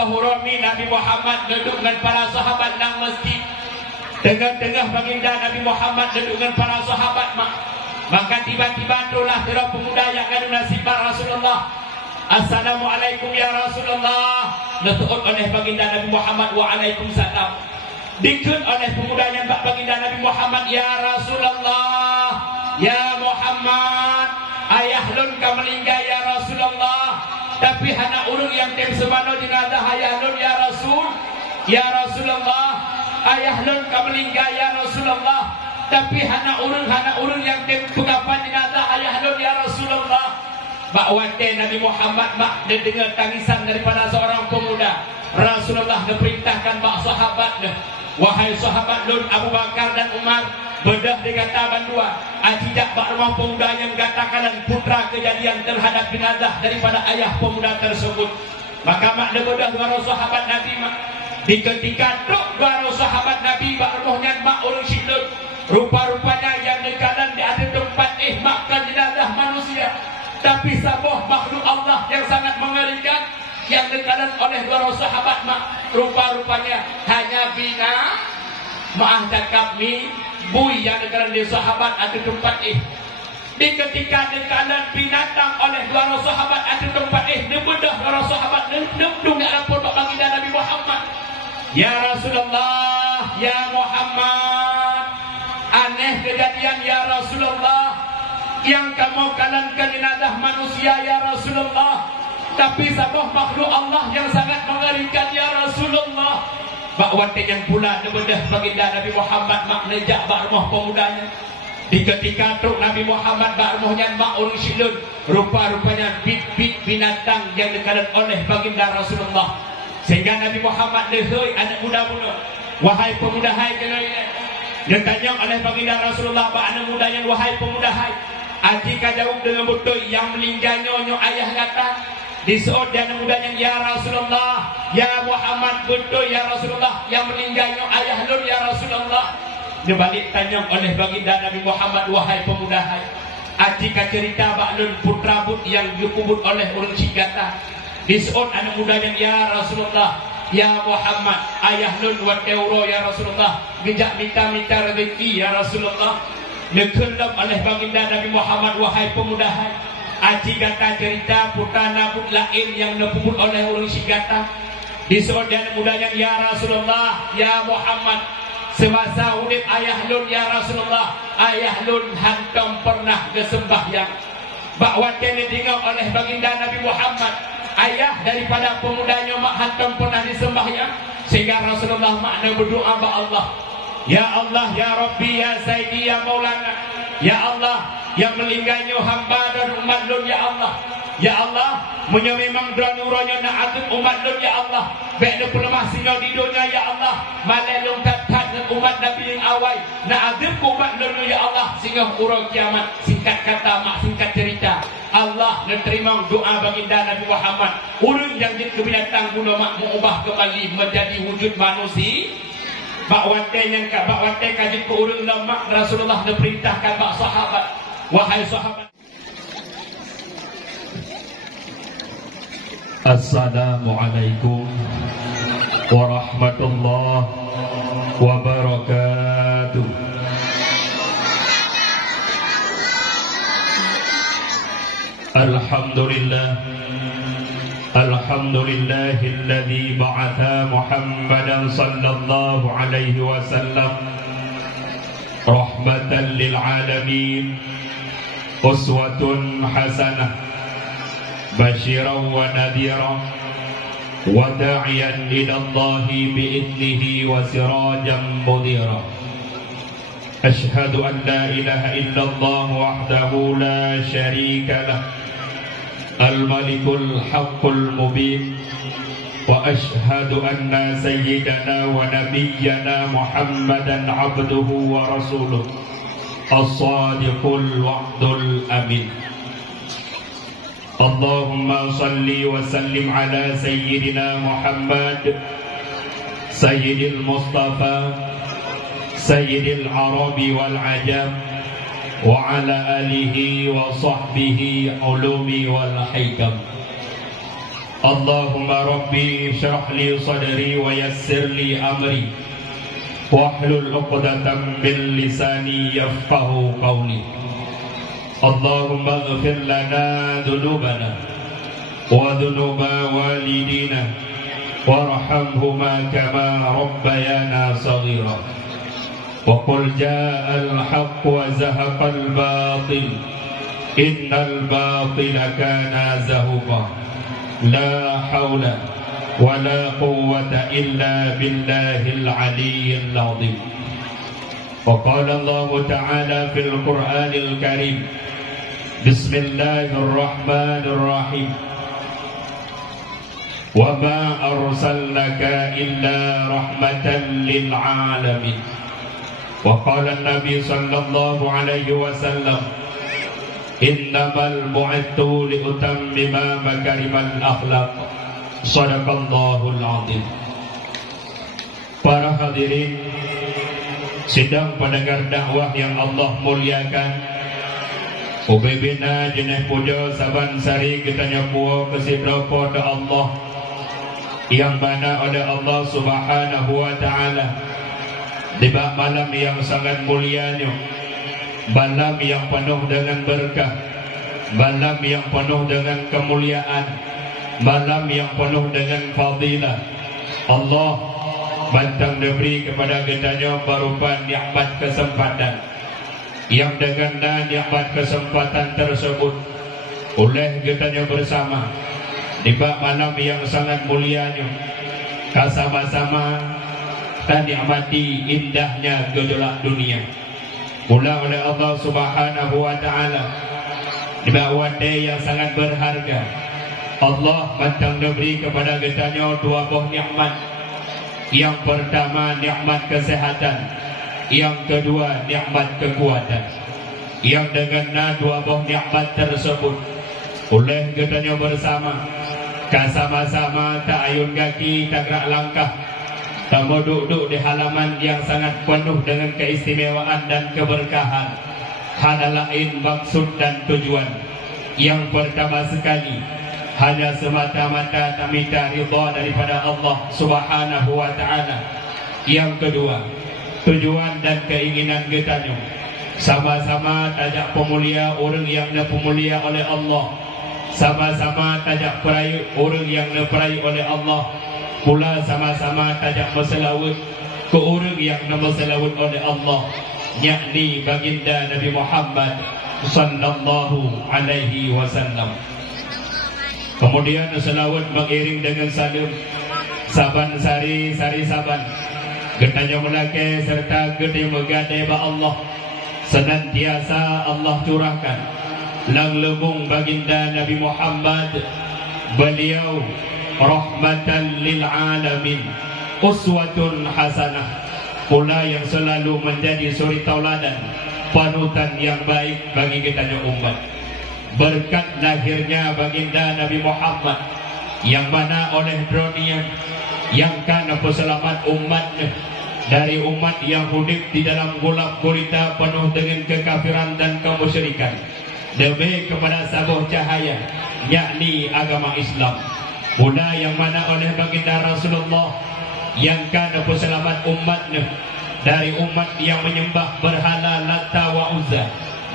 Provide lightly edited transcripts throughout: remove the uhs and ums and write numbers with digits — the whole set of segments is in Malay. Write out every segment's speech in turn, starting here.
bahurami Nabi Muhammad duduk dengan para sahabat nang masjid. Tengah-tengah baginda Nabi Muhammad duduk dengan para sahabat maka tiba-tiba itulah seorang pemuda yang ngadu nasibat Rasulullah. Assalamualaikum ya Rasulullah. Dituut oleh baginda Nabi Muhammad, waalaikumsalam. Dikut oleh pemuda yang bak baginda Nabi Muhammad, ya Rasulullah, ya Muhammad, ayah lun ka meninggal ya Rasulullah. Tapi hana urung yang tem semano jenazah ayah lun ya Rasul, ya Rasulullah. Ayah lun ka meninggal ya Rasulullah. Tapi hana urung yang tem pengapan jenazah ayah lun ya Rasulullah. Bakwate Nabi Muhammad dia dengar tangisan daripada seorang pemuda. Rasulullah memerintahkan bak sahabatnya, wahai sahabat lun Abu Bakar dan Umar, bedah dikata bandua tidak bak rumah pemuda yang katakan putra kejadian terhadap jenazah daripada ayah pemuda tersebut. Maka mak dia bedah dua sahabat Nabi di ketika duk dua sahabat Nabi bak rumahnya mak urung syidut. Rupa-rupanya yang dekalan di ada tempat makan jenazah manusia. Tapi sabuh makhluk Allah yang sangat mengerikan yang dekalan oleh dua sahabat rupa-rupanya hanya bina cakap ni bui yang dekalan di sahabat ada tempat di ketika dekalan binatang oleh dua sahabat ada tempat dia bedah dua sahabat dia lapor baginda Nabi Muhammad, ya Rasulullah, ya Muhammad, aneh kejadian ya Rasulullah yang kamu kalankan jenazah manusia ya Rasulullah. Tapi sabah makhluk Allah yang sangat mengerikan ya Rasulullah. Bak wate yang pula debedah baginda Nabi Muhammad mak lejak bak rumah pemudanya. Di ketika itu Nabi Muhammad bak rumahnya mak urung silun. Rupa-rupanya bit-bit binatang yang dikalan oleh baginda Rasulullah. Sehingga Nabi Muhammad lehoi anak muda-muda, wahai pemuda hai kena ini. Dia tanya oleh baginda Rasulullah bak anak muda yang wahai pemuda hai, jika jauh dengan betul yang meninggal nyonya ayah kata disuruh dan mudanya ya Rasulullah, ya Muhammad, betul ya Rasulullah yang meninggal nyonya ayah lun ya Rasulullah. Dia balik tanya oleh baginda Nabi Muhammad, wahai pemuda hai, jika cerita bak lun putra but yang dikubur oleh orang Cigata disuruh anak mudanya ya Rasulullah, ya Muhammad, ayah lun wa teuro ya Rasulullah, bijak minta rezeki ya Rasulullah. Dikendam oleh baginda Nabi Muhammad, wahai pemuda hai, jika cerita putra nabut lain yang dikubur oleh orang Cigata disuruh dan mudanya ya Rasulullah, ya Muhammad, semasa urip ayah lun ya Rasulullah, ayah lun hantam pernah kesembahyang. Bakwa ini tinggal oleh baginda Nabi Muhammad, ayah daripada pemudanya mak hantam pernah disembahyang. Sehingga Rasulullah makna berdoa ba Allah, ya Allah, ya Rabbi, ya Sayyidi, ya Maulana, ya Allah, yang melingganyo hamba dan umat lun ya Allah, ya Allah, punya memang dranuranya nak atur umat lun ya Allah, baik ada pelemah singa di dunia ya Allah, malalung tatat dengan umat Nabi yang awal nak atur umat lun ya Allah, sehingga urang kiamat. Singkat kata mak singkat cerita, Allah menerima doa baginda Nabi Muhammad, urang yang jadi kebinatang guna mak mengubah kembali menjadi wujud manusia. Bak wate yang bak wate kaji ke urang lemak Rasulullah diperintahkan bak sahabat, wahai sahabat. Assalamualaikum warahmatullahi wabarakatuh. Alhamdulillah, alhamdulillahilladzi ba'atha Muhammadan sallallahu alaihi wasallam rahmatan lil alamin, uswatun hasanah, basyiran wa nadhiran wa da'iyan ila Allah bi'idnihi wa sirajan mudhira. Ashhadu an la ilaha illallah wahdahu la syarika lah, al-malikul haqqul mubin, wa ashhadu anna sayyidana wa nabiyyana Muhammadan abduhu wa rasuluh, as-sadiqul wa'dul amin. Allahumma salli wa sallim ala sayyidina Muhammad sayyidil Mustafa sayyidil Arabi wal Ajam wa ala alihi wa sahbihi ulumi wal hikam. اللهم ربي اشرح لي صدري ويسر لي أمري واحلل عقدة من لساني يفقه قولي اللهم اغفر لنا ذنوبنا وذنوب والدينا وارحمهما كما ربيانا صغيرا وقل جاء الحق وزهق الباطل إن الباطل كان زهوقا لا حول ولا قوة إلا بالله العلي العظيم وقال الله تعالى في القرآن الكريم بسم الله الرحمن الرحيم وما أرسلناك إلا رحمة للعالمين وقال النبي صلى الله عليه وسلم إنما البعثت لأتمم مكارم الأخلاق Sadaqallahul Azim. Para hadirin sidang pendengar dakwah yang Allah muliakan, ubebina jenah puja saban sari kita nyapuo kesidoko da Allah yang mana oleh Allah Subhanahu wa taala di malam yang sangat mulianya, malam yang penuh dengan berkah, malam yang penuh dengan kemuliaan, malam yang penuh dengan fadilah. Allah bantang diberi kepada kitanya berupa nikmat kesempatan, yang dengan nikmat kesempatan tersebut oleh kitanya bersama di malam yang sangat mulianya, sama-sama kita nikmati indahnya gejolak dunia pula oleh Allah Subhanahu wa taala di bawah yang sangat berharga. Allah bantang diberi kepada kitanya dua buah nikmat. Yang pertama nikmat kesehatan, yang kedua nikmat kekuatan. Yang dengan dua buah nikmat tersebut oleh kitanya bersama, sama-sama tak ayun kaki, tak gerak langkah, tak duduk di halaman yang sangat penuh dengan keistimewaan dan keberkahan. Hal lain maksud dan tujuan. Yang pertama sekali hanya semata-mata tak minta ridha daripada Allah Subhanahu wa taala. Yang kedua, tujuan dan keinginan kita sama-sama tajak pemulia orang yang dipemulia oleh Allah, sama-sama tajak peraih orang yang diperaih oleh Allah, pula sama-sama tajak berselawat ke orang yang berselawat oleh Allah, yakni baginda Nabi Muhammad sallallahu alaihi wasallam. Kemudian selawat mengiring dengan salam saban sari saban getanya melake serta gede megade ba Allah senantiasa Allah curahkan lang lebung baginda Nabi Muhammad, beliau rahmatan lil alamin, uswatun hasanah, pula yang selalu menjadi suri tauladan, panutan yang baik bagi kitanya umat. Berkat lahirnya baginda Nabi Muhammad yang mana oleh dunia yang kana peselamat umatnya dari umat yang hidup di dalam gulap gulita penuh dengan kekafiran dan kemusyrikan, demi kepada sabuh cahaya yakni agama Islam, pula yang mana oleh baginda Rasulullah yang kana peselamat umatnya dari umat yang menyembah berhala Lata wa Uzza,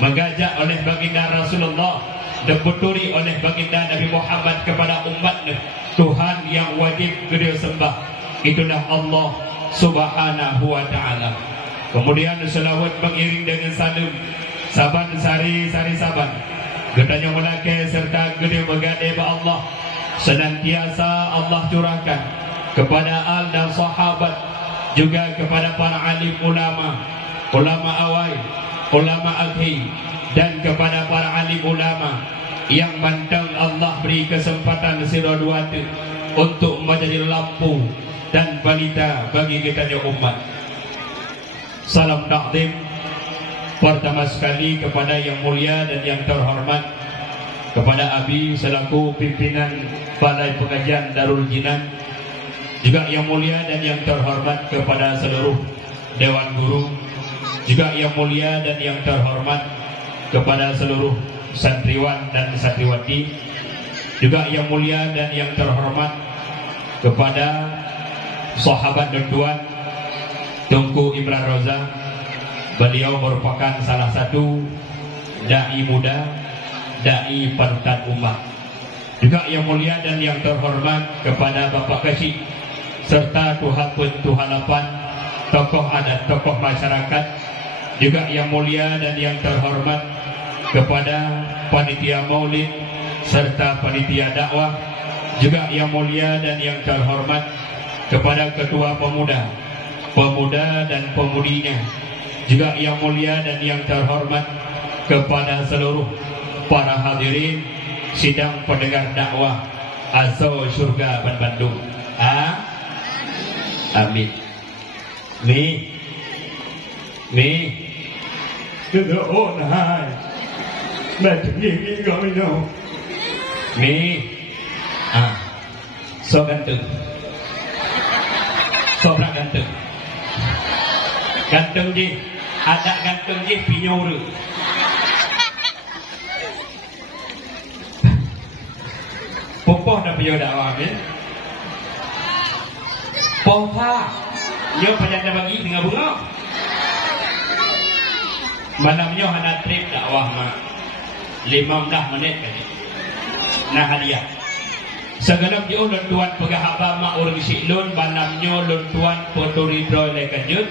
mengajak oleh baginda Rasulullah, diputuri oleh baginda Nabi Muhammad kepada umatnya Tuhan yang wajib kita sembah, itulah Allah Subhanahu wa taala. Kemudian selawat mengiring dengan salam saban sari saban getanya melake serta gede megade ba Allah senantiasa Allah curahkan kepada al dan sahabat, juga kepada para alim ulama, ulama awal, ulama akhir, dan kepada para alim ulama yang bantang Allah beri kesempatan siroduat untuk menjadi lampu dan balita bagi kita umat. Salam takdim pertama sekali kepada yang mulia dan yang terhormat, kepada Abi selaku pimpinan Balai Pengajian Darul Jinan, juga yang mulia dan yang terhormat kepada seluruh Dewan Guru, juga yang mulia dan yang terhormat kepada seluruh santriwan dan santriwati, juga yang mulia dan yang terhormat kepada sahabat dan tuan Tunku Imran Roza. Beliau merupakan salah satu dai muda, dai panutan umat. Juga yang mulia dan yang terhormat kepada Bapak Kasih serta Tuhan Halapan, tokoh adat, tokoh masyarakat. Juga yang mulia dan yang terhormat kepada panitia maulid serta panitia dakwah. Juga yang mulia dan yang terhormat kepada ketua pemuda dan pemudinya. Juga yang mulia dan yang terhormat kepada seluruh para hadirin sidang pendengar dakwah Aso Surga Bandung. Amin. Kedoon hai. Macam ni kau minum. So ganteng. Sobrak ganteng. Ganteng je. Ada ganteng je pinyora. Popoh dah pinyora dakwah ni. Poha. Yo pada bagi dengan bunga. Malamnya hana trip dakwah mak 15 menit tadi. Nah hadiah. Segenap jauh tuan pegahaba mak orang siklun malamnya tuan poturi droi lekajut.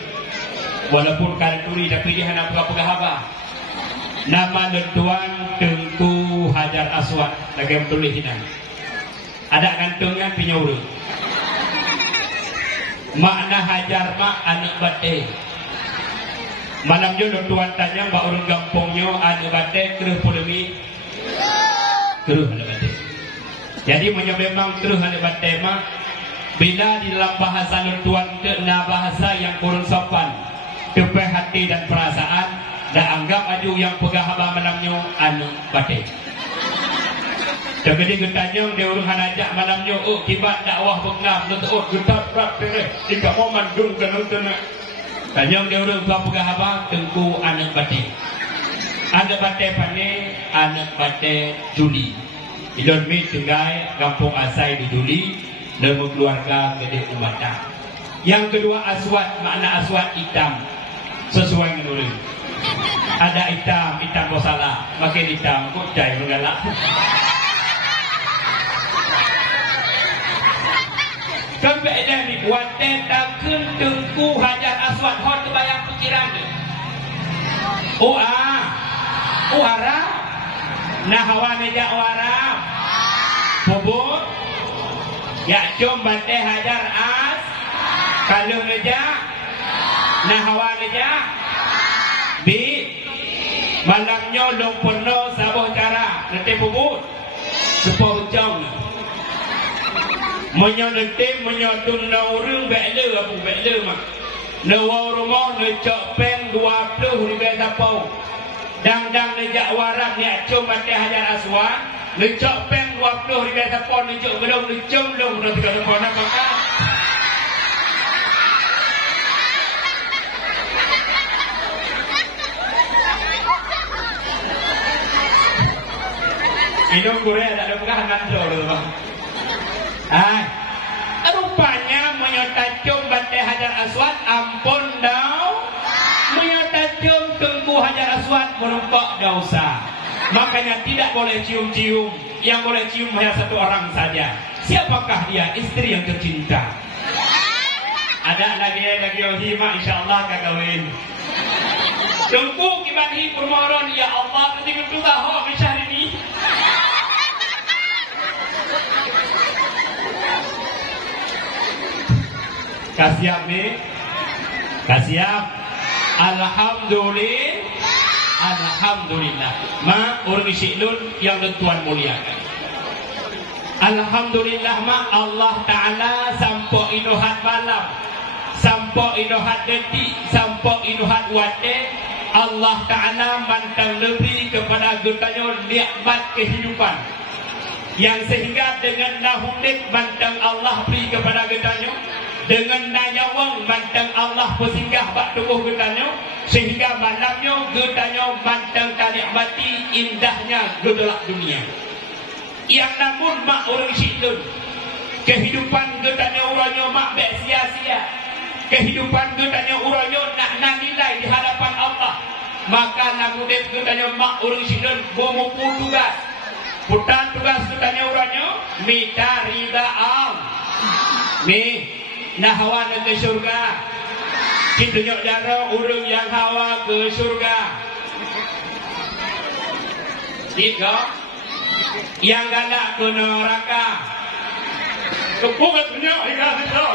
Walaupun kan turi tapi dia hana pegahaba. Nama tuan Tengku Hajar Aswad lagi tulis hilang. Ada kantungnya pinyuru. Makna hajar mak anak bate. Malam jo tuan tanya mbak orang kampungnya anak bate keruh polemik. Keruh anak bate. Jadi memang keruh anak bate mak bila di dalam bahasa tuan kena bahasa yang kurang sopan, tepe hati dan perasaan, dah anggap aju yang pegahaba malamnya anak bate. Jadi getanya dia urang hanajak malamnya kibat dakwah bengam nutuut getat berat tereh jika mau mandung ke nonton. Tanya dia urang tua pegahaba Tengku anak bate. Anak bate pane anak bate Juli. Ilon mi tinggai kampung asai di Juli dan keluarga gede umata. Yang kedua aswad, makna aswad hitam. Sesuai dengan urang. Ada hitam bosalah, makin hitam kok jai mengalak. Sampai dah dibuat takkan Tengku Hajar Aswad hot terbayang pikiran dia. Arab. Nah hawa meja Arab. Bubut. Ya cum bate Hajar As. Kalau meja. Nah hawa meja. Malamnya long penuh sabuh cara. Nanti bubut. Sepuluh jam. Menyoletim menyodun naurung bekle abu bekle mak. Nawa rumah necok pen 20 ribu sapau. Dang nejak warak ni acum bate Hajar Aswad. Necok pen 20 ribu sapau necok gedung necum long dah 3 sapau nak makan. Minum Korea tak ada pegang nanti tu bang. Rupanya menyotacum bate Hajar Aswad ampun dau. Menyotacum Tengku Hajar Aswad merumpak dosa. Makanya tidak boleh cium-cium. Yang boleh cium hanya satu orang saja. Siapakah dia? Istri yang tercinta. Ada lagi hima insyaAllah kagawin. Tengku kibani permohonan ya Allah ketika kita ho misah ini. Kasiap ni, kasiap. Alhamdulillah. Ma orang siklun yang tuan muliakan. Alhamdulillah ma Allah Taala sampo inuhat malam, sampo inuhat detik, sampo inuhat wate. Allah Taala mantang lebih kepada getanya nikmat kehidupan. Yang sehingga dengan nahundik mantang Allah beri kepada getanya. Dengan nanyawang mantang Allah bersinggah bak tubuh getanya sehingga malamnya getanya mantang tanikmati indahnya gedolak dunia. yang namun mak orang syidun kehidupan gedanya uranyo mak bek sia-sia, kehidupan gedanya uranyo nak nilai di hadapan Allah, maka namun gedanya mak orang syidun bomo tugas putan tugas gedanya uranyo minta ridha mi nahwa ke surga ditunjuk jaro urang yang hawa ke surga gitu yang galak ke neraka kepungat punya ikan itu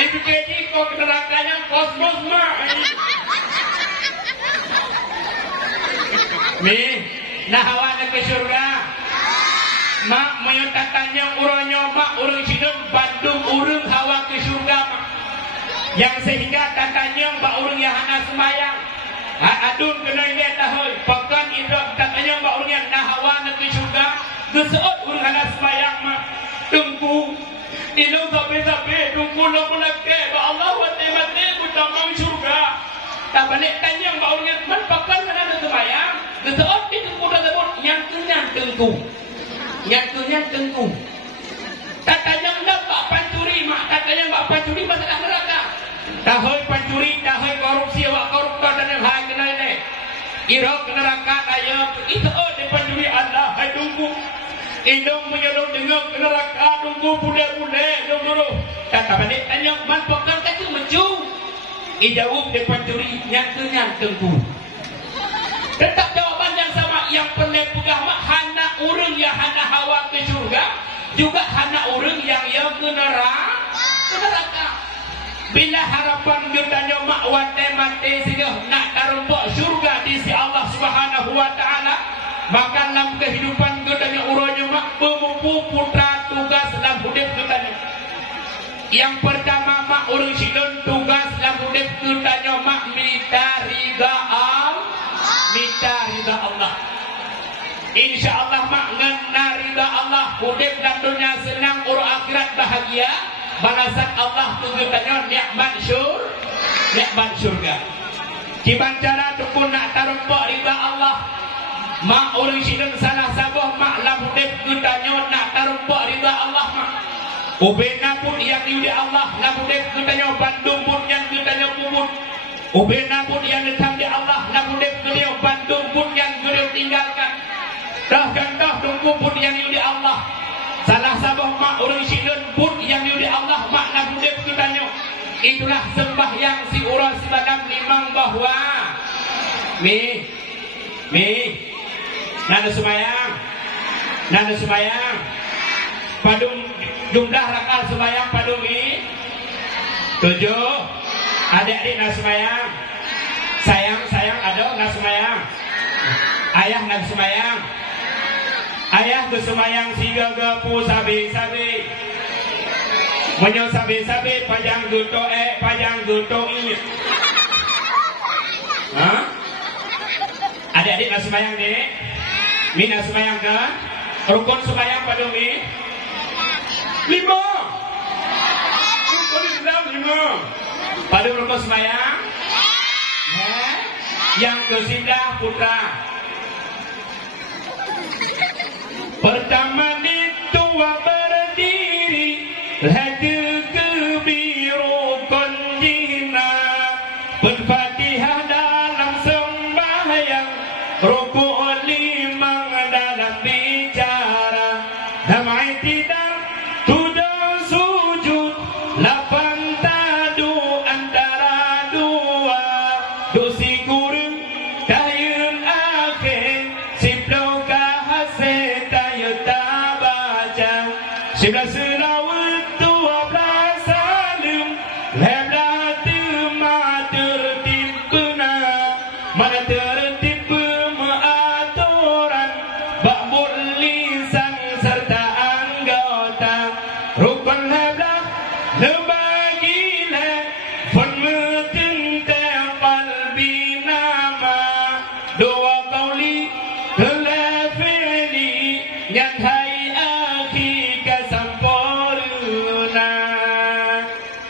itu jadi kok nerakanya kosmos mah mi nahwa ke surga mak menyatakannya uranyo mak urang sidon Bandung urang hawa ke surga mak yang sehingga tatanya mbak urang yang hana semayang adun kena ingat tahoy pakan idrak tatanya mbak urang yang nahawa ke surga geseot urang hana semayang mak tunggu ilo sabe-sabe tunggu lo mulake ba Allah wa temate butamang surga tak balik tanya mbak urang yang man pakan hana semayang geseot itu mudah sebut nyang tunggu nyatunya tentu tatanya mbak pancuri mak tatanya mbak pancuri masalah neraka tahoy pancuri tahoy korupsi awak koruptor dan yang hal kenal ini irok neraka kaya itu di pancuri Allah hai tunggu indong menyelong dengar neraka tunggu bule-bule tunggu kata balik tanya man pokok itu mecu ijawab di pancuri nyatunya tentu tetap jawaban yang sama yang pernah pegah mak hana urang yang hana hawa ke surga juga hana urang yang ke neraka bila harapan gedanya mak wate mate sehingga nak tarumpok surga di si Allah Subhanahu wa taala maka dalam kehidupan gedanya urangnya mak pemumpu putra tugas dalam hidup gedanya yang pertama mak urang sidon tugas dalam hidup gedanya mak minta ridha Allah insya Allah mak ngena ridha Allah hidup dalam dunia senang urut akhirat bahagia balasan Allah tunjukkannya nikmat surga gimana cara tukun nak tarumpok ridha Allah mak orang sidang salah sabuh mak lam hidup gedanya nak tarumpok ridha Allah mak ubena pun yang diudi Allah lam hidup gedanya Bandung pun yang gedanya kubur ubena pun yang datang di Allah lam hidup gedanya Bandung pun yang gedanya tinggalkan dah gantah tunggu pun yang diudi Allah salah sabuh mak orang sidang pun yang diudi Allah mak lam hidup gedanya itulah sembahyang si urang sebadam limang bahwa mi nada sembayang padung jumlah rakaat sembayang padung mi 7 adik-adik nak sembayang sayang ada nak sembayang ayah nak sembayang ayah ke sembayang siga gapu sabi menyo sabi pajang geto ini adik-adik nak sembayang dek mi nak sembayang kan rukun sembayang pada mi 5 rukun Islam 5 pada rukun sembayang yang kesindah putra pertama ditua berdiri hadu kebiru konjina berfatihah dalam sembahyang rukuk limang dalam bicara damai tidak tujuh sujud 8 tadu antara dua dosi kurang tayun akhir siplau kahase tayu tabaca 11 selawat 12 salim leblah tema tertib benar mana tertib aturan bakmul lisan serta anggota rukun leblah lebagilah fun metinta qalbi nama doa qauli kelafili yang hai akhi kasampurna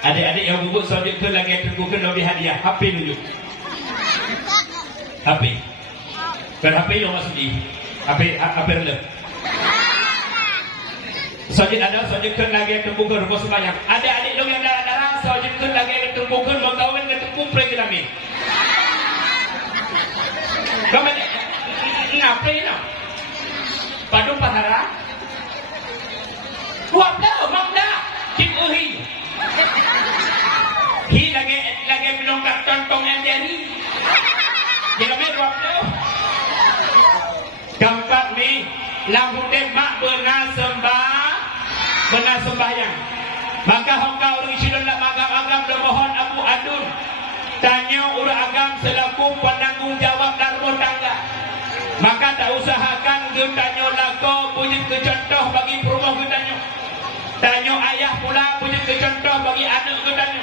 adik-adik yang bubuk soal itu lagi tunggu kena beri hadiah HP dulu HP kan HP yang masuk di Apa rela? Sojit ada, sojitkan lagi terbuka rumah sembahyang. Adik-adik dong yang darah-darah, sojitkan lagi terbuka mengkawin ke tepung pregilami. Kamu ngapain nak? Padung patara? Kuat dah, mak dah. Cik uhi. Hi lagi menongkat tontong yang jadi. Jangan main kuat dah. Keempat ni, lampu demak benar sembahyang. Maka hongkau orang Islam nak agam mohon Abu Adun. Tanya urut agam selaku penanggung jawab dan rumah tangga. Maka tak usahakan kita tanya lako punya ke contoh bagi perumah kita tanya. Tanya ayah pula punya ke contoh bagi anak kita tanya.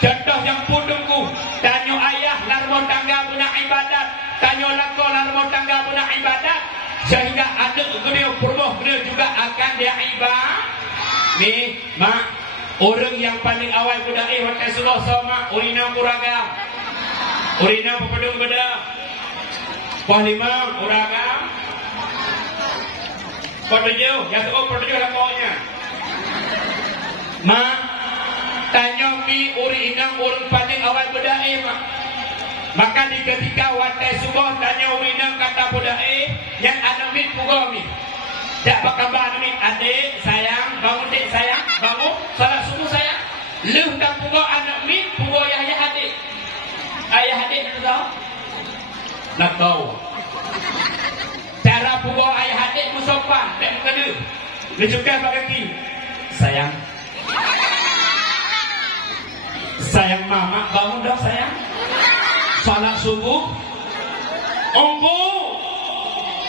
Contoh yang pundungku. Tanya ayah dan rumah tangga punya ibadat. Tanya lako dan rumah tangga punya ibadat. Sehingga anak kita perumah kita juga akan dia ibadat. Ni mak, orang yang paling awal budak waktu seluruh sama urina kuragam. Urina pepadung bedak. Pahlima kuragam. Pertujuh, yang tu pertujuh lakonya. Mak, tanya mi urina orang paling awal budak mak. Maka di ketika waktu subuh tanya urina kata budak yang anak mi pukul mi. Tak apa khabar ni adik sayang, bangun dek sayang, bangun salat subuh sayang. Leh tak pukul anak min, pukul ayah adik. Ayah adik nak tahu? Nak tahu. Cara pukul ayah adik musopan, tak kena. Dia juga pakai kaki. Sayang. Sayang mama, bangun dah sayang. Salat subuh. Onggo.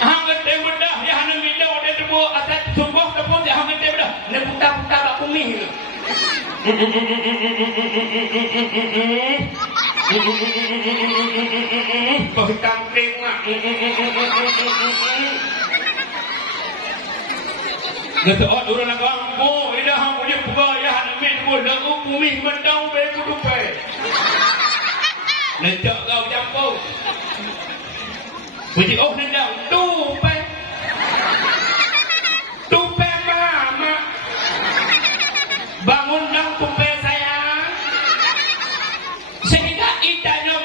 Hangat dia bedah, dia hanya minum, dia tepuk atas sumbuh tepuk, dia hangat dia bedah. Dia putar-putar bak kumih. Kau hitam kering mak. Dia tak orang nak gambo, dia hang punya pegawai, dia hanya minum, dia kumih mendang beku dupai. Necak kau campur. Puji oh nendang tupai. Tupai mama. Bangun nang tupai sayang. Sehingga itanya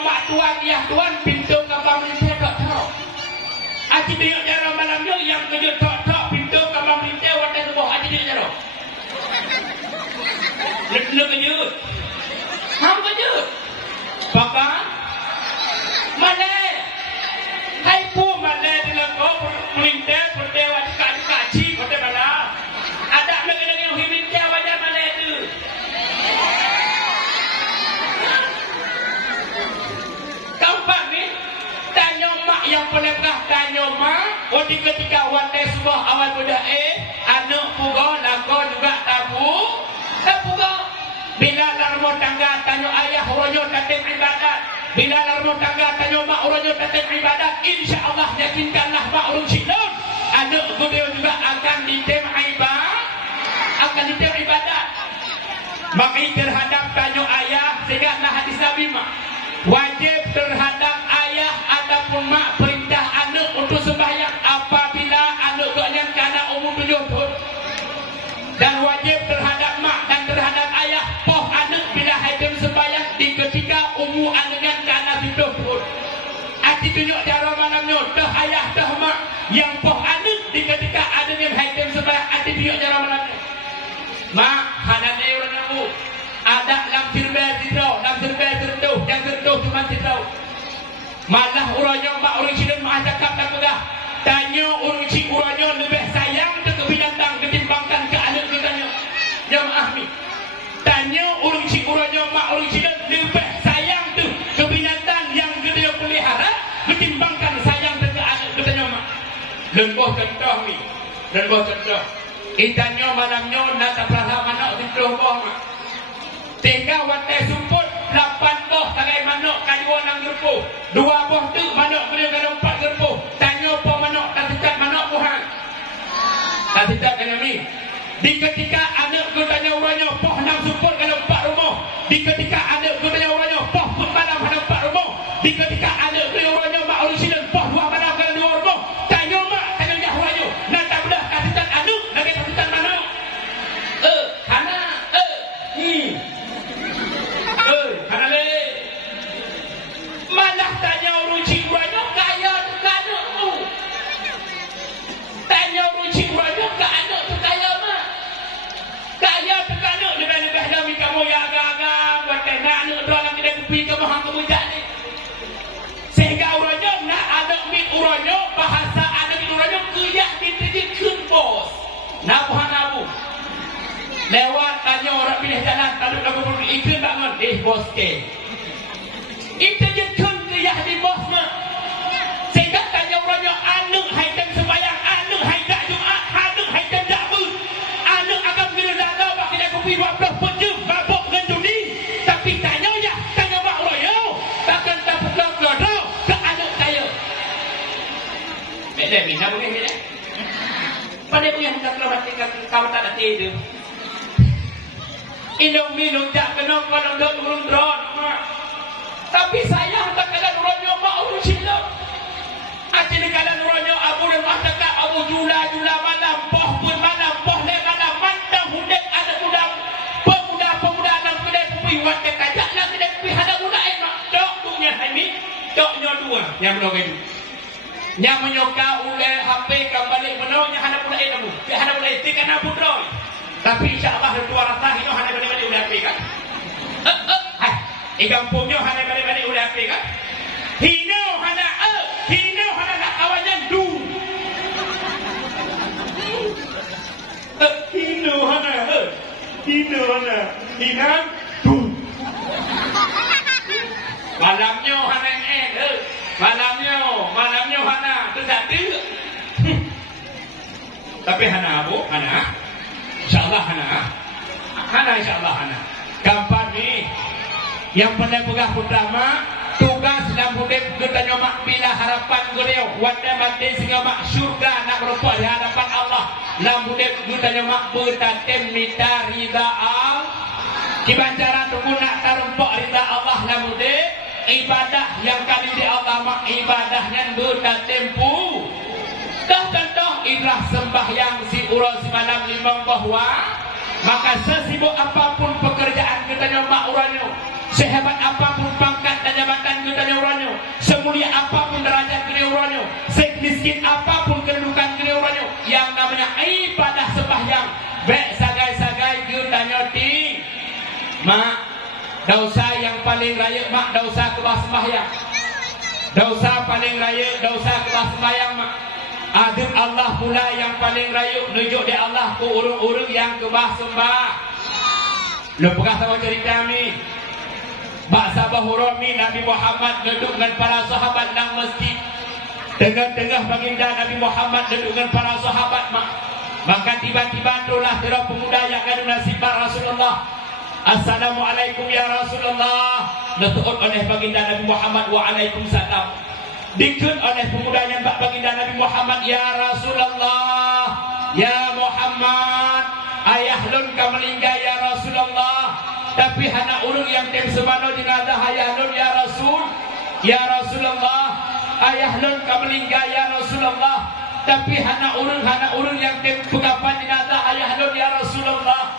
mak tuan ya tuan pintu kabang lintai tak tahu. Aji tengok cara malamnya yang kejut tak pintu kabang lintai wadah sebuah aji tengok cara. Nak kejut. Ham kejut. Papa. Mana? Hai pu mana dengan kau melintas berdewa kaci pada mana? Ada negara yang melintas wajah mana itu? Tampak ni tanya mak yang pelebah tanya mak. Waktu ketika wadah sebuah awal budak anak pugo lako juga tabu. Bila larmo tangga tanya ayah rojo tatip ibadat. Bila larmo tangga tanya mak rojo tatip ibadat. InsyaAllah yakinkanlah mak urung silun. Anak beliau juga akan ditem ibadat. Akan ditem ibadat. Maka terhadap tanya ayah. Sehingga hadis Nabi mak. Wajib terhadap ayah ataupun mak perintah anak untuk sembahyang. Apabila anak yang kena umur 7 tahun. Dan wajib terhadap mak dan terhadap ayah poh anak bila hakim sembahyang di ketika umur anak yang kena 7 tahun. Arti tunjuk cara malamnya dah ayah dah mak yang poh anak di ketika anak yang hakim sembahyang. Arti tunjuk cara malamnya. Mak hadan orang aku ada dalam firman tidrau, dalam firman terduh, yang terduh cuma tidrau. Malah uranya mak orang sidin mak cakap tak pegah. Tanya orang si uranya lebih sayang ke binatang ketimbangkan ke anak kitanya. Ya maaf ni. Tanya orang si uranya mak orang sidin lebih sayang tu ke binatang yang dia pelihara ketimbangkan sayang ke anak kitanya mak. Lembah contoh ni. Lembah contoh. Itanya malamnya nak tak pernah mana tidur boh mak. Tiga watai sumput 8 boh tangai manok kadua nang gerpuh. 2 boh tu manok kena kalau 4 gerpuh. Tanya apa manok tak dekat manok Tuhan. Tak dekat dengan ni. Di ketika anak ku tanya uranya poh nang sumput kalau 4 rumah. Di ketika anak ku tanya uranya poh malam ada 4 rumah. Di ketika anak ku uranya mak orisinal poh 2 malam kalau 2 rumah. nepi ke mohang kemujak ni. Sehingga uronyo nak ada mit uronyo bahasa ada mit uronyo kuyah diterjekun bos. Nak mohang abu. Lewat tanya orang pilih jalan taduk lagu pergi ikut bangun bos ke. Diterjekun kuyah di bos mah. Sehingga tanya uronyo anu hai dan sembayang anu hai dak Jumaat anu hai dan dak bu. Anu agam kena dak bak kita kopi 20 pejum mabuk dengan judi. Tapi tanya mak uronyo takkan dapat logo ke anu saya. Beda bina boleh ni. Pada punya hendak kelawat tinggal kawan tak ada itu. Indong minum tak kena kalau dok urung drone. Tapi saya hendak kalian uronyo mak urung sila. Aci ni kalian uronyo abu dan mahtaka abu jula malam poh pun malam poh le malam mandang hundek ada pemuda anak kedai pupi wat kajak nak kedai pupi ada muda mak dok dunya ini doknya dua yang dok itu. Yang menyoka oleh HP kembali menolnya hana pula kamu. Hana pula itu kena putro. Tapi insya-Allah dua rasa itu hana balik oleh HP kan. Kampungnya hana balik oleh HP kan. Hino hana nak kawannya du. Hino hana du. Malamnya hana malamnya hana tersatu. Tapi hana abu hana. InsyaAllah hana insyaAllah hana. Kampar ni yang pernah pegah pertama tugas dalam hidup kita nyomak bila harapan beliau wanda mati sehingga mak syurga nak berupa di hadapan Allah dalam hidup kita nyomak bertatem minta rida al kibancaran tunggu nak tarumpok rida Allah dalam hidup ibadah yang kali di Allah mak ibadahnya bertatempu dah contoh idrah sembahyang si urus malam limang bahwa maka sesibuk apapun pekerjaan kita nyomak uranyo sehebat apapun pangkat dan jabatan kita uranyo, semulia apapun derajat kita uranyo, semiskin apapun kedudukan kita uranyo, yang namanya ibadah sembahyang, baik sagai-sagai kita nyoti, mak dosa yang paling raya mak dosa kebah sembahyang, dosa paling raya dosa kebah sembahyang mak. Adil Allah pula yang paling raya nunjuk di Allah ku urung-urung yang kebah sembah. Lepakah sama cerita ni. Baksa Bahurami Nabi Muhammad duduk dengan para sahabat dalam masjid. Tengah-tengah baginda Nabi Muhammad duduk dengan para sahabat maka tiba-tiba itulah terang pemuda yang ada nasibat Rasulullah. Assalamualaikum ya Rasulullah. Letuut oleh baginda Nabi Muhammad waalaikumsalam. Dikut oleh pemuda yang baginda Nabi Muhammad ya Rasulullah. Ya Muhammad ayah lun kamelingga ya Rasulullah. Tapi hana urung yang tem semano jenazah ayah lun ya Rasul. Ya Rasulullah ayah lun kamelingga ya Rasulullah. Tapi hana urung yang tem pegapan jenazah ayah lun ya Rasulullah.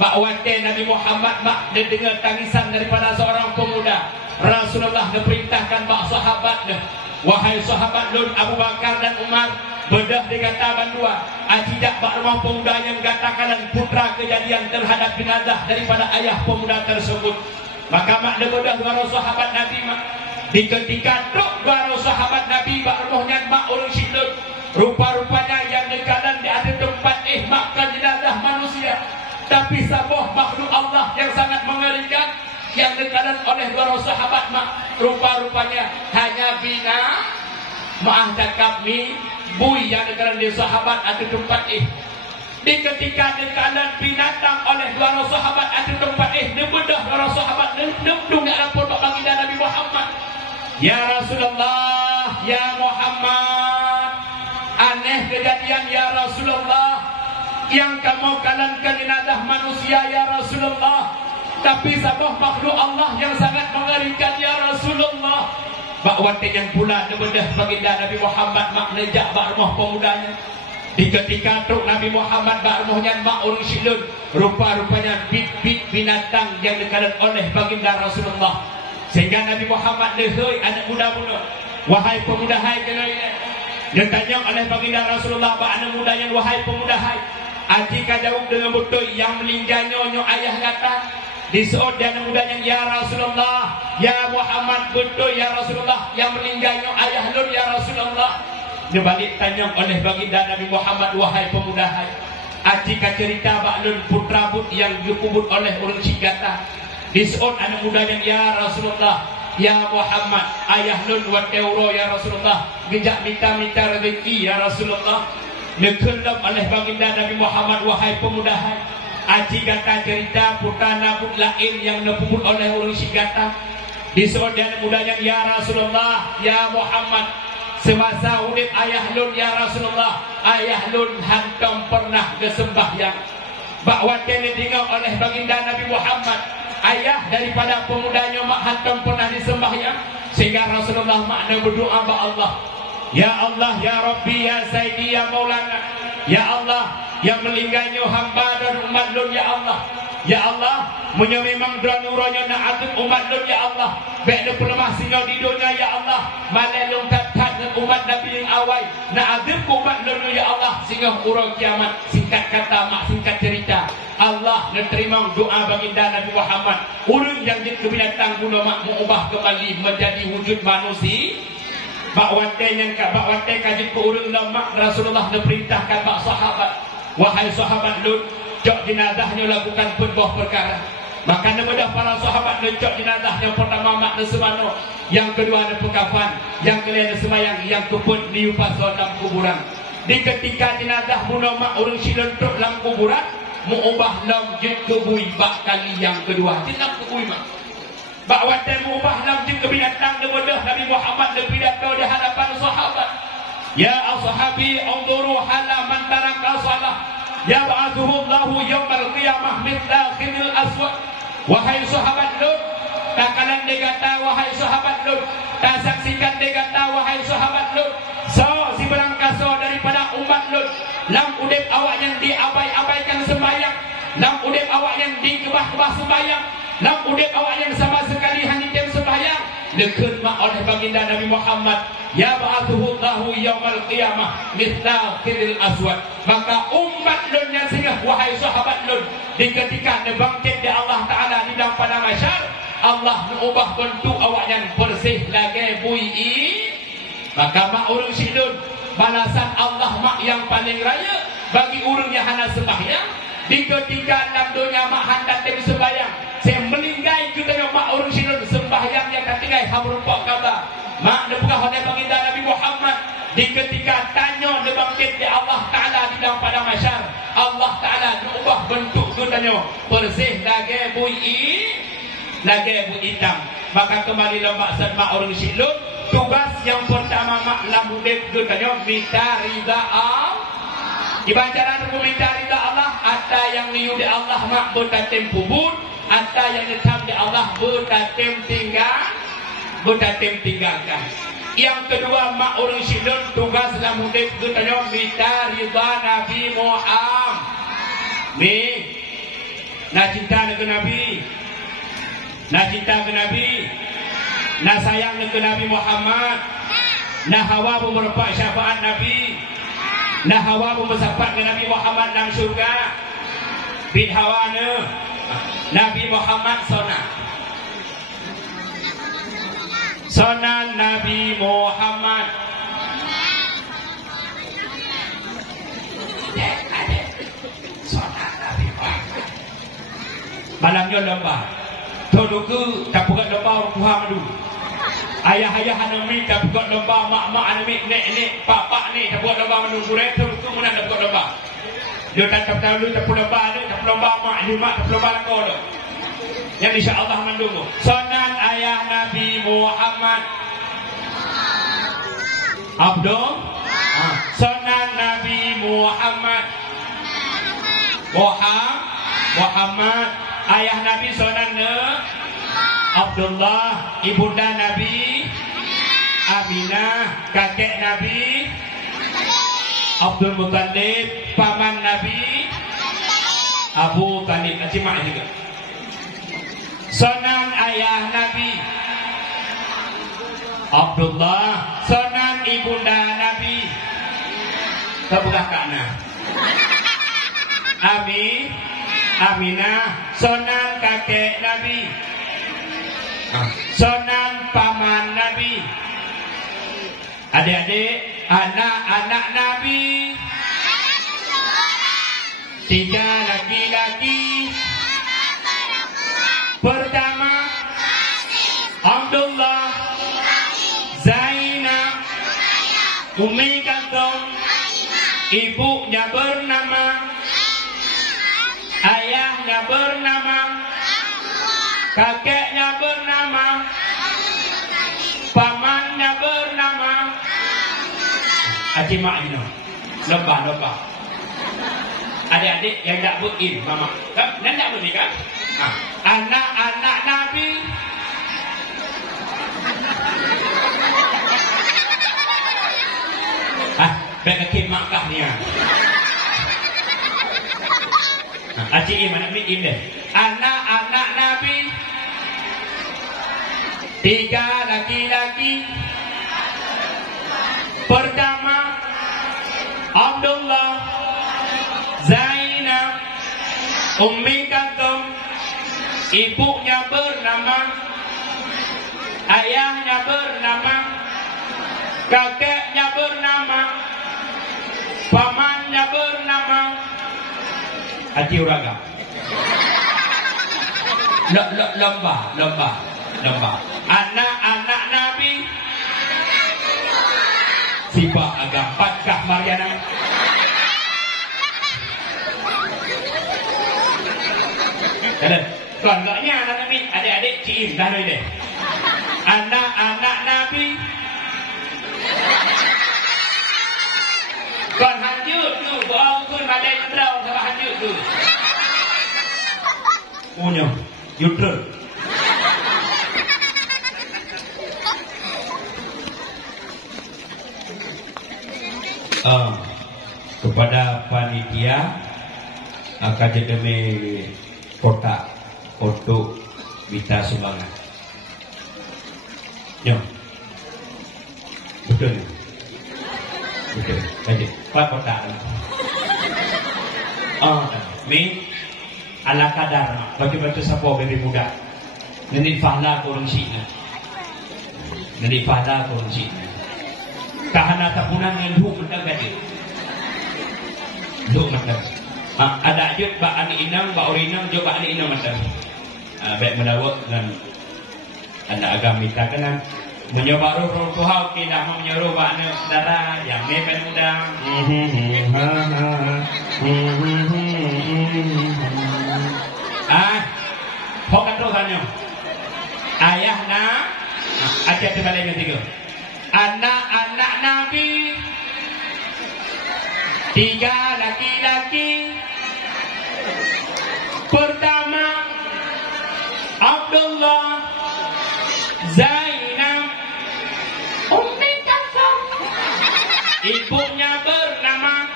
Bakwate Nabi Muhammad dia dengar tangisan daripada seorang pemuda. Rasulullah memerintahkan bak sahabatnya, wahai sahabat lun Abu Bakar dan Umar, bedah dikata bandua tidak bak rumah pemuda yang katakan putra kejadian terhadap jenazah daripada ayah pemuda tersebut. Maka mak dia bedah dua sahabat Nabi mak. Di ketika truk dua sahabat Nabi bak rumahnya mak urung syidut. Rupa-rupanya yang dekalan di ada tempat makan jenazah manusia. Tapi sabuh makhluk Allah yang sangat mengerikan yang dekalan oleh dua sahabat mak. Rupa-rupanya hanya bina maah cakap ni bui yang dekalan di sahabat atau tempat Di ketika dekalan binatang oleh dua sahabat atau tempat dibedah dua sahabat nembung dalam pondok baginda Nabi Muhammad. Ya Rasulullah, ya Muhammad, aneh kejadian ya Rasulullah. Yang kamu kalankan jenazah manusia ya Rasulullah. Tapi sabah makhluk Allah yang sangat mengerikan ya Rasulullah. Bakwate yang pula debedah baginda Nabi Muhammad mak nejak bak rumah pemudanya. Di ketika truk Nabi Muhammad bak rumahnya mak urung silun. Rupa-rupanya bit-bit binatang yang dikalan oleh baginda Rasulullah. Sehingga Nabi Muhammad lehoi anak muda-muda. Wahai pemuda hai kena ini. Dia tanya oleh baginda Rasulullah bak anak muda yang wahai pemuda hai. Jika jauh dengan betul yang melingga nyonya ayah kata Diseot dan mudanya ya Rasulullah, ya Muhammad, betul ya Rasulullah yang meninggalnya ayah lun ya Rasulullah. Dia balik tanya oleh baginda Nabi Muhammad, wahai pemuda hai, acika cerita baklun putra but yang dikubur oleh orang Cigata. Diseot anak mudanya ya Rasulullah, ya Muhammad, ayah lun wa teuro ya Rasulullah, gejak minta rezeki ya Rasulullah. Dikelam oleh baginda Nabi Muhammad, wahai pemuda hai, aji kata cerita putra nabut lain yang dikubur oleh orang Cigata. Diseot dan mudanya ya Rasulullah, ya Muhammad, semasa urip ayah lun ya Rasulullah, ayah lun hantam pernah kesembahyang. Bakwa kene dengar oleh baginda Nabi Muhammad, ayah daripada pemudanya mak hantam pernah disembahyang, sehingga Rasulullah makna berdoa ba Allah, ya Allah, ya Rabbi, ya Sayyidi, ya Maulana, ya Allah, yang melingganyo hamba dan umat lun ya Allah, ya Allah, munya memang dranuronya nak agung umat lun ya Allah, baik nak lemah singa di dunia ya Allah, malelung tatat dengan umat Nabi yang awal nak agung umat lun ya Allah, sehingga urang kiamat. Singkat kata mak singkat cerita, Allah menerima doa baginda Nabi Muhammad, urang yang jadi binatang guna mak mengubah kembali menjadi wujud manusia. Bakwate yang bakwate kaji ke urang lemak, Rasulullah memerintahkan bak sahabat, wahai sahabat lun, cok jenazahnya lakukan sebuah perkara. Maka kepada para sahabat cok jenazah, yang pertama makna semano, yang kedua ada pekafan, yang ketiga ada semayang, yang keempat diupaso dalam kuburan. Di ketika jenazah bunuh mak orang silentuk dalam kuburan, mengubah lam jin kebui bak kali yang kedua. Jenam kebui mak. Bakwate mengubah lam jin ke binatang debodoh. Nabi Muhammad berpidato di hadapan sahabat, ya ashabi unduru halaman taraka salah, ya ba'athuhu Allahu yawmal qiyamah mithla khilil aswad. Wahai sahabat Lut, tak kalian digata wahai sahabat Lut, tak saksikan digata wahai sahabat Lut. So si berangkaso daripada umat Lut, lam udip awak yang diabai-abaikan sembahyang, lam udip awak yang dikebah-kebah sembahyang, lam udip awak yang sama sekali hanya sembahyang. Dikenmak oleh baginda Nabi Muhammad, ya ba'athuhu Allahu yawmal qiyamah mithla khilil aswad. Maka umat lun yang singgah wahai sahabat lun, di ketika dibangkit di Allah Ta'ala di dalam padang mahsyar, Allah mengubah bentuk awak yang bersih lagi bu'i. Maka mak urang sidun, balasan Allah mak yang paling raya bagi urang yang hana sembahyang. Di ketika dalam dunia mak hendak tem sembahyang, saya melinggai kita mak urang sidun sembahyang yang ketinggai hamrupak kabar. Mak depukah oleh baginda Nabi Muhammad, di ketika tanya dibangkit di Allah Ta'ala di dalam padang mahsyar, Allah Ta'ala mengubah bentuk kita bersih lagi bu'i, lagi bu'i hitam. Maka kembali maksud mak urang sidun, tugas yang pertama mak lambudek kita minta ridha Allah. Dibacaran minta ridha Allah, ada yang niu di Allah mak bertatem pubut, ada yang tetap di Allah bertatem tinggalkan. Yang kedua mak orang sidon tugas lambudek kita minta ridha Nabi Muhammad. Nak cinta dengan Nabi, nak cinta ke Nabi, nak sayang ke Nabi Muhammad, nak hawa beberapa syafaat Nabi, nak hawa bersyafaat ke Nabi Muhammad dalam syurga. Bin hawa Nabi Muhammad sonan Nabi Muhammad. Sonan Nabi Muhammad. Malamnya lembah. Todoku tak buat lembah orang Tuhan dulu. Ayah-ayah anami tak buat lembah, mak-mak anami, nek-nek, pak-pak ni tak buat lembah menunggu rek. Todoku mana tak buat lembah. Dia tak tahu dulu tak buat lembah ni, tak buat lembah mak, mak tak buat lembah kau dah. Yang insya-Allah menunggu. Sonan ayah Nabi Muhammad. Abdul. Sonan Nabi Muhammad. Muhammad. Ayah Nabi sonan Abdullah, ibunda Nabi Aminah, kakek Nabi Abdul Muttalib, paman Nabi Abu Talib. Cimak juga. Sonan ayah Nabi Abdullah, sonan ibunda Nabi terbuka kana Aminah, sonan kakek Nabi, sonam paman Nabi, adik-adik anak-anak Nabi, 3 laki-laki. Pertama Abdullah, Zainab, Umi Kalthum, ibunya bernama, ayahnya bernama, kakeknya bernama, pamannya bernama. Haji Mak Ino, lomba. Adik-adik yang tak bukin, mama, dan tak bukin kan? Anak-anak Nabi. Baik ke Makkah ni. Acik mana Im deh. Anak-anak Nabi, 3 laki-laki. Pertama Abdullah, Zainab, Umi Kalthum, ibunya bernama, ayahnya bernama, kakeknya bernama, pamannya bernama. Haji Uraga. Lomba. Anak-anak Nabi. Siapa agak 4 kah Mariana? Keluarganya anak Nabi, adik-adik cium dah deh. Anak-anak Nabi. Còn hanyut tu, bohong tu badai terau sama hanyut tu. Punya, yudel. Kepada panitia Akademi Kota untuk minta sumbangan. Yo, betul. Jadi, Pak Kota. Mi ala kadar bagi-bagi siapa beri muda. Nanti fahla kurang sini. Kahana tapunan yang duk mentang gadi. Duk mentang. Ada ajut ba ani inang ba orinang jo ba ani inang mentang. Baik melawat dengan anak agama kita kena menyoba roh Tuhan kita mau menyeru ba anak saudara yang mepen muda. Hokat rohannya. Ayahna aja terbalik yang tiga. Anak-anak Nabi, 3 laki-laki. Pertama Abdullah, Zainab, Umi Kalthum, ibunya bernama,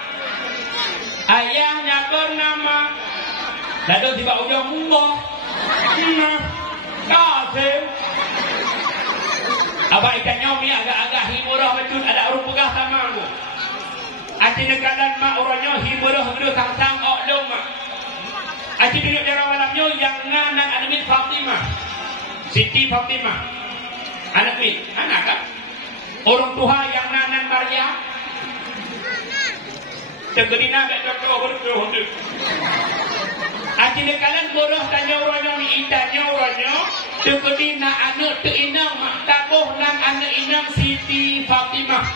ayahnya bernama. Lalu tiba ujung Allah, Kasim. Abang ikan nyomi agak-agak himurah betul ada urut pegah sama aku. Aci nekadan mak orangnya himurah betul sang ok dong mak. Aci duduk dalam malamnya yang nganan anak Fatimah, Siti Fatimah, anak kan? Orang tua yang nganan Maryam. Tegedina bek doktor berdoa. Aci nekadan borah tanya orangnya ni itanya orangnya. Tegedina anak tu inang mak tabuh nan anak inang Siti Fatimah.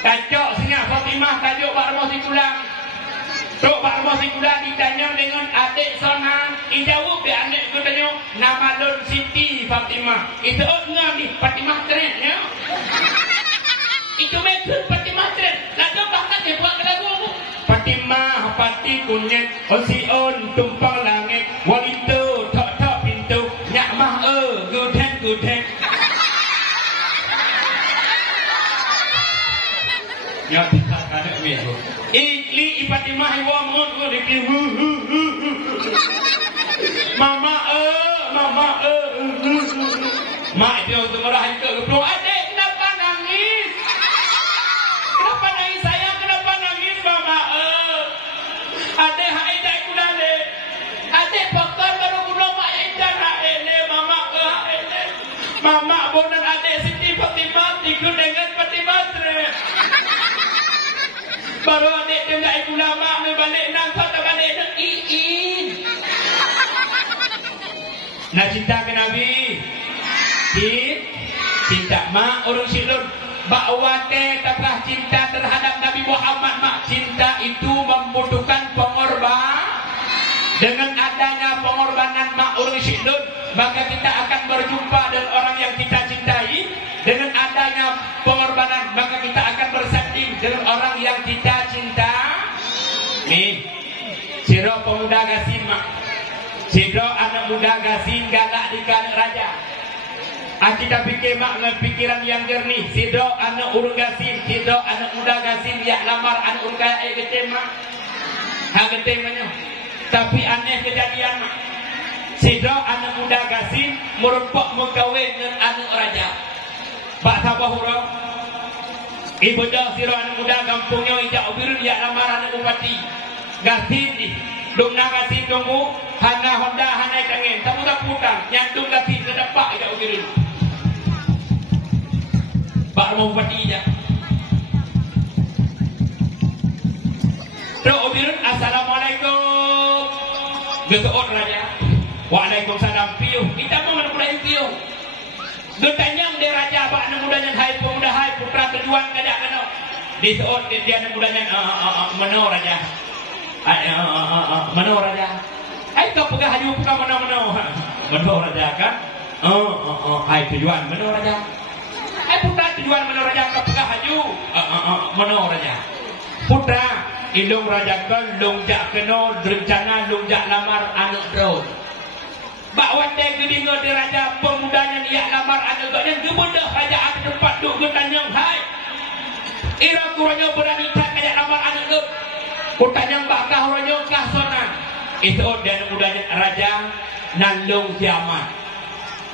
Tajuk singa Fatimah tajuk Pak Rumah Sikulang. Tok Pak Rumah Sikulang ditanya dengan adik sana. Dijawab dia anak tu tanya nama Lon Siti Fatimah. Itu ngam ni Fatimah keren ya. Itu betul Fatimah keren. Lalu bahkan dia buat lagu Fatimah pati kunyit osion tumpang langit walito tok pintu nyak mah gudeng ya kita kada melu ikli Fatimah wa mut dikli mama mak dia tu marah itu bro adik kenapa nangis sayang kenapa nangis mama adik hai dai kudale adik pakar baru kulo Baru adik dengar ibu lama me balik nang kau tak balik nak iin. Nak cinta ke Nabi? Cinta mak orang silun. Bakwate taklah cinta terhadap Nabi Muhammad mak. Cinta itu membutuhkan pengorban. Dengan adanya pengorbanan mak orang silun, maka kita akan berjumpa dengan orang yang kita cintai. Dengan adanya pengorbanan, maka kita akan bersanding dengan orang yang kita cinta. Nih, siro pemuda gasin mak. Siro anak muda gasin galak di kanak raja. Kita pikir mak dengan pikiran yang jernih. Siro anak urung gasin, siro anak muda gasin yang lamar anak urung kaya getem mak. Getem mana? Tapi aneh kejadian mak. Siro anak muda gasin merupak mengkawin dengan anak raja. Pak Sabah Hurau ibu dah siro anak muda kampungnya ijak ubirun ya lamar anak bupati gasin di dong na gasin tunggu hana honda hana kangen tamu tak putang nyantung gasin ke depak ijak ubirun Pak rumah bupati ijak do ubirun assalamualaikum geseot raja waalaikumsalam piuh kita mau menepulai piuh Getanyang dia raja apa anak mudanya hai pemuda hai putra kejuan kada kena. Di seot dia anak mudanya meno raja. Meno raja. Hai kau pegah haju buka meno. Meno raja kan? Hai kejuan meno raja. Hai putra kejuan meno raja kau pegah haju. Meno raja. Putra indung raja kan longjak kena rencana longjak lamar anak drone. Bawa dia gedingo di raja pemudanya dia lamar anak gaknya gebedah raja ada tempat duk getanyang hai ira kuranya berani tak kaya lamar anak gak kutanyang bakah kuranya kah sona itu dia mudanya raja nalung kiamat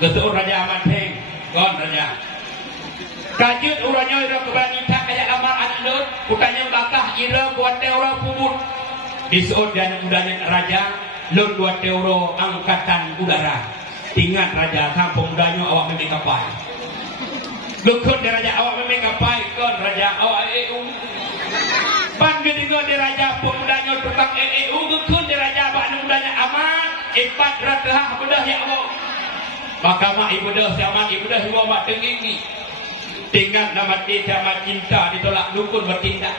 getur raja amat heng kon raja kajut uranya ira berani tak kaya lamar anak gak kutanyang bakah ira kuat ora pubut disut dia mudanya raja Lord 2 euro angkatan udara. Ingat raja kampung mudanya awak memang kapal. Lekut di raja awak memang kapal kon raja awak EU. Ban gedingo di raja pemudanya tukang EU lekut di raja bak mudanya aman. Ibat ratah bedah ya Allah. Maka mak ibu dah siaman ibu dah semua mak tinggi. Tinggal nama dia sama cinta ditolak dukun bertindak.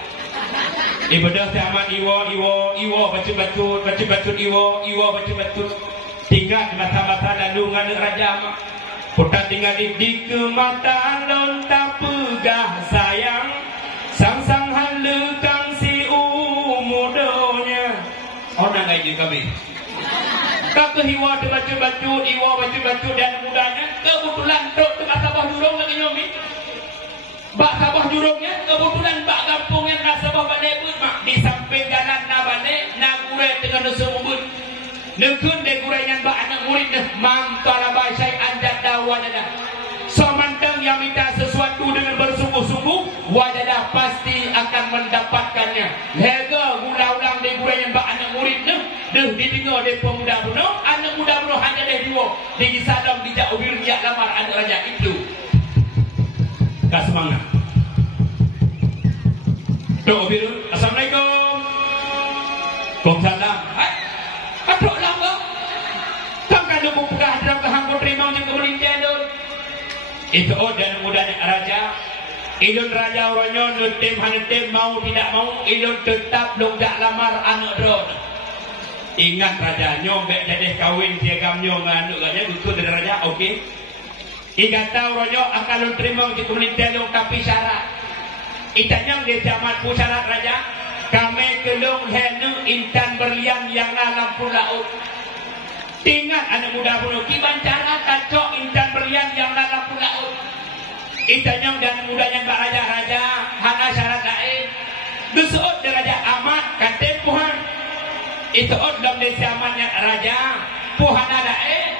Ibadah sama iwo bacut iwo bacut tinggal mata-mata landungan raja mak putar tinggal di kemata lonta pegah sayang sang halukang si umudonya orang ngaji kami tak kehiwa bacut iwo bacut dan mudanya kebetulan tok tempat sabah durung lagi nyomi bak sabah jurungnya kebetulan bak kampungnya nasabah balik pun mak di samping jalan na balik na gurai tengah nusa mubun nekun de gurai yang bak anak murid dah mam talaba syai anjat dah wajadah somantang yang minta sesuatu dengan bersungguh-sungguh wajadah pasti akan mendapatkannya lega ulang-ulang de gurai yang bak anak murid dah didengar de pemuda bunuh anak muda bunuh hanya de dua di sadam dijak ubir jak lamar anak raja itu tak semangat. Doa biru. Assalamualaikum. Waalaikumsalam. Hai. Atuk lama. Tangkan lu buka dalam kehangkut terima je kemuliaan dul. Itu dan mudanya raja. Ilun raja oronyo nutim hanetim mau tidak mau ilun tetap longjak lamar anak drone. Ingat raja nyombek dedeh kawin siagam nyongan gaknya dukun dari raja okey. Ikan tahu rojo akan terima di komunitas long tapi syarat. Itanyang di zaman pusyarat raja, kami kelung henu intan berlian yang dalam pulau. Ingat anak muda pulau kiban cara kacok intan berlian yang dalam pulau. Itanyang dan mudanya Pak Raja hana syarat lain. Dusuot di raja amat katempuhan. Itu dalam di zamannya raja puhana lain.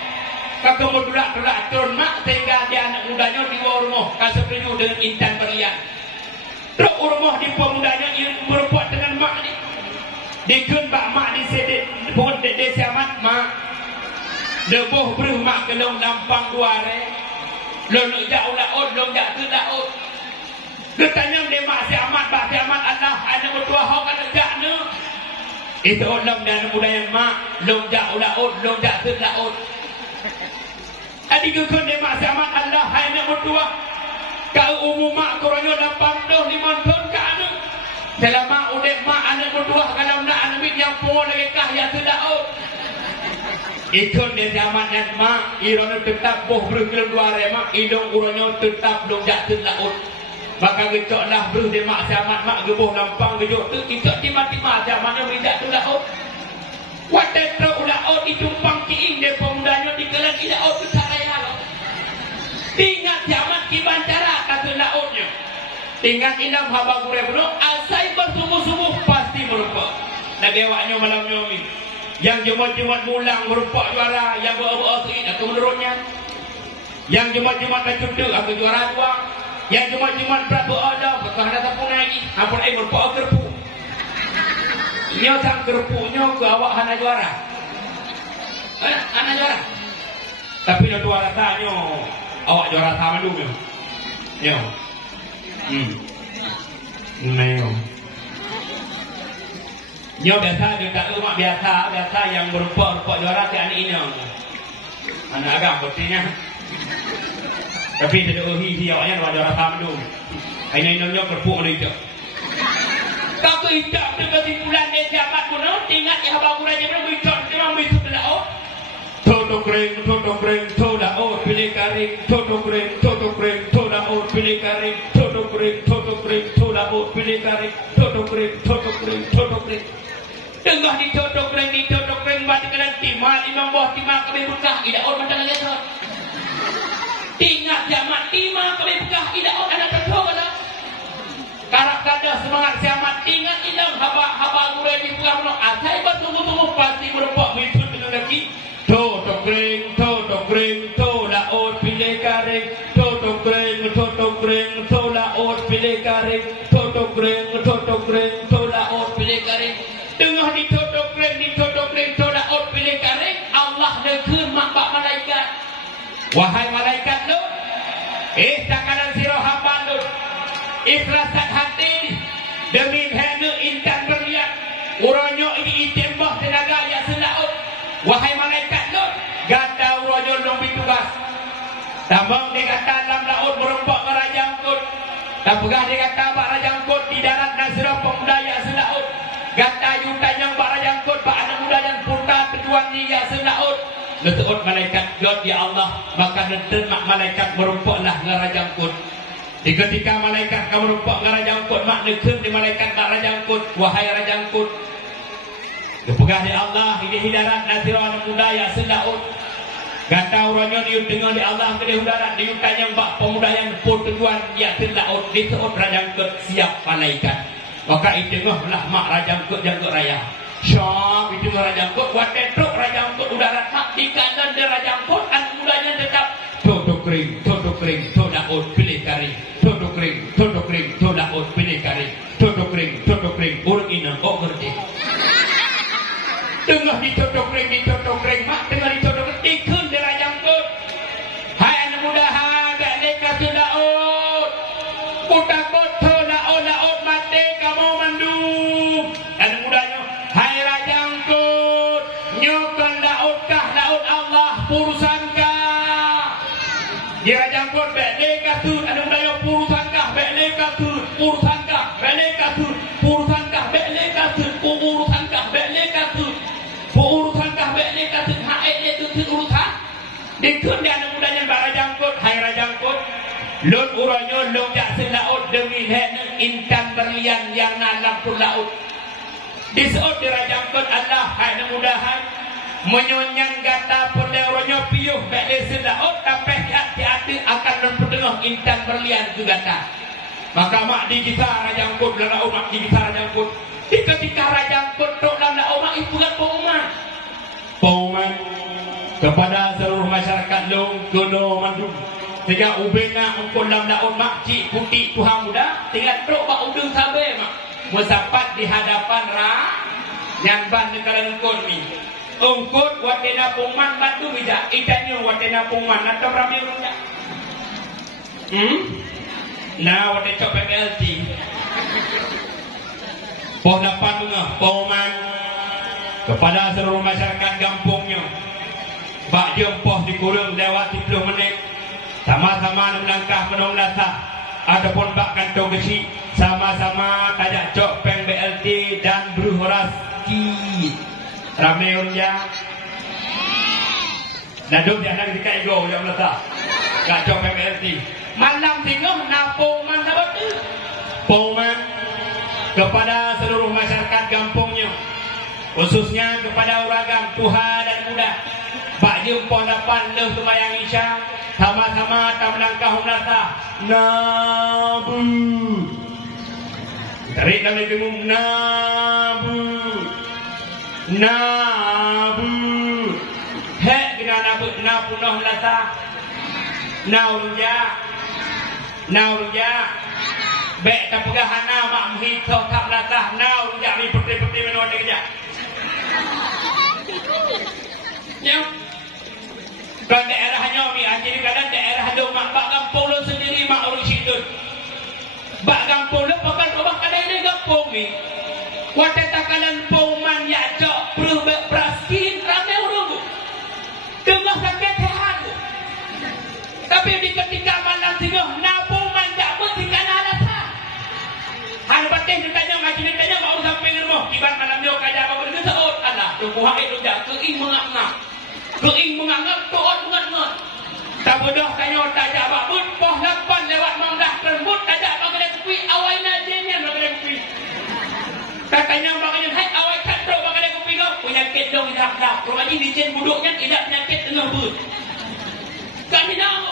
Kakak berdulak-dulak turun mak sehingga dia anak mudanya di rumah kasih penuh dengan intan berlian. Terus rumah di pemudanya berbuat dengan mak ni. Dikun bak mak di sedek pun desa mat mak. Debuh beruh mak kelong lampang duare. Lolok jak ulah od long jak tu dak od. Ketanya dia mak si amat Allah ana berdua hok ana jakna. Itu ulama dan budaya mak long jak ulaut long jak telaut. Adi gukun dia mak si amat Allah ana berdua. Kau umum mak koronyo 85 tahun ka ana. Selama udek mak ana berdua kalau nak ana mit yang po lagi kah ya telaut. Ikut dia zaman yang mak irono tetap boh berkelam dua mak idong uronyo tetap long jak telaut. Maka gecoklah beruh dia mak siamat mak gebuh lampang gejok tu gecok tiba-tiba siamatnya bijak tu laut. Wadah teruk laut ditumpang kiing dia pemudanya di kelan laut tu caraya lo. Tinggal siamat kiban cara kata lautnya. Tinggal inam haba gure beno asai bersumuh-sumuh pasti merupa. Nabi awaknya malam nyomi. Yang jemaat-jemaat mulang merupa juara yang bawa-bawa suit aku menurutnya. Yang jemaat-jemaat kecuduk aku juara dua. Yang cuma Prabu ada, betul ada tapung lagi. Ampun berpok kerpu. Nyo sang kerpunya ke awak hana juara. Hana juara. Tapi no juara tanyo, awak juara sama dulu. Nyo. Nyo biasa juga rumah biasa yang berpok juara ti ani ini. Anak agak buktinya. Tapi tidak uhi awaknya ada orang sama dulu. Ini namanya kerpuk itu. Kalau hidup dengan simpulan dia siapa pun, tinggal yang abang kurang je berapa hidup dia mampu itu tidak. Toto kering, toda pilih karing, toto kering, toda pilih karing, toto kering, toda pilih karing, toto kering. Tengah di toto kering, bati kelan timah, imam bawah timah kami bekah, tidak orang macam lagi. Tinggal siamat timah kami bekah ida anak tertolak lah. Karak kada semangat siamat tinggal ilang haba gure di bekah no asai bertunggu-tunggu pasti berpok mitun dengan kaki. Toto kering, laut pilih karing, toto kering, laut pilih karing, toto kering, laut pilih karing. Tengah di toto kering, laut pilih karing, Allah dekun mak malaikat. Wahai malaikat lu, takalan sirah hamba lu, ikhlasan hati demi henu intan berlian, uronyo ini itembah tenaga ya selaut. Wahai malaikat lu, gata uronyo long bitugas. Tambang dia kata dalam laut merempak merajangkut. Tapegah dia kata bak rajangkut di darat dan sirah pemuda ya selaut. Gata yutan yang bak rajangkut, bak anak muda yang purta kejuan ni ya selaut. Letuut malaikat God ya Allah, maka nenten mak malaikat merumpaklah ngarajangkut. Di ketika malaikat kamu merumpak ngarajangkut, mak nekun di malaikat mak rajangkut. Wahai rajangkut, kepegah di Allah ini hidarat nasirah muda ya selaut. Gata uranyo diut dengan di Allah ke di udarat diut yang bak pemuda yang pun tujuan ya selaut di seut rajangkut siap malaikat. Maka itu lah mak rajangkut jangkut raya. Syab itu rajangkut, watetruk rajangkut udarat mak di kanan dia rajangkut, anak mudanya tetap toto kering, laut pilih karing, toto kering, laut pilih karing, toto kering, urut inang, ngerti. Tengah di toto kering, mak tengah di toto kering, ikun dia rajangkut. Hai anak muda, hai leka tu laut, utakut tu laut mati kamu mandum. Anak mudanya, hai rajangkut, nyokon laut Allah purusankah. Dia rajangkut bele katut, ada mudanya purusankah bele katut, purusankah bele katut, purusankah bele katut, purusankah bele katut, purusankah bele katut, hai itu urusan. Dikun dia anak mudanya rajangkut, hai rajangkut, lon uranyo long jak selaut demi hene intan berlian yang nalam pun laut. Di saat dirajangkan Allah hai mudahan menyonyang gata penderonyo piuh bade selaut tapi hati-hati akan bertengah intan berlian ke gata. Maka mak di kita rajangkut dalam umat di kita rajangkut. Di ketika rajangkut dalam umat itu kan pengumuman kepada seluruh masyarakat long kuno mandum. Sejak ubena ungkul dalam umat cik putih Tuhan muda tinggal truk bak udung sabar mak. Musapat di hadapan nyamban negara ungkut ni. Ungkut watena pungman batu bijak. Ikannya watena pungman atau ramai rujak. Nah, wadah cok PBLT. Poh dapat bunga, poman kepada seluruh masyarakat kampungnya. Bak jempoh dikurung lewat 10 menit. Sama-sama melangkah menung lasah ataupun bak kantong kecil. Sama-sama tajak cok PBLT dan berhoras kit. Ramai urja. Nadung jangan dekat ego yang letak. Gak cok PBLT. Malam tengah napoman sahabat tu. Poman kepada seluruh masyarakat kampungnya, khususnya kepada uragam tua dan muda. Bak jumpa dapat leh semayang isya. Sama-sama tak melangkah merasa nabu. Tarik dalam gemuk nabu. Nabu. Hek kena nabut napunah merasa. Naurja. Bek tak pegahana mak mhito tak merasa. Naurja ni putih-putih menua dia. Ya. Kalau daerahnya ni, jadi kadang daerah ada mak bak kampung lo sendiri mak urus itu. Bak kampung lo pakai rumah kadang ini kampung ni. Wata takalan pauman ya cok perlu beraskin ramai orang tu. Tengah sakit sehat tu. Tapi di ketika malam tengah na pauman tak mesti kan alasan. Hal batin ditanya ngaji ditanya mau sampai rumah. Iban malam dia kaja apa benda seot Allah. Tu kuah itu jak keing mengangap. Keing menganggap tuan mengat-ngat. Tak bodoh tanya tajak babut. Poh lapan lewat mamdah terbut. Tajak bagi kuih awal najinya bagi kuih. Katanya makanya hai awal kadro bagi kuih kau. Penyakit dong dah. Rumah ini dijen buduknya tidak penyakit tengah bud. Kami tahu.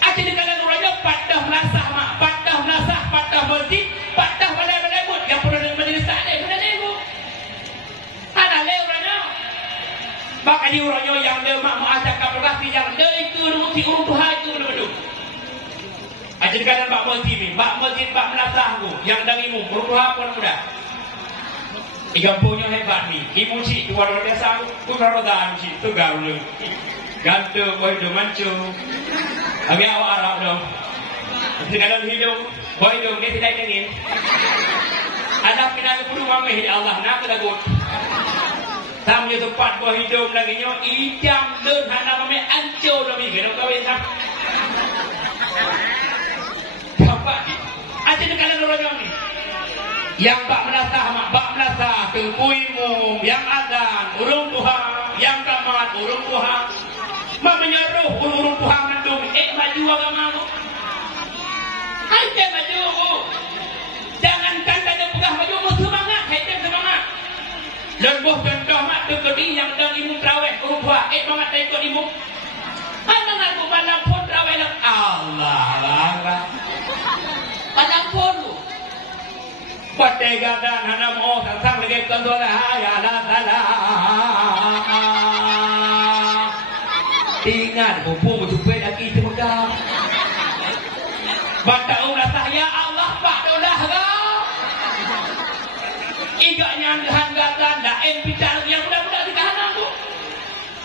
Aci di kalangan raja patah nasah mak. Patah nasah, patah masjid. Patah balai-balai bud. Yang perlu dengan majlis taklim. Mana lego? Ada lego raja. Baka di uranyo yang dia mak mu'asyar kaprasi yang dia itu si urung Tuhan itu betul-betul. Ajar kadang bak masjid bak melasah ku yang darimu urung Tuhan pun muda. Ikan punya hebat ni. Ibu cik tu orang biasa ku rodan cik tu garu. Gantung boy do mancu. Abi awak Arab dong. Kadang hidung boy do dia tidak ingin. Ada pinang kudu mameh Allah nak lagut. Sambil tempat buah hidung lagi nyo ijam leun hana mame ancur demi kena kawin sak. Apa ni? Ada dekat orang ni. Yang bak melasah tengkuimu, yang azan urung Tuhan, yang tamat urung Tuhan. Mak menyeruh urung Tuhan mendung maju agamamu. Hai maju. Jangan tanda pegah maju semangat, hai semangat. Lembuh contoh mak tu kedi yang dan ibu terawih berubah. Mangat tak ikut ibu. Mana aku malam pun terawih lah. Allah. Malam pun tu. Buat tega dan hana mau sang lagi kontrol ya la la. Ingat bubu berjumpa lagi semoga. Baca ulah saya Allah pak dolah kau. Igaknya hanggatan dah bicara yang mudah-mudah di kanan tu.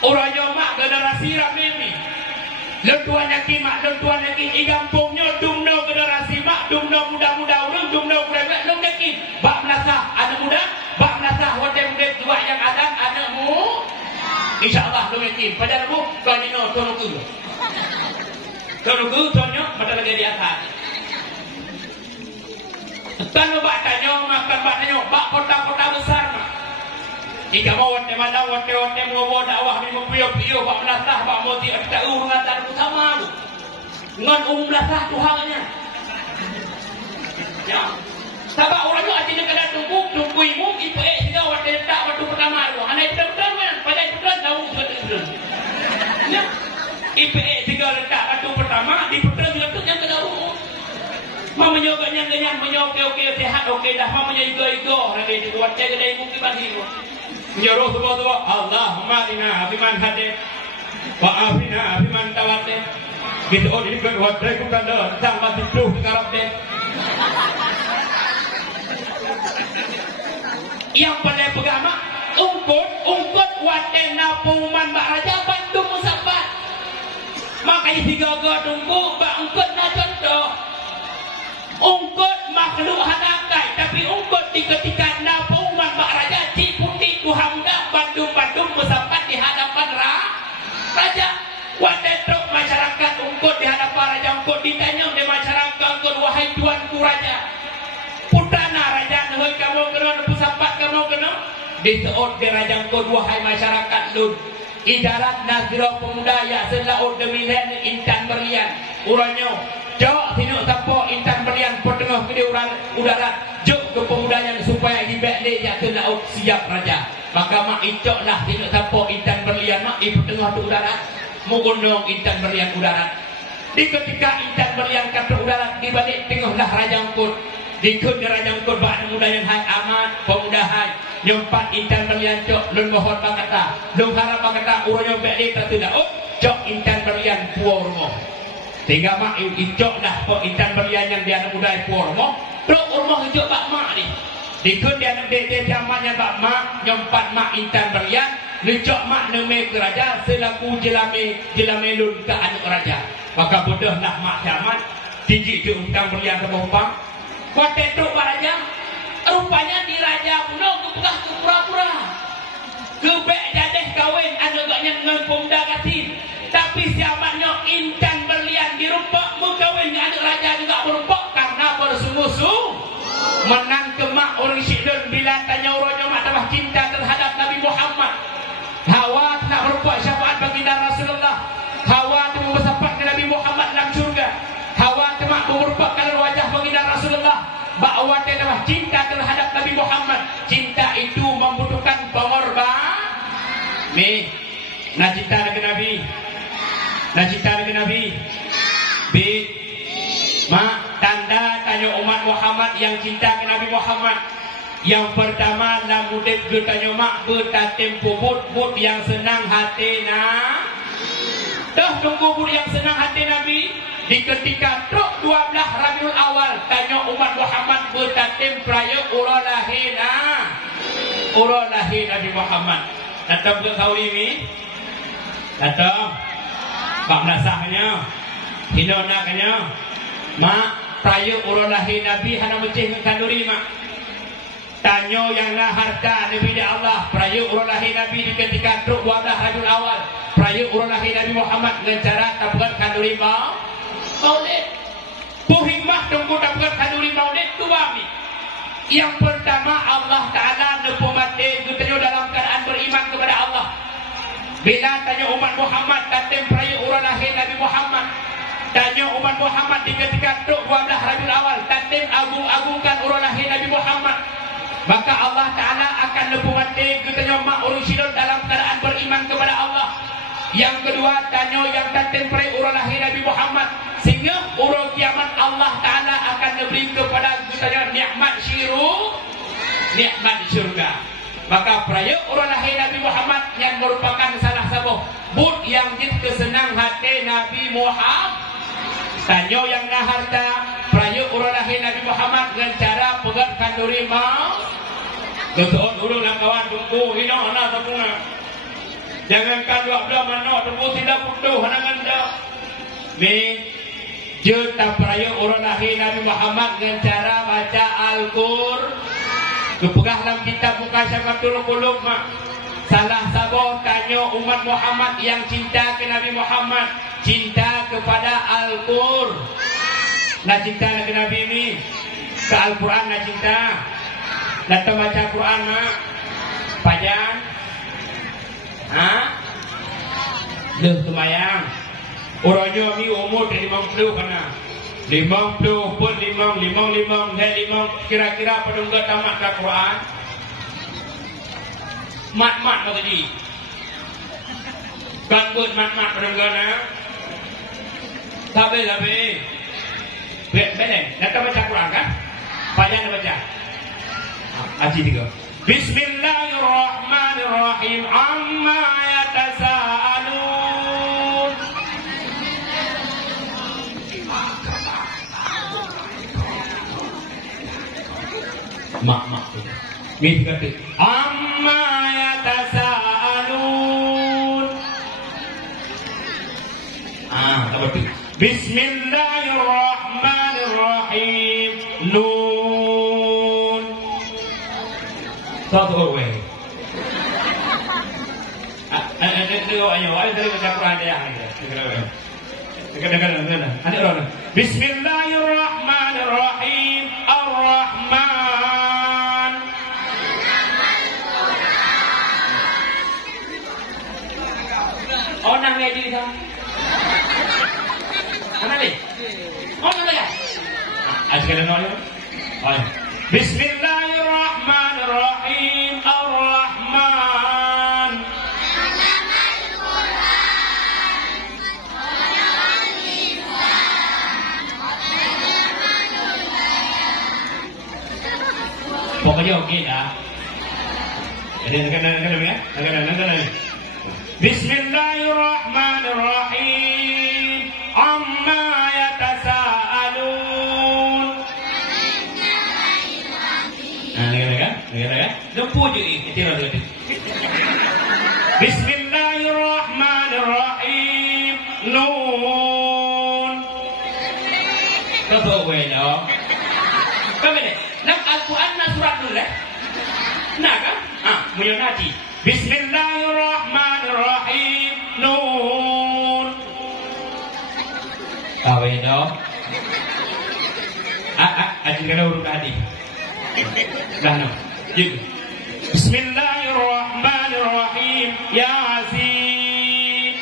Orang mak generasi ramai ni. Lentuan yakin mak lentuan yakin igampungnya dumno generasi mak dumno muda-muda orang dumno kuda-kuda dum yakin. Bak menasah anak muda, bak menasah wadah-wadah tua yang ada anakmu. Insya-Allah dum yakin. Pada aku kau ni no tonuku. Tonuku tonyo pada lagi di atas. Tanu bak tanyo makan bak tanyo bak kota-kota besar mak. Jika mau wate malam wate mau dakwah ni mupio-pio bak melasah bak moti tak ngatan utama tu. Ngan melasah Tuhannya. Ya. Sabak orang tu ajin kada tunggu imu ipe dia wate tak waktu pertama tu. Anai betul kan pada betul tahu betul. Ya. Ipe tiga letak waktu pertama di betul yang kedua. Mama nyoga nyang-nyang menyoke okey sehat okey dah mama nyoga igo lagi di buat jaga dai mungkin bagi ko. Nyuruh semua Allahumma inna biman hadid wa afina biman tawadid. Gitu oh ini kan buat aku kan dah sang mati tuh sekarang deh. Yang pada pegama ungkut watena puman bak raja Bandung Musabat. Makanya tiga tunggu bak ungkut na contoh. makhluk hanakai tapi ungkot di ketika napungan mak raja ciputi kuhamda bandung-bandung bersampat di hadapan raja. Wadetrok masyarakat ungkot di hadapan raja, ungkot ditanya oleh masyarakat, ungkot wahai tuanku raja, putrana raja nuhun kamu kena bersampat kamu kena diseot di raja ungkot wahai masyarakat lun idarat nazira pemuda ya selaut demilen intan berlian uranyo jok tinuk tapo intan berlian potengah ke udara jok ke pemuda yang supaya dibek le ya ke laut siap raja. Maka mak icok lah tinuk tapo intan berlian mak di potengah tu udara mengundang intan berlian udara. Di ketika intan berlian kata udara di balik tengahlah raja ungkut dikut di raja ungkut bahan muda yang hai amat pemuda hai nyempat intan berlian cok lun mohon bakata lun harap bakata uranyo beli tertudak cok intan berlian puormo tinggal mak icok dah kok intan berlian yang dia muda puormo truk rumah icok bak mak ni dikut dia nak dede jamannya bak mak nyempat mak intan berlian licok mak neme ke raja selaku jelame lun ke anak raja. Maka bodoh lah mak jaman tiji di intan berlian ke bawah kote truk raja. Rupanya di raja puno kepegah ke pura-pura kebek jadeh kawin anaknya dengan pemuda katin tapi siamannya intan berlian dirumpak mengkawin dengan anak raja juga berumpak karena bersungguh-sungguh menang kemak orang syidun bila tanya orangnya mak tambah cinta terhadap Nabi Muhammad. Hawa nak berumpak syafaat baginda Rasulullah, Hawa tu bersampat ke Nabi Muhammad dalam surga, Hawa tu mak berumpak kalau wajah baginda Rasulullah. Bahawa dia adalah cinta terhadap Nabi Muhammad. Cinta itu membutuhkan pengorbanan. Ni, nak cinta dengan Nabi, nak cinta dengan Nabi. B, mak tanda tanya umat Muhammad yang cinta dengan Nabi Muhammad. Yang pertama dalam murid bertanya mak bertatim puput yang senang hati na. Dah tunggu bud yang senang hati Nabi. Di ketika truk 12 Rabiul Awal tanya umat Muhammad bertatim peraya uralahi Nabi Muhammad. Datang ke Saudi ni, datang Pak Nasahnya Hinonaknya mak peraya uralahi Nabi hana mecih dengan kanduri mak tanya yang lah harta Nabi Allah peraya uralahi Nabi di ketika truk 12 Rabiul Awal peraya uralahi Nabi Muhammad dengan cara tabukan kanduri maulid. Puhimah tunggu dapat kanduri maulid dua mi. Yang pertama Allah Ta'ala nepomate gutanyo dalam keadaan beriman kepada Allah. Bila tanya umat Muhammad tatem peraya urang lahir Nabi Muhammad, tanya umat Muhammad di ketika 12 Rabiul Awal tatem agung-agungkan urang lahir Nabi Muhammad, maka Allah Ta'ala akan nepomate gutanyo mak urusidon dalam keadaan beriman kepada Allah. Yang kedua tanya yang tatem peraya urang lahir Nabi Muhammad, sehingga urang kiamat Allah Ta'ala akan memberi kepada kita nikmat syurga. Maka peraya urang lahir Nabi Muhammad yang merupakan salah satu bud yang jid kesenang hati Nabi Muhammad. Tanya yang nak harta peraya urang lahir Nabi Muhammad dengan cara pegang kanduri mau. Betul urang nak kawan tunggu hina ana tunggu. Jangankan 12 mana tunggu tidak putuh hanangan dah. Ni juta peraya urang lahir Nabi Muhammad dengan cara baca Al-Qur'an. Kepegah dalam kitab Mukasyafatul Qulub mak. Salah satu tanya umat Muhammad yang cinta ke Nabi Muhammad, cinta kepada Al-Qur'an. Nak cinta ke Nabi ini, ke Al-Qur'an nak cinta. Nak baca Quran mak. Pajan. Dah semayang. Orangnya ni umur 50 kana. 50 pun 5 kira-kira pedungga tamat Al-Quran. Mat-mat tadi. Kan buat mat-mat pedungga na. Sabe. Beleng. Nak baca Quran kan? Pajan baca. Aji 3. Bismillahirrahmanirrahim. Amma yatasaalun. Mak. Ni kata amma yatasaalun. Apa tu? Bismillahirrahmanirrahim. Nun Satu we. Tengok ayo, ada dari baca Quran dia yang ni. Dengar. Ada orang. Bismillahirrahmanirrahim. Ar-Rahman. Oh nang ngaji dah. Mana ni? Oh nang lagi. Sekarang nak ni. Ayo. Bismillahirrahmanirrahim. Ar-Rahman. Pokoknya okey dah. Jadi negara ya. Negara. Bismillahirrahmanirrahim. Amma yatasaalun. Negara. Lupa je kita tadi. Bismillahirrahmanirrahim. Nun. Apa wena? Kamera. Nak Al-Quran nak surat dulu eh? Nak kan? Punya nanti. Bismillahirrahmanirrahim. Nun. Tahu dong? Aji kena urut hati. Dah no. Jadi. Bismillahirrahmanirrahim. Yasin.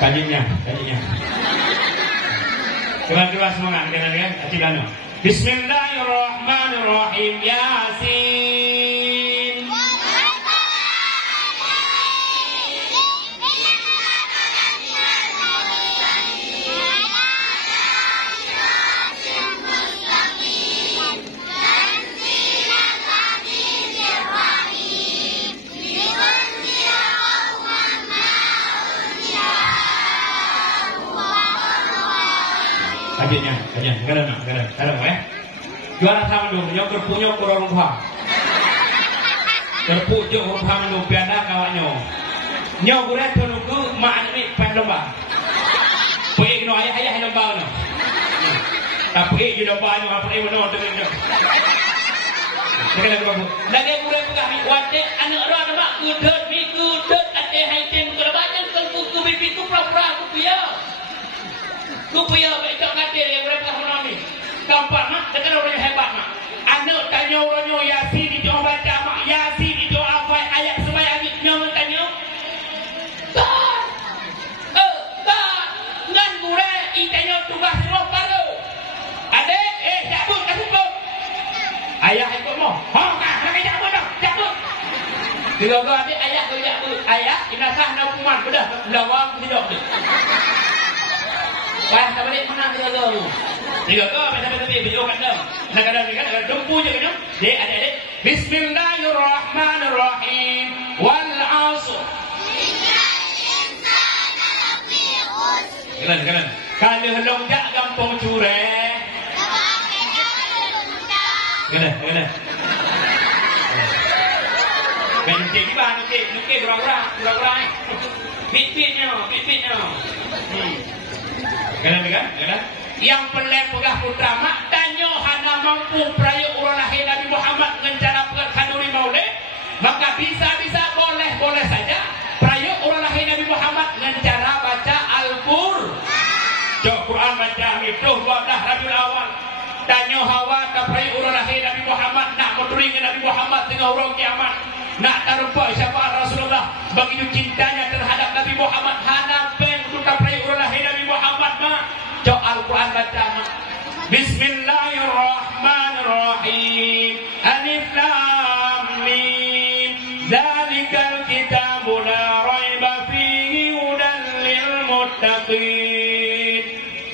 Kajinya. Coba semangat dengan ya, Acilano. Bismillahirrahmanirrahim. Yasin. Kajinya, kadang eh. Juara sama dulu, nyok kerpunyok kurang rumpah. Kerpunyok rumpah dulu, piada kawannya. Nyok kuret penuku, mak ni pandemba. Pergi no ayah lembang no. Tapi je lembang no, apa ni no dengan. Sekali lagi. Lagi kuret kami, wate anak orang mak kudut, ate haitin kelebajan buku bibi tu pura-pura aku piau. Kupaya baca kata yang mereka menami. Gampang mak, dengan orang hebat mak. Anak tanya orangnya Yasin itu baca mak. Yasin itu apa ayat supaya adiknya tanya. Tak. Ngan gure itanya tugas roh baru. Adik, cabut kasih pun. Ayah ikut mau. Nak cabut dah, cabut. Tiga adik ayah tu cabut. Ayah inasah nak hukuman sudah lawang tidak tu. Wah, tak boleh menang tiga go. Tiga go, macam video kat dalam. Nak kadang dumpu je kan? Dek, adik. Bismillahirrahmanirrahim. Wal 'asr. Kelan. Kalau lonjak gampang cureh. Kelan. Benci di mana nuke berang-berang. Bit-bitnya. Kan? Yang pelai pegah putra mak tanya hana mampu peraya urang lahir Nabi Muhammad dengan cara kanuri maulid, maka bisa boleh saja peraya urang lahir Nabi Muhammad dengan cara baca Al-Qur'an. Quran baca itu 12 Rabiul Awal. Tanya Hawa ke peraya urang lahir Nabi Muhammad nak menuri dengan Nabi Muhammad dengan urang kiamat. Nak tarupa syafaat Rasulullah begitu cintanya terhadap Nabi Muhammad hana pen untuk peraya urang lahir Nabi Muhammad mak. Cok Al-Quran baca mak. Bismillahirrahmanirrahim. Alif Lam Mim. Dzalikal kitabu la raiba fihi hudan lil muttaqin.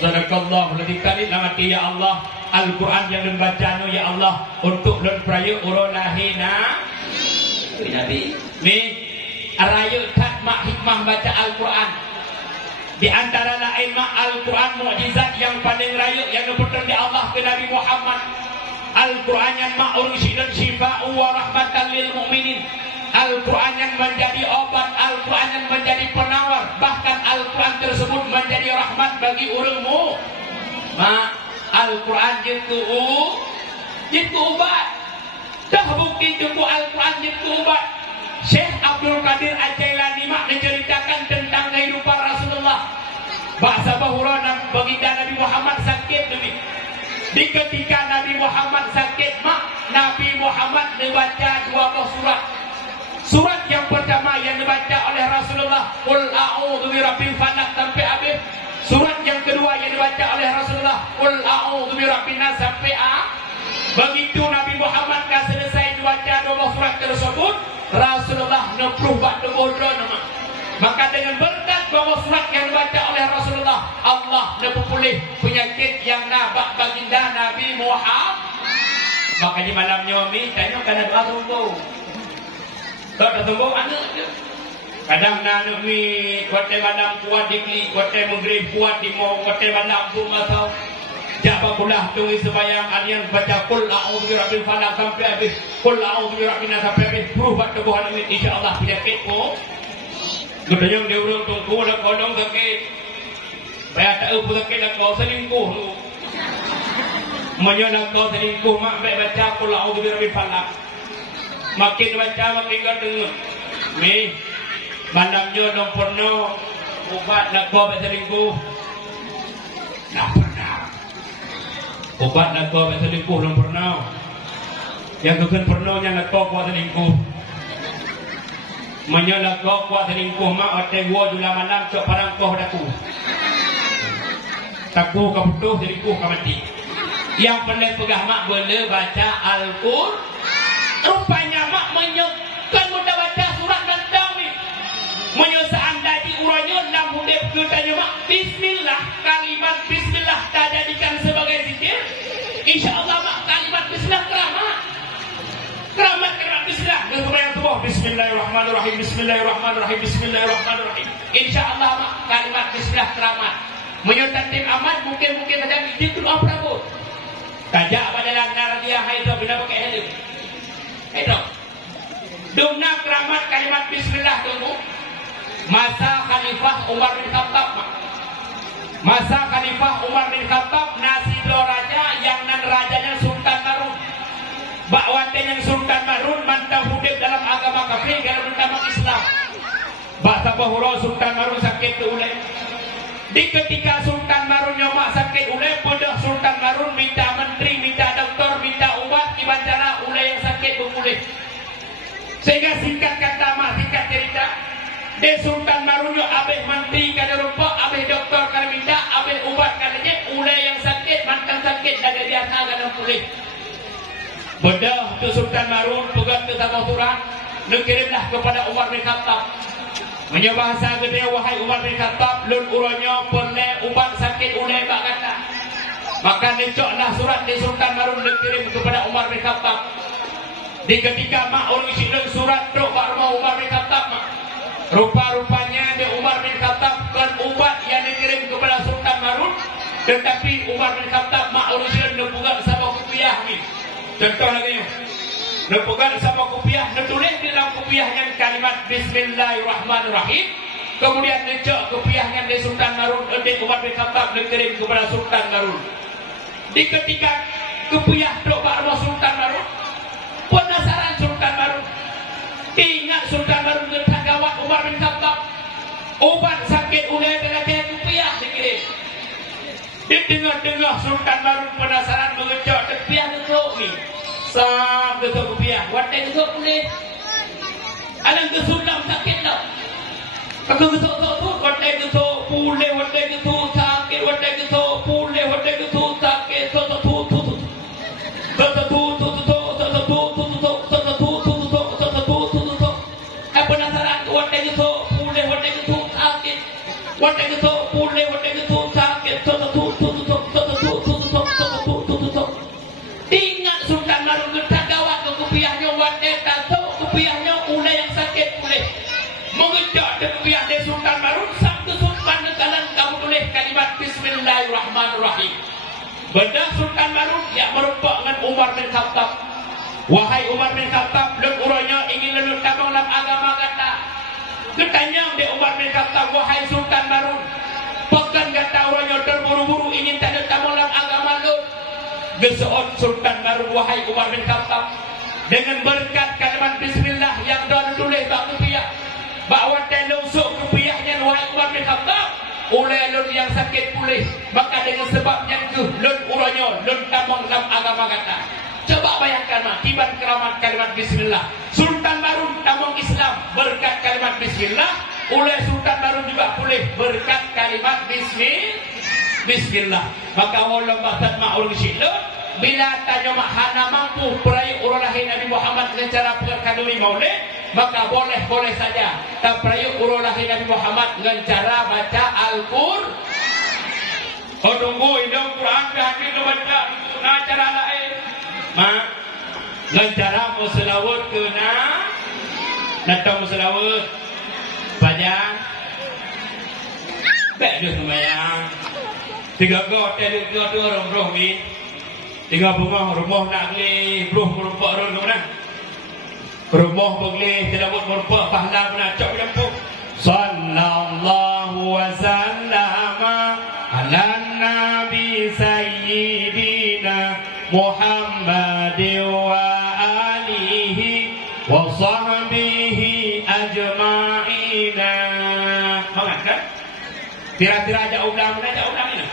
Sadaqallahu alladzi kali lamati ya Allah. Al-Quran yang dibaca ya Allah untuk lon peraya urang lahir Nabi. Ni raya kat mak hikmah baca Al-Quran. Di antara lain Al-Quran mukjizat yang paling raya yang dipertun di Allah ke Nabi Muhammad. Al-Quran yang ursilan syifa'u wa rahmatan lil mu'minin. Al-Quran yang menjadi obat, Al-Quran yang menjadi penawar, bahkan Al-Quran tersebut menjadi rahmat bagi urangmu. Al-Quran jitu obat. Dah bukti tunggu Al-Quran jitu obat. Syekh Abdul Qadir Al-Jailani menceritakan tentang kehidupan Rasulullah. Bahasa bahura baginda Nabi Muhammad sakit demi. Di ketika Nabi Muhammad sakit, Nabi Muhammad membaca 2 surat. Surat yang pertama yang dibaca oleh Rasulullah, Qul a'udzu birabbil falaq sampai habis. Surat yang kedua yang dibaca oleh Rasulullah, Qul a'udzu birabbin nas sampai begitu Nabi Muhammad dah selesai membaca 2 surat tersebut, Rasulullah nepruh batu bodoh nama. Maka dengan berkat 2 surat yang dibaca oleh Rasulullah, Allah nepulih penyakit yang nabak baginda Nabi Muhammad. Maka di malamnya mi tanya kana doa tunggu. Doa tunggu anak. Kadang anak mi kuat malam kuat dikli, kuat maghrib kuat di mau, kuat malam pun atau jaba pula tunggu sembahyang alian baca qul a'udzu birabbil falaq sampai habis, qul a'udzu birabbin nas sampai habis, berubah tubuh anak mi insyaallah penyakitmu. Gedenya dia urang tunggu dah kodong sakit. Bayar tak apa sakit dah kau selingkuh tu. Menyonak kau selingkuh mak baik baca qul a'udzu birabbil falaq. Makin baca makin gedeng. Mi malamnya dong penuh ubat nak kau baik selingkuh. Nak pernah. Ubat nak kau baik selingkuh dong pernah. Yang bukan pernahnya nak kau buat selingkuh. Menyolah kau kuat selingkuh mak otak gua jula malam cok parang kau daku. Taku kau betul selingkuh kau mati. Yang pandai pegah mak boleh baca Al-Qur'an. Rupanya mak menyokkan mudah baca surat dan dami. Menyosaan dadi uranya dalam hudib ketanya mak bismillah, kalimat bismillah tak jadikan sebagai zikir. InsyaAllah mak kalimat bismillah keramat. Keramat bismillah. Kemudian tubuh bismillahirrahmanirrahim, bismillahirrahmanirrahim, bismillahirrahmanirrahim. InsyaAllah mak kalimat bismillah keramat. Menyertai tim amat mungkin saja itu doa Prabu. Kajak pada langgar dia hai tu bila pakai helm. Itu. Dumna keramat kalimat bismillah tunggu. Masa Khalifah Umar bin Khattab. Masa Khalifah Umar bin Khattab nasiblo raja yang nan rajanya Sultan Harun. Bakwate yang Sultan Harun mantap hudib dalam agama kafir dalam agama Islam. Bahasa bahura Sultan Harun sakit ulai. Di ketika Sultan Harun nyomak sakit ulai, pada Sultan Harun minta menteri, minta doktor, minta ubat, dibacara ulai yang sakit berpulih. Sehingga singkat kata mak singkat cerita, de Sultan Harun yo abeh menteri kada rupa, abeh doktor kada minta, abeh ubat kada je, ulai yang sakit mantan sakit dah biasa kada pulih. Bedah tu Sultan Harun pegang tu satu surat, dikirimlah kepada Umar bin Khattab. Menyebahasa gede wahai Umar bin Khattab, lun uronyo perle ubat sakit ulai bak kata. Maka dicoklah surat di Sultan Harun dikirim kepada Umar bin Khattab. Di ketika mak urus surat tu bak rumah Umar bin Khattab mak. Rupa-rupanya di Umar bin Khattab kan ubat yang dikirim kepada Sultan Harun, tetapi Umar bin Khattab mak urus pegang sama kopiah ni. Contoh lagi, pegang sama kopiah, tulis di dalam kopiahnya kalimat Bismillahirrahmanirrahim. Kemudian dicok kopiahnya di Sultan Harun, di Umar bin Khattab dikirim kepada Sultan Harun. Di ketika kopiah doa Sultan Harun, penasaran Sultan Harun. Ingat Sultan Harun bertagawat Umar bin Khattab. Ubat sakit ulai dengan kopiah dikirim. Di tengah-tengah Sultan Harun penasaran mengecok kopiah ketuk ni. Sam ketuk kopiah, watai ketuk boleh. Alang kesulam sakit tak? Aku ketuk tu, watai ketuk boleh, watai ketuk sakit, watai ketuk boleh, watai ketuk sakit, penasaran watai ketuk boleh, watai ketuk sakit, watai ketuk boleh, watai ketuk sakit, ingat Sultan Harun bertagawat ke kopiahnya watai tato kopiahnya ulai yang sakit boleh mengejak ke kopiah de Sultan Harun sampai Sultan kalan Bismillahirrahmanirrahim. Bedah Sultan Barun yang merupakan dengan Umar bin Khattab. Wahai Umar bin Khattab, lek uranya ingin lelut tabang dalam agama kata. Ketanyang de Umar bin Khattab, wahai Sultan Barun, pekan kata uranya terburu-buru ingin tak lelut tabang dalam agama lut. Geseot Sultan Barun, wahai Umar bin Khattab, dengan berkat kalimat Bismillah yang dah ditulis bak kepiah, bahawa telungsuk kepiahnya wahai Umar bin Khattab, oleh lun yang sakit pulih, maka dengan sebabnya ke lun uranya lun tamang dalam agama kata. Coba bayangkan mak, tiban keramat kalimat Bismillah. Sultan Barun tamang Islam berkat kalimat Bismillah, oleh Sultan Barun juga pulih berkat kalimat Bismillah. Maka Allah batat mak orang syilun, bila tanya mak hana mampu peraih urang lahir Nabi Muhammad dengan cara perkandungi maulid, maka boleh saja. Tak peraih urang lahir Nabi Muhammad dengan cara baca Al-Qur'an. Oh tunggu, indong Quran berhati lo baca nah cara lain. Mak, dengan cara muselawat kena datang muselawat panjang baik dia sembahyang 3 got ada 2 orang ni 3 rumah nak beli bro merupak ron ke mana rumah beli selawat merupak pahala mana cak lampu sallallahu wasallama ala nabi sayyidina Muhammadin wa alihi wa sahbihi ajma'ina. Mangat kan? Tira-tira aja ulang ini.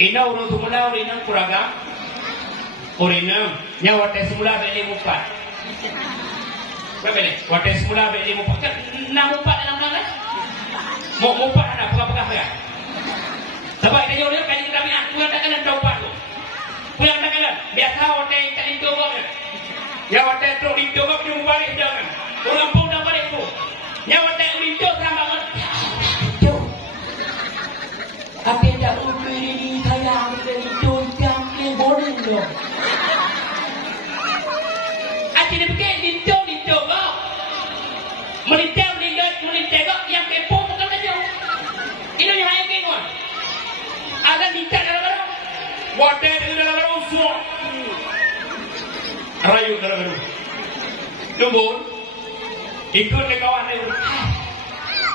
Ina urut semula urinang kuragam. Urinang nyawa tes semula beli 4. Berapa ni? Wates semula beli 4. Kan 6 4 dalam dalam. Mau 4 ada pegang-pegang ya. Sebab dia orang kali kami aku yang takkan tahu pak tu. Pulang takkan biasa hotel tak itu kok. Ya hotel tu itu kok dia balik jangan. Orang pun dah balik tu. Ya hotel itu sama banget. Apa tak boleh ini saya ambil itu jam yang boleh dong. Asyik pergi itu kok. Melintang kok yang kepo bukan aja. Ini yang ayam kengkon. Ada lincah dalam wadah dalam semua rayu dalam kemudian ikut dengan kawan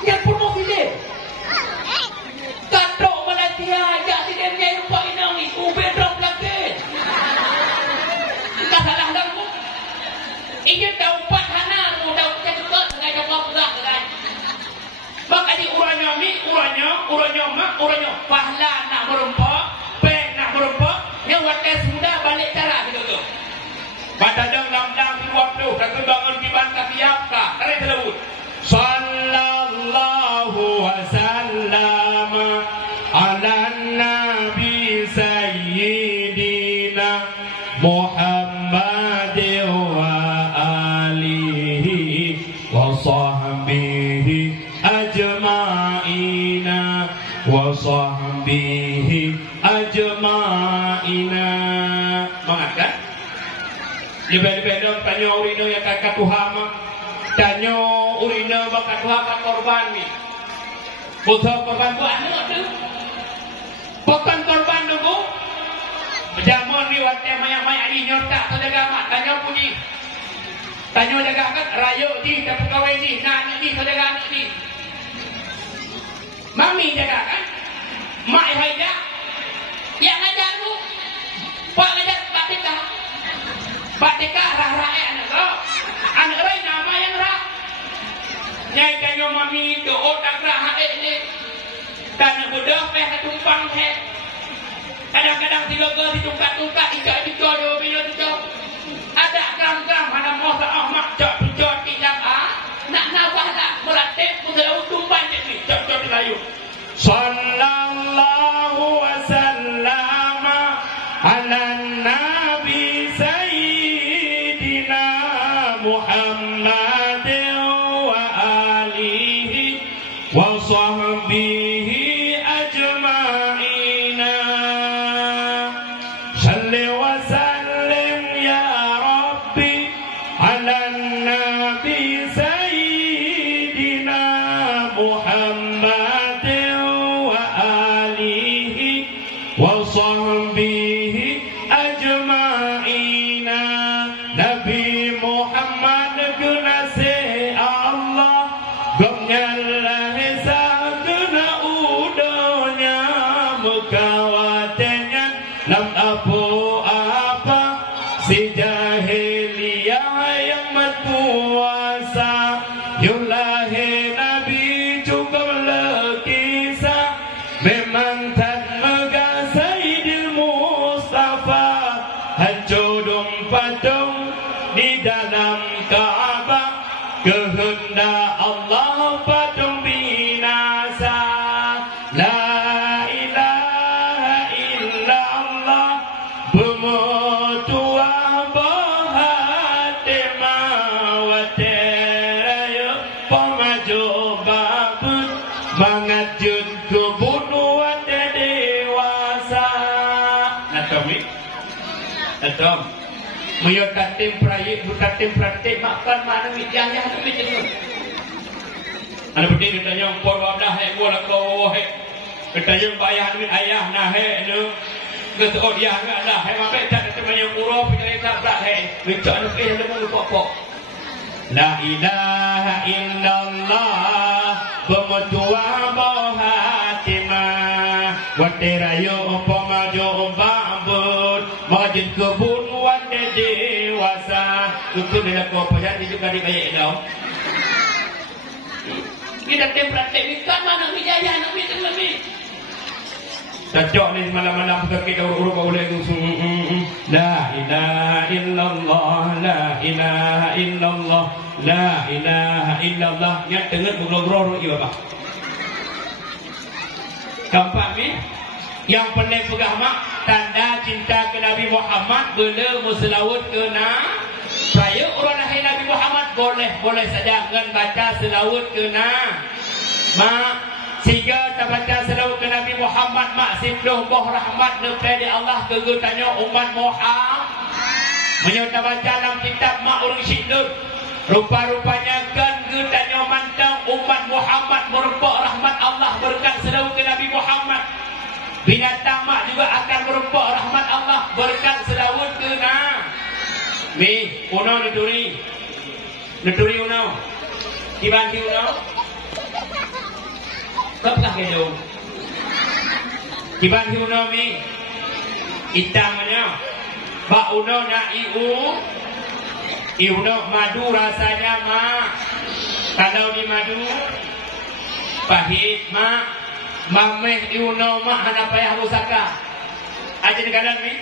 yang pun mau pilih katok Malaysia ajak si dia punya rupa inang ni ubin dong lagi tak salah dalam ingin tahu 4 hana mu tahu cakap dengan jawab berat kan maka di uranya mak pahala nak merompak peng nak merompak yang wates muda balik cara gitu tu pada dalam 20 kata bangun di bangka siapa tarik tersebut sallallahu wasallam ala nabi sayyidina Muhammadin wa alihi wa sahbihi ajma'ina wa sahbihi ajma'ina. Mengatakan lebih-lebih dong tanya urino yang kakak Tuhan tanya urino bakat Tuhan korban ni butuh korban tu anak tu bukan korban tu berjamun ni waktu mayak-mayak ni nyortak tu jaga mak tanya punyi tanya jaga kat rayu ni tak pegawai ni nak ni tu jaga anak ni mami jaga kan mak haida yang ngajar tu pak ngajar batika rah-rah anak rai nama yang rah nyai kanyo mami do otak rah ni dan budak peh tumpang he kadang-kadang tiga-tiga ditungkat-tungkat ijak-ijak yo bila tu ada gram-gram mana mau mak jok tidak nak nafah tak melatih budak tumpang ni jok layu sallallahu wasallam ala nabi sayyidina Muhammadin wa alihi wa sahbihi ajma'ina salli wa sallim si jahiliyah yang berkuasa, yulahi Nabi juga lekisah, memang tak megah Sayyidil Mustafa, hancur patung di dalam Ka'bah, kehendak Allah patung binasa. La ilaha illallah pemutuah bahatima wa teraya pemaju babut mengajut kebun wa dewasa. Atom Maya katim prayik butatim praktik makan mana mijahnya tu mijah. Ana berdiri tanya por wadah he bola ko he. Ketanya bayah mit ayah nah he nu geto dia enggak dah he mabe tak temanya uro pikir tak berat he. Bincak nu lemu pokok. La ilaha illallah pemutua bohatimah wa terayo pemajo babut majid kebun dewasa. Itu bila kau pejat juga dibayar dong. Kita temprak kan mana bijaya nak bikin lebih. Cocok ni malam-malam kita urut boleh langsung. La ilaha illallah, la ilaha illallah, la ilaha illallah. Yang dengar bergelor-gelor ibu bapa. Keempat ni yang pandai pegang mak tanda cinta ke Nabi Muhammad bila selawat ke saya orang lahir Nabi Muhammad boleh saja dengan baca selawat ke mak sehingga tak baca selawat ke Nabi Muhammad mak siploh boh rahmat daripada Allah ke tanya umat Muhammad menyata baca dalam kitab mak orang syidud rupa-rupanya kan ke tanya mantang umat Muhammad merempak rahmat Allah berkat selawat ke Nabi Muhammad. Binatang mak juga akan merempak rahmat Allah berkat selawat ke mi uno neturi uno dibanti uno kaplah kedo dibanti uno mi itamnya ba uno na iuno madu rasanya mak kalau di madu pahit mak mameh iuno mak hana payah busaka aja kadang ni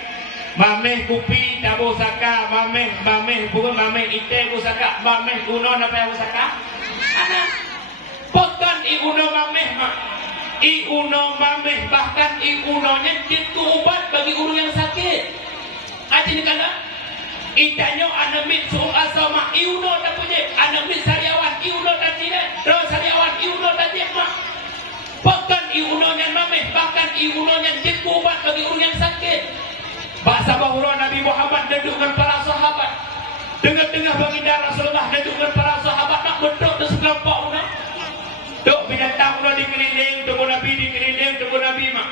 mameh kupi tak busaka mameh bukan mameh ite busaka mameh uno hana payah busaka ana pokan iuno mameh mak iuno mameh bahkan iunonya jitu ubat bagi urang yang sakit aja kadang itanya anamit suul asama iuno tak punya anamit sariawan iuno tak tidak terus sariawan iuno tak dia mak bahkan iunonya mameh bahkan iunonya jitu ubat bagi orang yang sakit. Bahasa bahura Nabi Muhammad duduk dengan para sahabat tengah-tengah baginda Rasulullah duduk dengan para sahabat nak bedok di sebelah pak una duk binatang una dikeliling tunggu Nabi dikeliling tunggu Nabi mak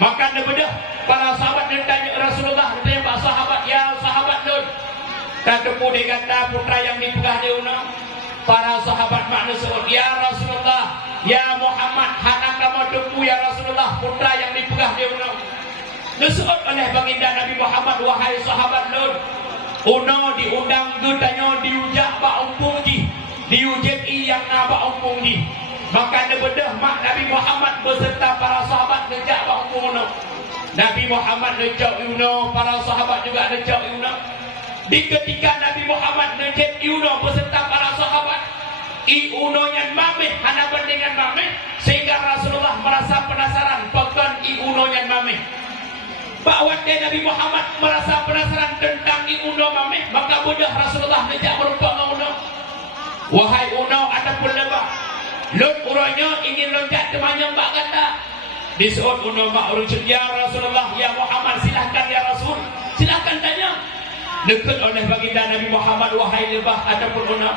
makan dia bedah para sahabat dia tanya Rasulullah dia pak sahabat ya sahabat dun kata dia kata putra yang dipegah dia una para sahabat manusia ya Rasulullah ya Muhammad hanak kamu tunggu ya Rasulullah putra yang dipegah dia una disebut oleh baginda Nabi Muhammad wahai sahabat Lut uno diundang gutanya diujak ba umpung di diujak yang naba umpung di maka dia bedah mak Nabi Muhammad beserta para sahabat ngejak ba umpung uno Nabi Muhammad ngejak uno para sahabat juga ngejak uno di ketika Nabi Muhammad ngejak uno beserta para sahabat iunonya mameh hana bandingan mameh sehingga Rasulullah merasa penasaran pekan iunonya mameh bahwa Nabi Muhammad merasa penasaran tentang iuno mameh maka budak Rasulullah ngejak merupakan uno wahai uno ataupun lebah Lut uranya ingin loncat temannya mbak kata disuruh uno mbak urut ya Rasulullah ya Muhammad silahkan ya Rasul silahkan tanya dekat oleh baginda Nabi Muhammad wahai lebah ataupun uno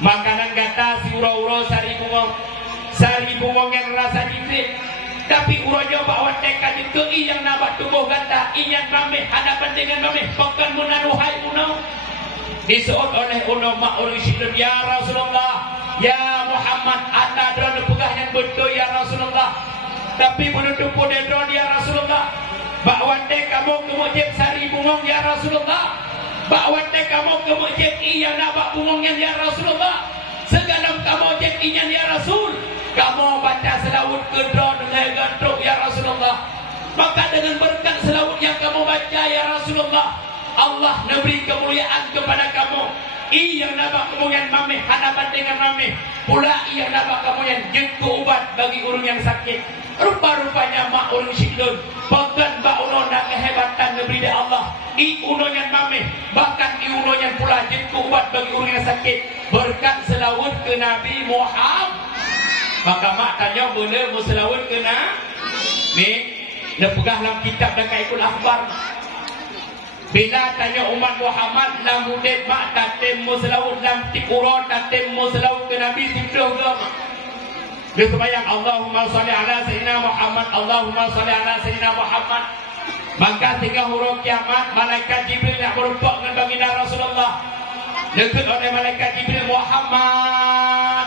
makanan kata si uro-uro sari bungong yang rasa jifit tapi uranya bawa tekad itu yang nabat tubuh kata inyan mameh hadapan dengan mameh bukan menaruhai uno disuruh oleh uno mak orang syidun ya Rasulullah ya Muhammad anda drone pegah yang betul ya Rasulullah tapi menutup pun drone ya Rasulullah bawa tekad kamu kemujib sari bungong ya Rasulullah Bawa te kamu kemujik iya nabak bungungnya ya Rasulullah. Seganam kamu jik inyan ya Rasul. Kamu baca selawat kedua dengan gantuk ya Rasulullah. Maka dengan berkat selawat yang kamu baca ya Rasulullah, Allah memberi kemuliaan kepada kamu. Iya nabak kemuliaan mameh hadapan dengan mameh. Pula iya nabak kemuliaan jengku ubat bagi orang yang sakit. Rupa-rupanya mak orang syidun. Bahkan bak uno dan kehebatan negeri dari Allah. I unonya mameh. Bahkan i unonya pula jengku ubat bagi orang yang sakit. Berkat selawat ke Nabi Muhammad. Maka mak tanya boleh mau selawat ke Nabi. Dia pegah dalam kitab dan kaikul akhbar. Bila tanya umat Muhammad lamudid mak tatim mau selawat dalam tikuran tatim mau selawat ke Nabi simpuh ke mak. Dia sembahyang Allahumma salli ala Sayyidina Muhammad, Allahumma salli ala Sayyidina Muhammad. Maka sehingga huruf kiamat malaikat Jibril nak berumpak dengan baginda Rasulullah. Dekat oleh malaikat Jibril Muhammad.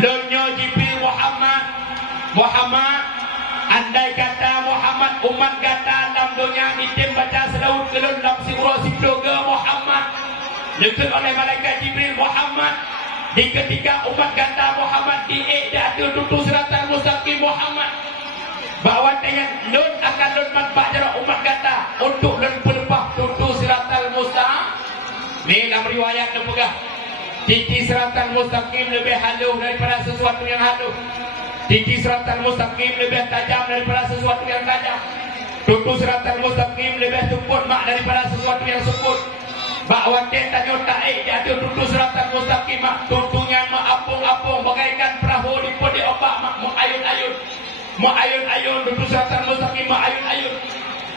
Lenyo Jibril Muhammad. Muhammad, andai kata Muhammad umat kata dalam dunia ni tim baca selawat kelon dalam surah Siddoga Muhammad. Dekat oleh malaikat Jibril Muhammad. Di ketika umat kata Muhammad diikda tutu siratal mustaqim Muhammad. Bahawa dengan lun akan lun manfaat jara umat kata untuk lun pelepah tutu siratal mustaqim. Ini dalam riwayat yang pegah. Titi siratal mustaqim lebih halus daripada sesuatu yang halus. Titi siratal mustaqim lebih tajam daripada sesuatu yang tajam. Tutu siratal mustaqim lebih sempurna mak daripada sesuatu yang sempurna. Bahawa dia tanya taik dia ada tutu siratal mustaqim mak. Tutunya mak apung-apung bagaikan perahu di podi opak mak mengayun-ayun. Mengayun-ayun tutu siratal mustaqim mak ayun-ayun.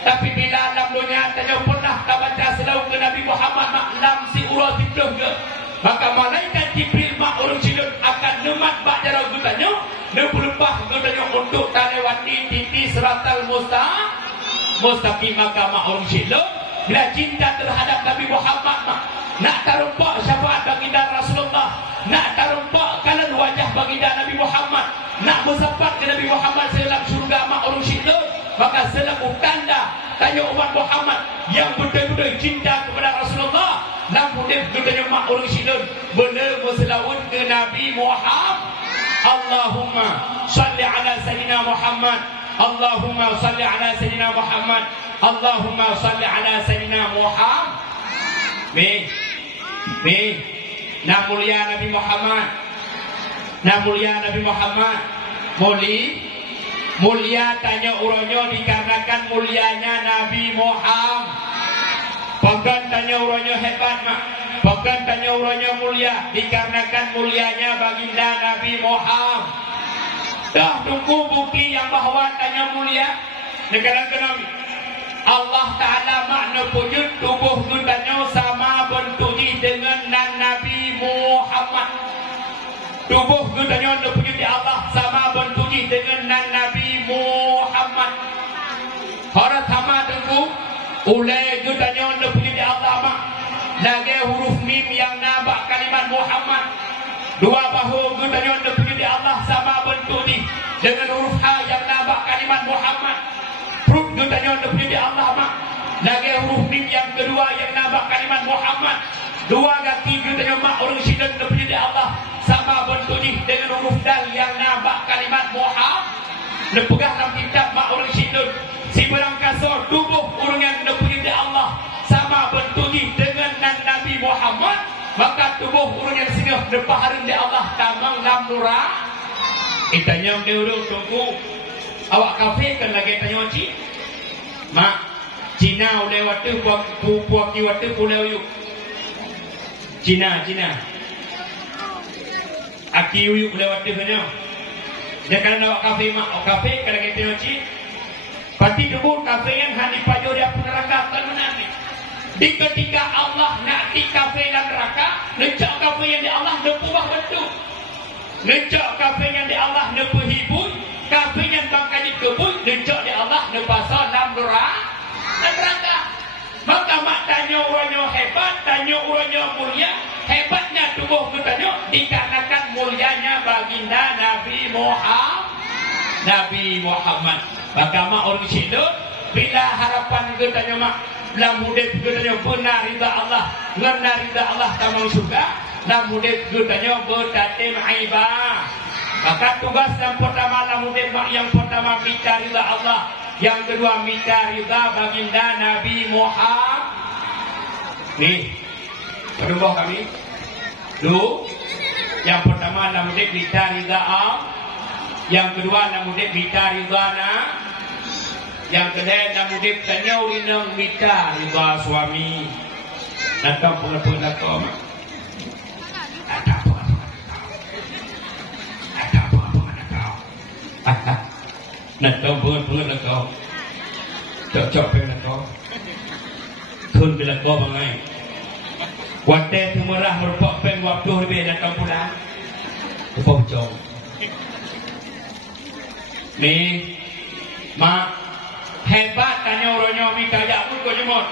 Tapi bila dalam dunia tanya pernah tak baca selawat ke Nabi Muhammad mak lam si urah sibluh ke. Maka malaikat Jibril mak orang silun akan nemat bak jarau gutanya. Nepulupah gutanya untuk talewati titi siratal mustaqim. Maka mak orang silun bila cinta terhadap Nabi Muhammad mak nak tarumpak syafaat baginda Rasulullah, nak tarumpak kalan wajah baginda Nabi Muhammad, nak bersapat ke Nabi Muhammad dalam syurga mak orang silun. Maka selaku tanda tanya umat Muhammad yang betul-betul cinta kepada Rasulullah, namun dia bertanya mak orang silun boleh berselawat ke Nabi Muhammad. Allahumma salli ala Sayyidina Muhammad, Allahumma salli ala Sayyidina Muhammad, Allahumma salli ala Sayyidina Muhammad. Nak mulia Nabi Muhammad, nak mulia Nabi Muhammad. Mulia tanya uronyo dikarenakan mulianya Nabi Muhammad. Bukan tanya uronyo hebat mak. Bukan tanya uronyo mulia dikarenakan mulianya baginda Nabi Muhammad. Dah tunggu bukti yang bahawa tanya mulia. Negara-negara Allah Ta'ala makna wujud tubuh gudanya sama bentuknya dengan Nabi Muhammad. Tubuh gudanya wujud di Allah sama bentuknya dengan Nabi Muhammad. Orang sama tunggu ulai gudanya wujud di Allah mak. Lagi huruf mim yang nabak kalimat Muhammad. Dua bahu gudanya wujud di Allah sama bentuknya dengan huruf ha yang nabak kalimat Muhammad. Perut gudanya wujud di Allah mak. Lagi huruf mim yang kedua yang nabak kalimat Muhammad. Dua kaki gudanya mak orang sidang wujud di Allah sama bentuknya dengan huruf dal yang nabak kalimat Muhammad. Lepegah dalam kitab mak orang sidang. Si berang kasar tubuh orang yang wujud di Allah sama bentuknya dengan Nabi Muhammad. Maka tubuh orang yang singgah depaharin di Allah tamang lam nura. Itanya dia urut tunggu. Awak kafe kan lagi tanya cik. Mak, Cina ulai waktu puak waktu pulau yuk. Cina. Aki yuk ulai waktu kena. Dia kalau awak kafe mak, awak kafe kan lagi tanya cik. Pati debur kafe yang hani pajo dia pun neraka kan menanti. Di ketika Allah nak di kafe dan neraka, necak kafe yang di Allah nepubah bentuk. Necak kafe yang di Allah nepuhibun, kafe yang bangkai di kebun, necak di Allah nepasal dalam neraka. Maka mak tanya orangnya hebat, tanya orangnya mulia. Hebatnya tubuh kita dikarenakan mulianya baginda Nabi Muhammad. Maka mak orang sidut bila harapan kita mak lam hudip gudanya benar rida Allah benar rida Allah tamang surga lam hudip gudanya berdatim aibah. Maka tugas yang pertama lam hudip yang pertama minta rida Allah, yang kedua minta rida baginda Nabi Muhammad. Nih kedua kami dulu yang pertama lam hudip minta rida Allah, yang kedua lam hudip minta ridana, yang kedua nak mudip tanya urinang mita riba suami. Nakam pun nakam. Ada apa nakam. Nakam pun nakam. Cocok pun nakam. Kun bila kau bangai. Waktu temerah merupak pen waktu lebih nakam pulang. Kau jom. Ni mak hebat tanya orangnya mi kajak pun kau jemot.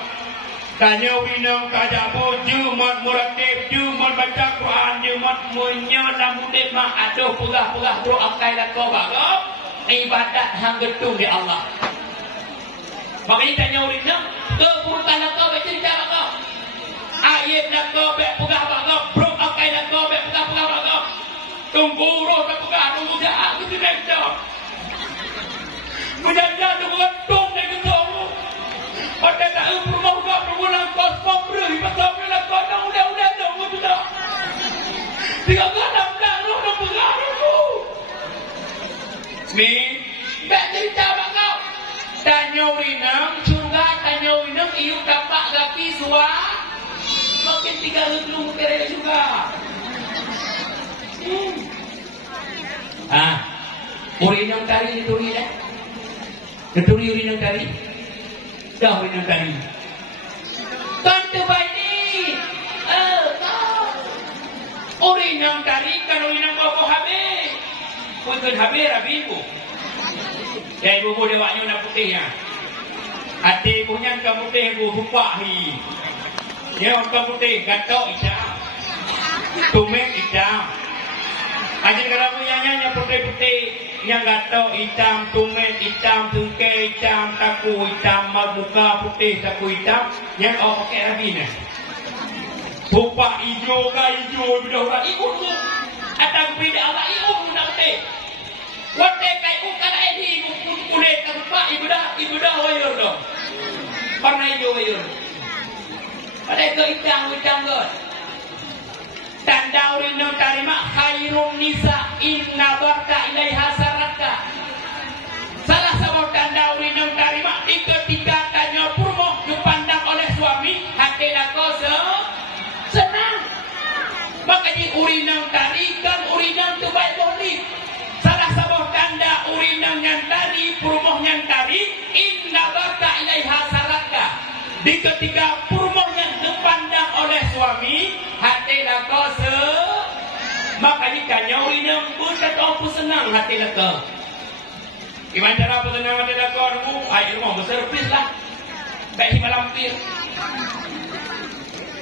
Tanya winang kajak pun jemot muratib, jemot baca Quran, jemot munya namudib mak aduh pegah-pegah bro akai dah kau bagau ibadat hang getung di Allah. Makanya tanya winang keburukan dah kau baca cara kau. Ayat dah kau pegah bagau bro akai dah kau pegah-pegah bagau. Tunggu roh tak pegah tunggu jahat gitu dah. Mudah-mudahan dengan tung dan ketemu. Pada tak berumah berulang kos memberi pasal bila kau dah udah tunggu sudah. Tiga kadang dah roh dah pengaruh. Ni tak cerita bakau. Tanya urinang surga, tanya urinang iuk dapat laki suah. Makin 3 hari kere juga. Urinang tari itu ni dah. Keturi urinang tari. Dah urinang tari. Tante baik. Urinang tari kan urinang kau habis. Kau kan habis rabi ibu. Ya ibu dia waknya nak putihnya. Hati ibunya kan putih ibu buka hi. Ya orang putih gatok hitam. Tumek hitam. Ajar kalau yang putih-putih yang gatok hitam, tumet hitam, tungkai hitam, taku hitam, muka putih, taku hitam, yang orang pakai rabi ni. Pupak hijau, hijau, bidang ibu tu. Atang bida Allah ibu nak putih. Wate kai ukar ini kulit tempat ibu dah wayur dong. Pernah hijau wayur. Ada ke hitam kot. Tanda urinang tarima khairun nisa inna barka ilaiha saraka. Salah satu tanda urinang tarima ketika tanya purmo dipandang oleh suami hati lako senang. Makanya urinang tarikan urinang tu baik boleh. Salah satu tanda urinang yang tari purmo yang tari inna barka ilaiha saraka. Di ketika purmo yang dipandang oleh suami hati lako makanya kanya urinang pun kata apa senang hati lako. Gimana cara apa senang hati lako? Air rumah berservis lah. Baik malampir.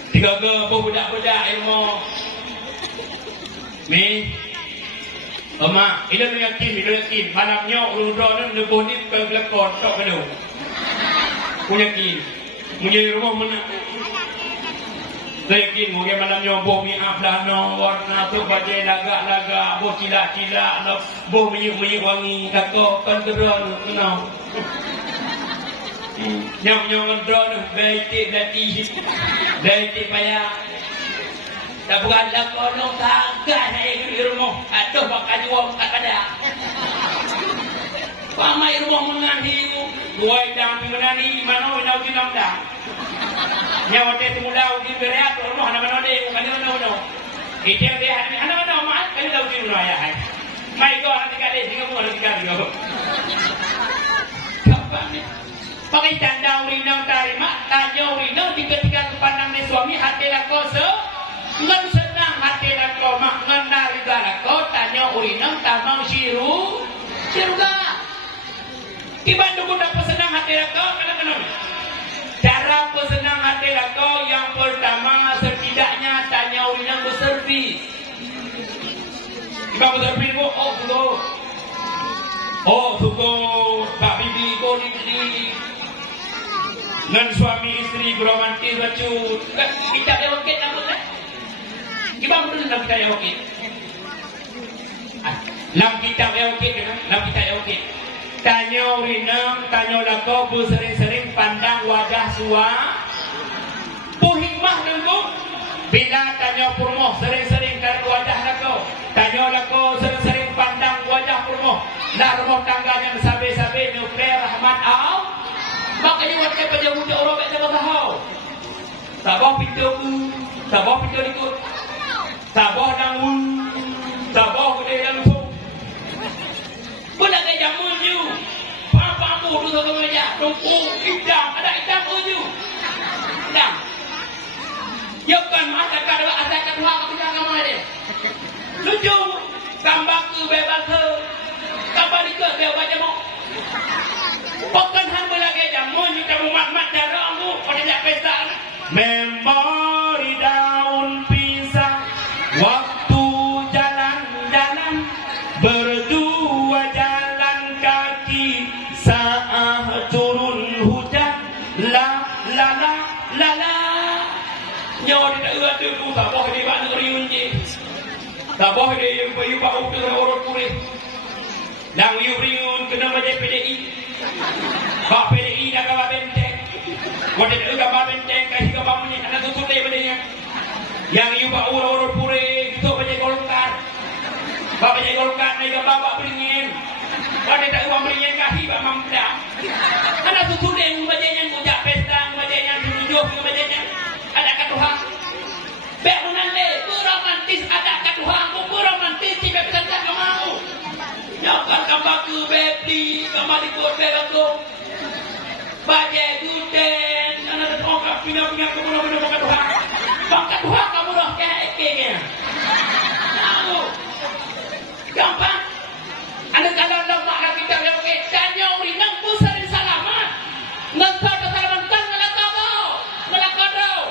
3 budak-budak ilmu. Ni Mak, ini yakin malamnya urut-urut lebuh ni kelakon tok kedua. Punya yakin. Punya rumah mana? Saya yakin mungkin malamnya boh mi'af lah no warna tu baca lagak-lagak boh cilak-cilak no boh minyak-minyak wangi kakak kan kedua no. Nyam-nyam kedua baitik latih. Baitik payah. Tak bukan lakon no kagak naik di rumah. Aduh bakal jual tak ada. Pamai rumah mengahiu. Dua idang menani mana winau di lamdang. Nyawa dia semula uji berat rumah mana dia bukan mana. Itu dia hari mana mak kan dah uji rumah ya. Mai go nanti kali Singapura nanti kali go. Pakai tanda urinang tarima, tanya urinang ketika pandang ni suami hati lakose. Ngan senang hati lako mak ngan narida lako tanya urinang tamang siruga. Kiban dulu dapat senang hati lako kenapa? Cara pesenang hati lako yang pertama setidaknya tanya urinang berservis. Kiban berservis bu, suko, Pak Bibi ko di Ngan suami istri romantis bacu kita lewakit namanya. Gimana dulu nam kita lewakit? Lam kita lewakit kan? Lam kita lewakit. Tanya urinam, tanya lako bu sering-sering pandang wajah sua. Bu hikmah nunggu. Bila tanya purmoh sering-sering kan wajah lako. Tanya lako sering-sering pandang wajah purmoh. Lah rumah tangganya sabe-sabe nuklear rahmat Allah. Makanya waktu pada muda orang tak dapat tahu. Sabah pintu ikut. Sabah nangul, sabah gede yang tu. Bukan kerja muju. Apa mu tu sama kerja. Tunggu idam, ada idam muju. Idam. Yakan masa kadang ada kedua kerja kamu ada. Lucu, gambar tu bebas tu. Gambar itu bebas jamu. Bukan hamba lagi jamu ni kamu mat darah mu pada nak pesta. Memori daun pisang, waktu jalan-jalan berdua jalan kaki saat turun hujan. La la la la la. Nyawa tidak ada tu sabah di mana riun je. Sabah dia yang bayu bau tu orang purih. Lang riun kena macam PDI. Bak PDI dah kawan benteng. Wadah tu kawan benteng kasih kawan punya anak tu sudah bedanya. Yang you bak orang purih itu macam Golkar. Bak macam Golkar ni kawan bak beringin. Wadah tak kawan beringin kasih bak mamda. Anak tu sudah yang macamnya ngujak pesta, macamnya tunjuk, macamnya ada kat Tuhan. Bek menande, romantis ada kat Tuhan, romantis tiba pesta kamu. Nyakar gambar ke baby, gambar di kot baby. Baca guden, anak orang pindah kamu nak bangkat Tuhan. Bangkat Tuhan kamu dah kaya. Tahu. Gampang. Anda kalau lemak nak kita lewat tanya orang nang sering salaman. Nang salaman kan melakau.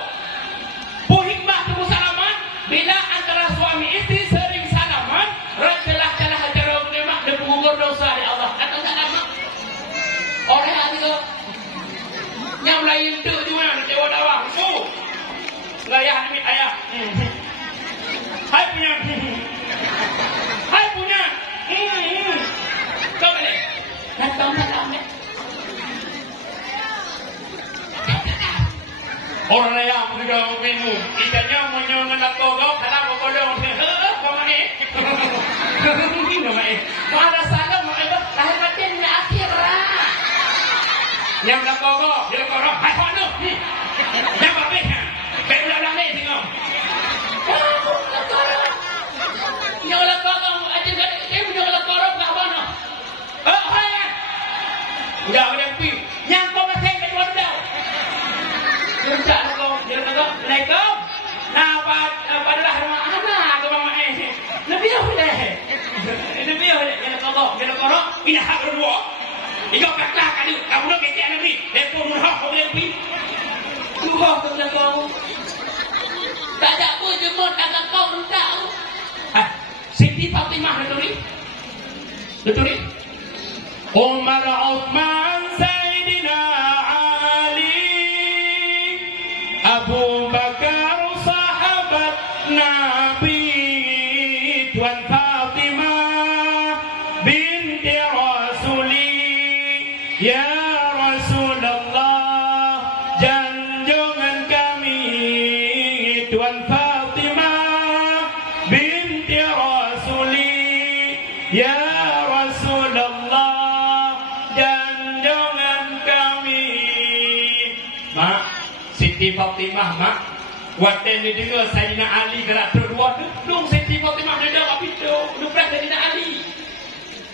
Bu hikmah tu salaman bila antara suami istri sering salaman, rajalah acara ulama dan mengukur dosa di Allah. Kata salaman. Orang ada yang lain tu juga dewa dawang. Layah demi ayah. Hai punya. Kau boleh. Nak tahu tak? Orang layah sudah minum. Ikannya menyongan kau kalau kau dong. Kau mana? Mana salah mana? Lahir mati ni akhir lah. Yang nak kau, dia kau hai hono. Yang apa ni? Berulah lama tengok. Yang nak kau aja dia punya nak kau nak mana? Hai. Udah pergi. Yang kau masih kat wadah. Kerja kau, Assalamualaikum. Pada rumah anak kau mama Lebih boleh. Yang kau, ini hak berdua. Ikut kakak kali, kamu nak kecil Nabi. Lepas murah kau boleh pergi. Murah kau boleh kau. Tak ada pun jemur kakak kau belum tahu. Siti Fatimah betul ni? Umar Uthman Sayyidina Ali Abu Bakar sahabat Nabi Tuan Fatimah binti Rasuli. Ya Rasulullah, junjungan kami Tuan Fatimah binti Rasuli. Ya Rasulullah, junjungan kami. Mak, Siti Fatimah, mak. Waktu ni dengar Sayyidina Ali gerak berdua tu, Siti Fatimah dia dah pintu, depan Sayyidina Ali.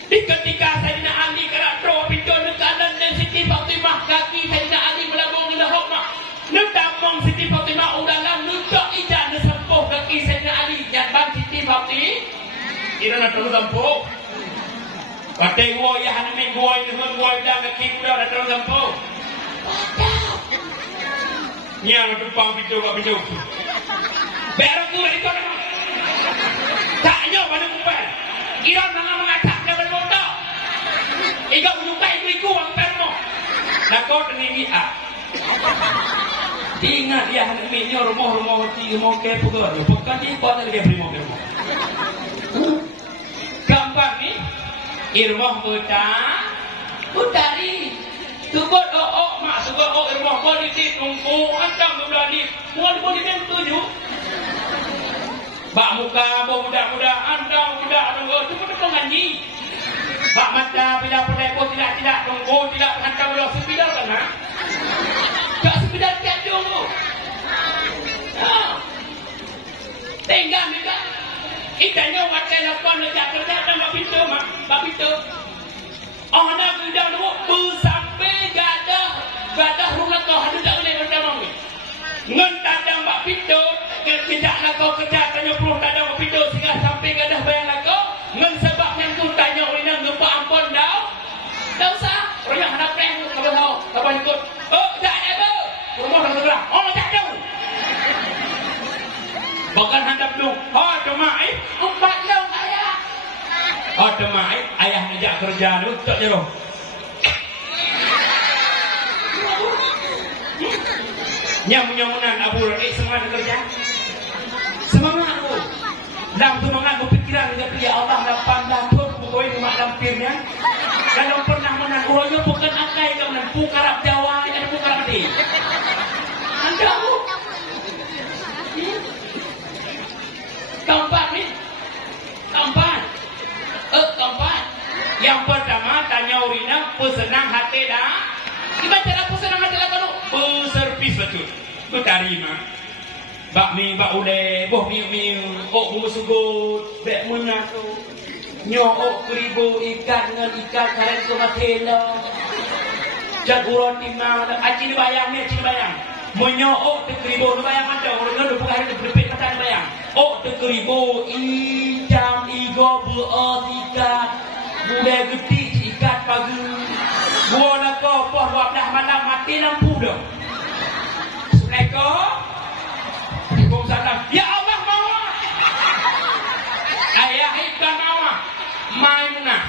Di ketika Sayyidina Ali gerak berdua pintu kanan dan Siti Fatimah kaki Sayyidina Ali melambung di lahok mak. Nedamong Siti Fatimah udalang nutok ijak nesempuh kaki Sayyidina Ali. Jangan Siti Fatimah. Ina nak terus sempuh. Waktu gua ya hanami gua ini gua dah kaki gua dah terus sempuh. Yang depan pintu kat pintu. Berang tu itu nama. Taknya pada kumpul. Iran mengatakan dia berbodoh. Iga menyukai iku ang permo. Nakot ni A. Ingat ya ini rumah ke pegawai. Bukan di kota lagi primo ke rumah. Gampang ni. Irmah utari. Tubot mak tubot irmah politik nunggu ancam berani. Boleh tuju. Bak muka budak-budak anda budak nunggu tu pun ngaji. Bak mata bila peleko tidak nunggu tidak hantar bola sepidal kan ha? Tak sepidal tiap tunggu. Tengah juga. Itanya wakai lapan lejak kerja dan bak pintu. Anak budak nunggu sampai gadah rumah kau ada tak boleh berdamang ni. Ngan tadang bak pintu. Tidak nak kau kerja tanya puluh tadang bak pintu sehingga sampai gadah bayang nak kau. Ngan sebab yang tu tanya orang ngempak ampun dah. Tak usah. Royak hendak plan kalau tahu. Kapan ikut. Tak ada. Rumah dah segera. Tak ada. Bukan hendak dong. Demai. 4 long ayah. Demai. Ayah ngejak kerja tu. Tak jeruh. Nyamu-nyamunan Abu Ra'i semangat kerja. Semangat tu. Dalam semangat berfikiran dengan ya Allah lapan datuk pokoknya rumah lampirnya. Kalau pernah menang uroyo bukan akai kau menang pukarap Jawa ni ada pukarap ni. Anda tu. Keempat ni. Keempat. Yang pertama tanya urina pesenang hati dah. Gimana cara pesenang hati lah kau? Servis betul. Tu tarima. Bak mi bak ule boh mi bumbu sugut bek munah tu nyok kribo ikan dengan ikan karen tu matela jad urut timah acin bayang menyok te kribo tu bayang ada orang tu bukan ada berpet kata bayang te kribo ikan igo beotika bude geti ikat pagi gua nak ko poh wap dah malam mati lampu dah Assalamualaikum. Ya Allah mau. Ayah ikan mau. Maimunah.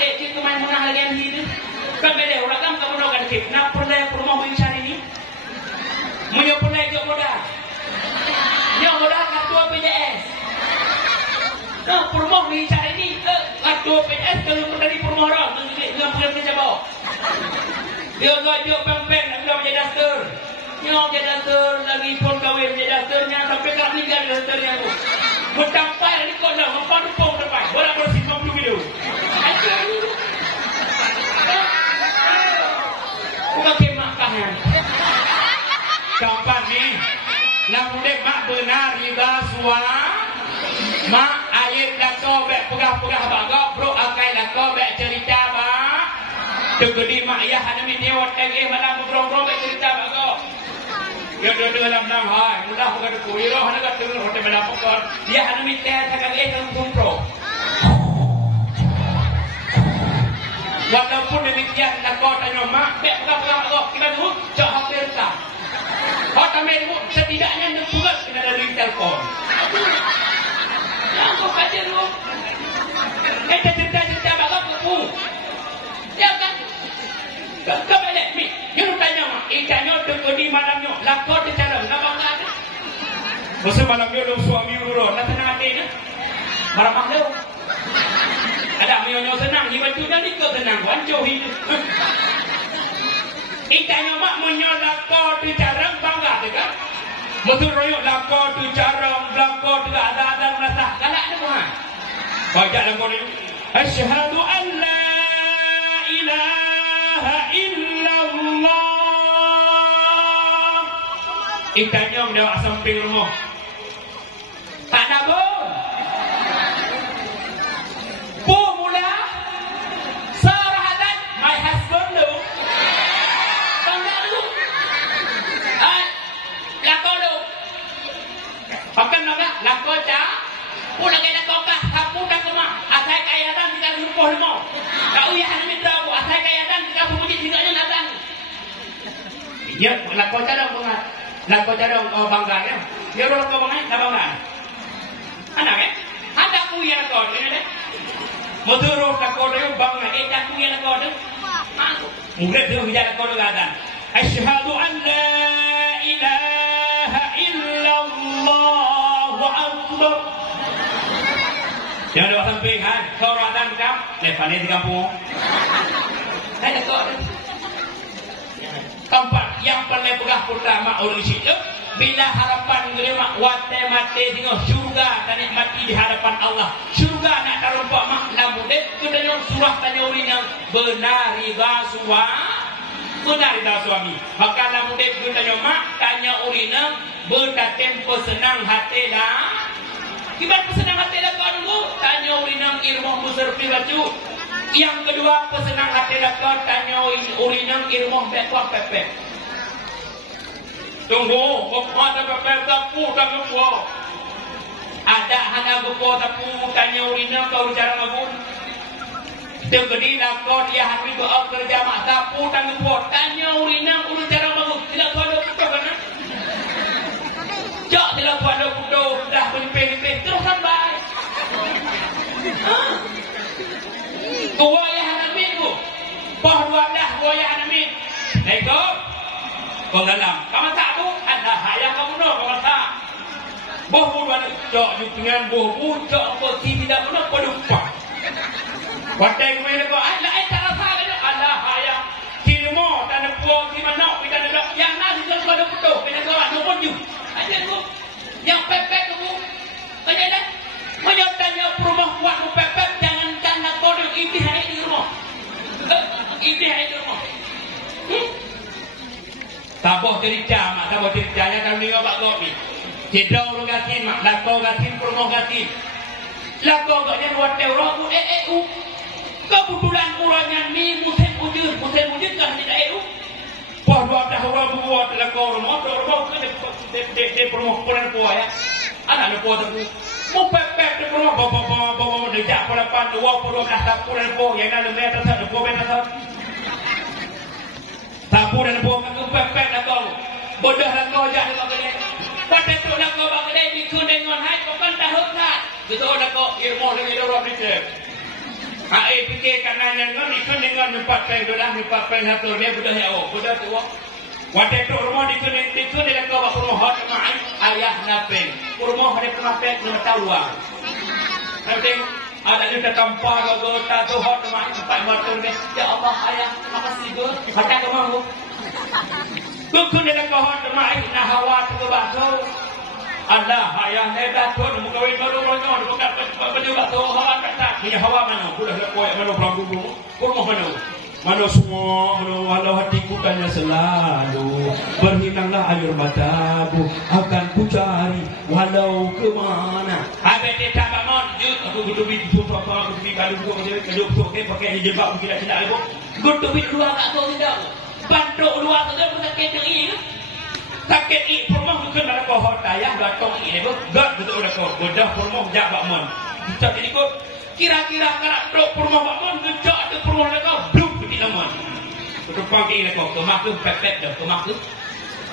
Itu Maimunah lagi ni. Kan beda orang kan kamu nak ada tip. Nak perlu rumah bincang ini. Munyo perlu jok modal. Jok modal kartu PJS. Nak rumah bincang ini kartu PJS kalau dari rumah orang dengan kerja bawa. Dia gajok peng-peng nak menjadi daster. Nyok jadi daster lagi pun kahwin jadi dasternya sampai tak meninggal dasternya tu. Bertampai ni kau dah mempan pun terpai. Bola bersih 50 kilo. Bukan kemak kahnya. Kapan ni? Namun mak benar riba suara. Mak ayat dah kau bek pegah-pegah bagak bro akai dah kau bek cerita bak. Tegedi mak ayah hanami newat malam bro bek cerita bagak. Dia dalam nang hai mudah bukan ku iro hana ka tengu hote menapakon dia hana mitte thakal tang tumpro walaupun demikian nak kau tanya mak bek pegang kau kita tu cak hampir tak kau tamu setidaknya nak tugas kena dari telefon yang kau kaji tu cerita bagak ku dia kan kau balik mi you tanya mak ikannya di malamnya lakor di dalam nak bangga ada masa malamnya lu suami urut nak tenang hati ni marah lu ada mionyo senang ni baju dah ni kau tenang wancu hidup ikannya mak menyo lakor di dalam bangga ada kan betul royok lakor di dalam lakor di ada merasa galak ni bukan baca lakor ni asyhadu an la ilaha illallah. Ikannya dia samping rumah. Tak ada pun. Bu mula. Sarahadan. My husband tu. Bangga tu. Lako tu. Pakai nama lako cah. Bu lagi lako kah. Kamu dah kemah. Asal kaya dan kita lupa rumah. Kau yang hanya minta bu. Asal kaya dan kita puji tinggalnya datang. Ya, lako cah dah bangat. Nak kau cari orang bangga ya? Dia orang kau bangga, tak bangga. Anak eh? Anak ku yang kau ni deh. Betul orang kau dia bangga. Tak ku yang kau deh. Mungkin tu bicara kau tu ada. Asyhadu an la ilaha illallah akbar. Jangan doa samping kan. Kau orang kam, lepas ni di kampung. Saya kau. Tempat yang paling pegah pertama orang situ. Bila harapan nerima wate mati tengok syurga dan nikmati di hadapan Allah. Syurga nak tarumpak mak namun dek kedanya surah tanya urin yang benar rida suami. Maka namun dek kedanya mak tanya urin yang benar tempo senang hati dah. Kibat pesenang hati dah kau nunggu tanya urin yang irmoh muserpi baju. Yang kedua pesenang hati dah kau tanya urin yang irmoh bekwak pepek. Tunggu, ada pepek tapu tak kepuo. Ada hana kepuo tapu tanya urina kau bicara magun. Tegedi nak kau dia habis kau kerja mak tapu tak kepuo tanya urina urut cara magun. Tidak kau ada kudo kan? Jok tidak kau ada kudo dah penipeh terus sampai. Tua ya hanamin ku. Pah dua dah tua ya hanamin. Lekor. Kau dalam, kamu tak tu, ada hayang kamu no, kamu tak. Bohong mana cok dengan bohong cok berarti tidak mana kau lupa. Wadah kau kau, ada tak rasa lagi, ada hayang. Kilmo tanah puang di mana kita ada yang nasi jangan kau ada betul, kita kau ada pun you. Ada tu, yang pepek tu, tanya dah. Menyertanya rumah buat pepek jangan tanda kau ada ini hari di rumah. Ini hari di rumah. Taboh cerita mak, taboh cerita yang kami dengar Pak Gopi. Kita orang gatin mak, lakau gatin, promoh gatin. Lakau gatin buat teorok, kebetulan kurangnya ni musim wujud kan tidak EU. Pah dua dah orang buat lakau rumah ke de promoh puran puah ya. Anak le puah tu. Mu pepek de promoh bawa de jak pelapan 20 dah puran puah yang ada meter satu puah meter satu. Tapu dan buang aku pepek dah kau. Bodoh dah kau jah dah kau ni. Pada tu dah kau bang ni dikun dengan hai kau kan dah hutna. Betul dah kau ilmu dengan dorong ni je. Hai fikir kanan dengan dikun dengan 4 pen dolar 4 pen satu dia bodoh ya oh. Bodoh tu. Pada tu rumah dikun dah kau bang rumah hot mai ayah napen. Rumah ada pernah pek nak tahu ah. Nanti ada juga tampar go tato hot mai sampai motor ni. Ya Allah ayah terima kasih go. Hata ke mau. Bukan dia ke hot mai nah hawa tu baso. Allah ayah neda tu muka wei baru orang bukan baju baso hawa tak. Punya hawa mana? Sudah lekoi mana pulang dulu. Rumah mana? Mana semua, walau hatiku tanya selalu berhilanglah air mataku akan ku cari walau ke mana. Habis dia tak bangun, aku gutubi apa, gutubi kalau keduk ke pakai jebak mungkin tidak ibu. Gutubi dua tak tahu tidak. Bantuk dua tu dia sakit ini. Sakit ini permoh bukan ada kau hotayah batong ini bu. Gak betul ada kau. Bodoh permoh jak bakmon. Kita ini kau kira-kira karak dok permoh bakmon gejak ada permoh ada kau. Namun, untuk pagi ni kau makhluk pepek dah, makhluk.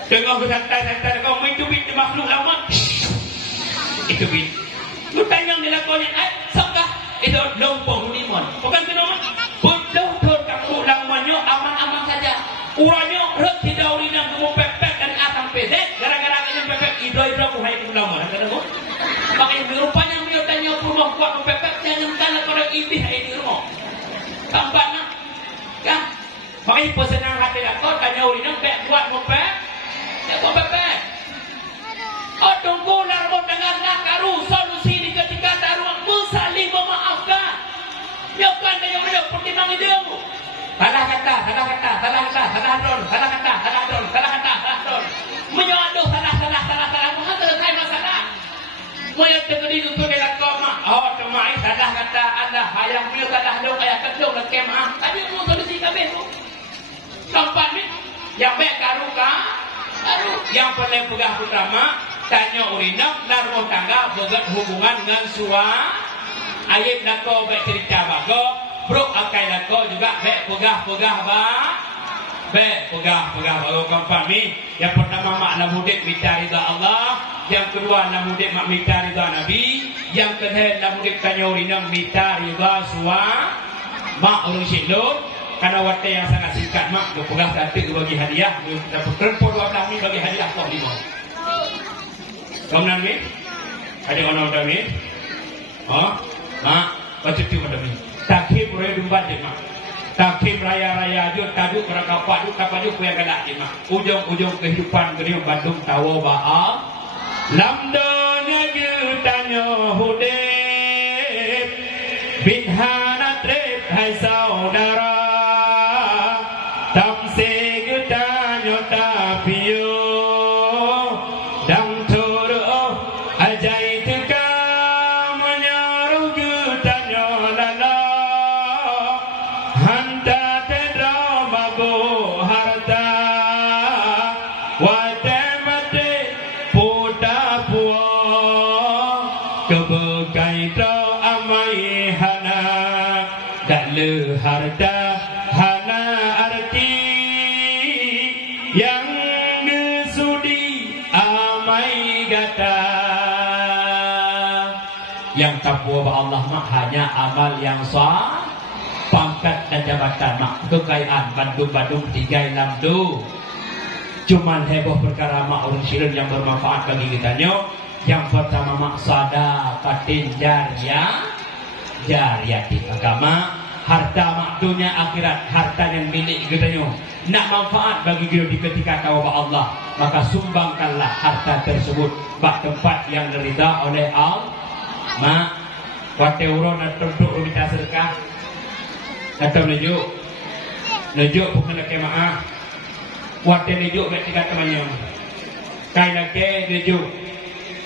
Tengok santai kau main tubik di makhluk lama. Itu bit. Lu tanya ni lah kau ni, sangka itu lompong limon. Bukan kenapa? Bodoh tu kamu lamannya aman-aman saja. Uranya rek tidak urinang kamu pepek dan asam pesek. Gara-gara kau pepek idoi aku hai kamu lama. Kenapa? Makanya rupanya dia tanya rumah kuat pepek jangan tanya kalau ibih hai di rumah. Tampaknya. Kan? Makanya pesenang hati dah kau tanya urinang bek buat mopek. Ya buat pepek. Oh tunggu larmo dengan nakaru solusi di ketika taruh saling memaafkan. Ya kan dia udah pertimbangan dia mu. Salah kata. Menyodoh salah. Maka selesai masalah. Moya tegedi tu dia kau mah. Oh temai salah kata anda hayang punya salah dong ayah kedong nak kemah. Tapi mu solusi kabeh tu. Tempat ni yang baik karu. Yang paling pegah utama tanya urinam dan rumah tangga begat hubungan dengan suami. Ayat nak kau baik cerita bago, bro akai nak kau juga baik pegah ba. Baik pegah bago kampan ni. Yang pertama makna mudik minta ridha Allah, yang kedua nak mudik mak minta ridha Nabi, yang ketiga nak mudik tanya urinam minta ridha suami. Mak urung silur. karena waktu yang sangat singkat mak berpegang satu bagi hadiah dapat kerempur 12 min bagi hadiah top 5 12 min ada orang 12 min mak macam tu ada min takhir boleh dumbat je mak takhir raya-raya je taduk berapa kapaju yang galak je mak ujung-ujung kehidupan geriung Bandung tawa ba'a lamdonya jutanya hudib bidhana trip hai saudara tamse jutanya tapiyo dang turu ajai tuka menyaruh jutanya lala hanta tedra mabu harta watemate puta puo kebekai tro amai hana dalu harta hana arti yang gesudi amai gata yang takwa Allah mak hanya amal yang sah pangkat dan jabatan mak kekayaan Bandung tigai lamdu cuman heboh perkara mak orang syirin yang bermanfaat bagi kita nyo. Yang pertama mak sadaqatin jariyati agama harta mak dunia akhirat harta yang milik kita nyo nak manfaat bagi kita di ketika taubat Allah maka sumbangkanlah harta tersebut bak tempat yang diridha oleh Allah mak wate urun tentuk minta sedekah atau nujuk bukan nak maaf wate nujuk mek tiga temannya kai nak nujuk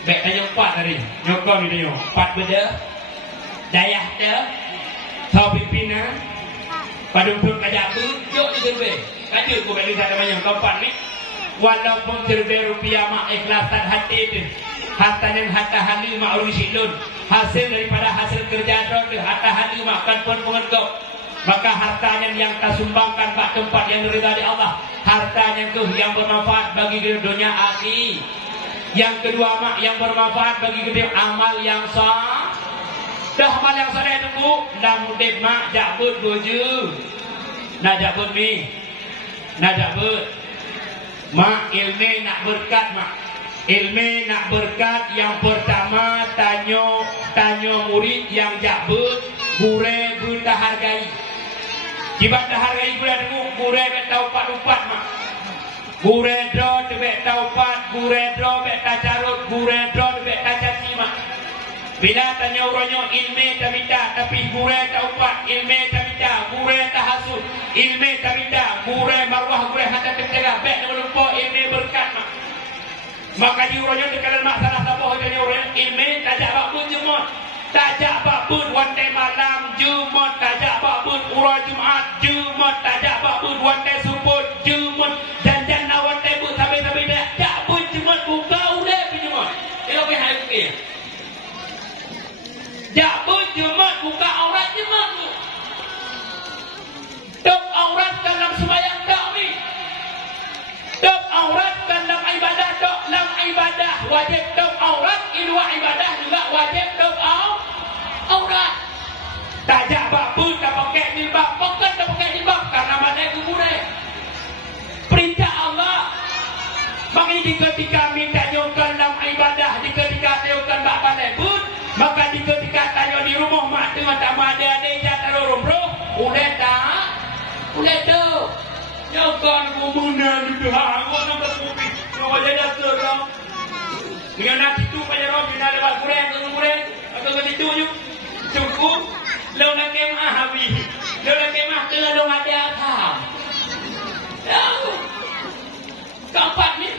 mek tanya 4 hari nyokon ni dia 4 beda dayah dia tau pimpinan padung pun kajak tunjuk ni terbe kajak ko mek tiga temannya keempat ni walaupun terbe rupiah mak ikhlasan hati tu harta halu mak urus silun hasil daripada hasil kerja tu harta halu mak kan pun mengengkau maka hartanya yang kasumbangkan bak tempat yang diridha di Allah hartanya tu yang bermanfaat bagi dunia akhirat yang kedua mak yang bermanfaat bagi kita amal yang sah dah amal yang sah itu bu dah mudib mak jakbut boju nak jakbut mi nak jakbut mak ilmu nak berkat mak ilmu nak berkat yang pertama tanya murid yang jakbut gure benda hargai Jibat dah hargai bulan tu, gure bet tau 4 mak. Gure dro bet tau 4, gure dro bet ta carut, gure dro bet ta caci mak. Bila tanya orangnya ilmu tak minta, tapi gure tau 4, ilmu tak minta, gure tak hasut, ilmu tak minta, gure marwah, gure hati terjaga, bet nak lupa ilmu berkat mak. Maka di orangnya dekat mak salah sabah tanya orang ilmu tak jawab pun cuma. Tajak babun wantai malam Jumat tajak babun urah Jumat Jumat tajak babun wantai subuh Jumat janjan na wantai bu sampai dah tak pun Jumat buka udah Jumat dia lebih hai ke jak pun Jumat buka aurat Jumat tu tok aurat dalam sembahyang tak ni tok aurat dalam ibadah tok dalam ibadah wajib tok aurat luar ibadah juga wajib tok aurat tajak babun tak pakai jilbab bukan tak pakai jilbab karena mana kuburan perintah Allah makanya ketika minta nyokan dalam ibadah ketika nyokan bak pandai pun maka ketika tanya di rumah mak tengah tak ada jatah roh boleh tak boleh tu nyokan kuburan di hang orang nak kubi mau jadi serang dengan nasi tu banyak roh bina lewat kuburan atau begitu je cukup lo nak kemah habis lo nak kemah ke lo ada atam keempat ni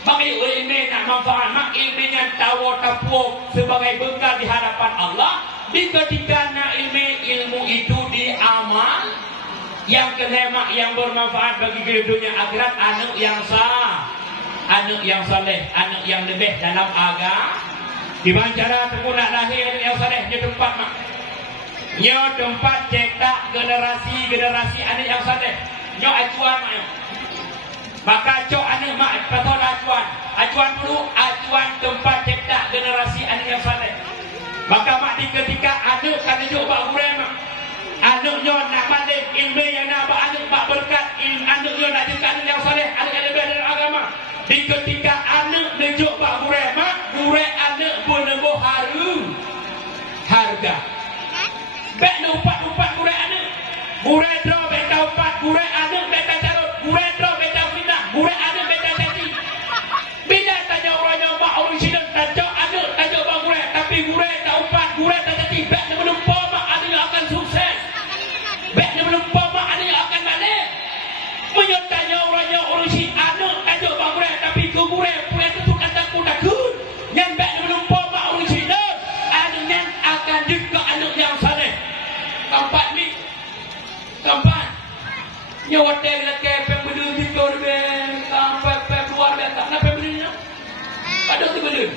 bagi ilmu nak manfaat mak ilmunya tahu tapuh sebagai bekal di hadapan Allah di ketika nak ilmu itu diamal yang kelima yang bermanfaat bagi dunia akhirat anak yang sah anak yang soleh anak yang lebih dalam agama di cara temu nak lahir yang soleh di tempat mak nyo tempat cetak generasi anak yang soleh nyo acuan mak maka cok anak mak patut acuan dulu acuan tempat cetak generasi anak yang soleh maka mak di ketika anak kan juk bak gurem mak anak nyo nak balik ilmu yang nak yang saleh, anak yang lebih dalam agama. Di ketika anak nejuk pak gure mak, gure anak pun nembuh harga. Bek numpat gure anak, gure draw beta umpat, gure anak beta carut, gure draw beta fitnah, gure anak beta caci. Bila tanya orangnya mak orang sidang tajuk anak, tajuk bang gure, tapi gure tak umpat, gure tak caci. Bek menumpah mak anaknya akan sukses. Bek menumpah mak anaknya akan balik. Menyertanya orangnya orang si anak tajuk bang gure, tapi ke gure punya tutup kataku takut. Yang bek menumpah mak orang sidang, anaknya akan juga anak yang saleh. Keempat ni, keempat nyawa dia kepeng berdua tiga orang sampai keluar dia tak nak berdua ni. Pada tu berdua.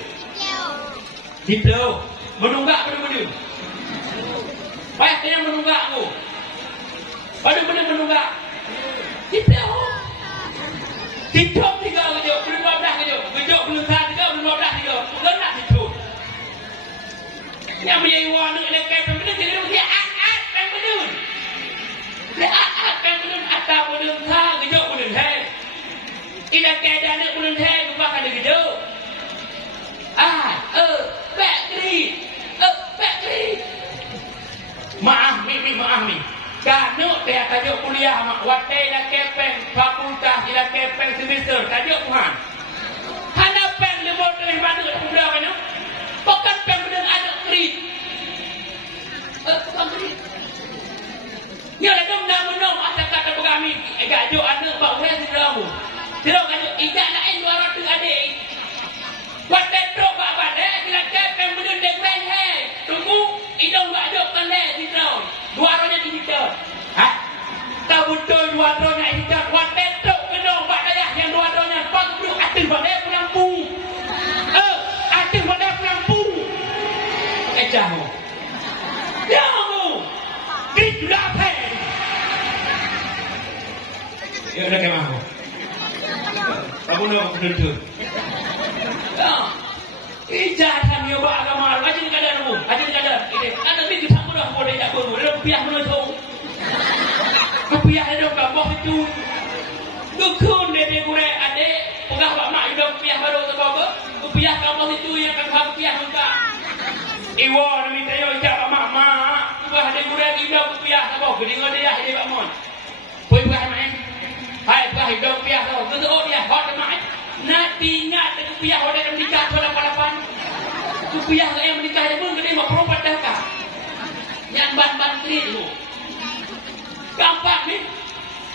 Kita menunggak berdua. Baik dia menunggak aku. Pada benda menunggak. Kita tiga kejap, belum 12 kejap. Kejap belum 3, belum 12 kejap. Bukan nak tidur. Yang menjadi warna dia kepeng berdua jadi dia peng berdua. Dia peng berdua atau berdua tak kejap berdua hai. Ina keadaan dia berdua hai bukan ada kejap. Backstreet. Maaf ni. Kanu dia tajuk kuliah mak watai dah kepeng fakultas dah kepeng semester tajuk Tuhan. Hana peng dia mau terus bantu budak kan? Bukan peng berdua ada kredit. Bukan kredit. Ni ada nom asal kata kami gajo anak bak urang siramu. Sirau gajo ijak lain 200 adik. Buat tetro bak badai bila kepeng berdua dek he. Tunggu idong gajo kan le sirau. 200 digital. Tak betul 200 digital. Buat tetro kedong bak dayah yang 200 pak berdua aktif badai pelampung. Aktif badai pelampung. Ecamu. Jamu. Tidak pen. Ya udah ke mana? Aku nak berdua. Ijazah ni buat agama. Ajin kadar mu. Ajin kadar. Ini. Ada ni kita mudah boleh tak boleh. Dia piah menuju. Piah dia dah bawah itu. Dukun dia gure adik. Pegah bak mak dia piah baru tu bawa. Piah kamu itu yang akan piah muka. Iwa ni tayo ijak mak. Pegah dia gure dia piah tu bawa. Gini dia dia bak mon. Poi pegah mak. Hai pegah dia piah tu. Tu dia hot mak. Nanti ingat dengan piah orang yang menikah 28. Tu piah yang menikah dia pun gede 54 dah. Yang ban-ban kredit tu. Keempat ni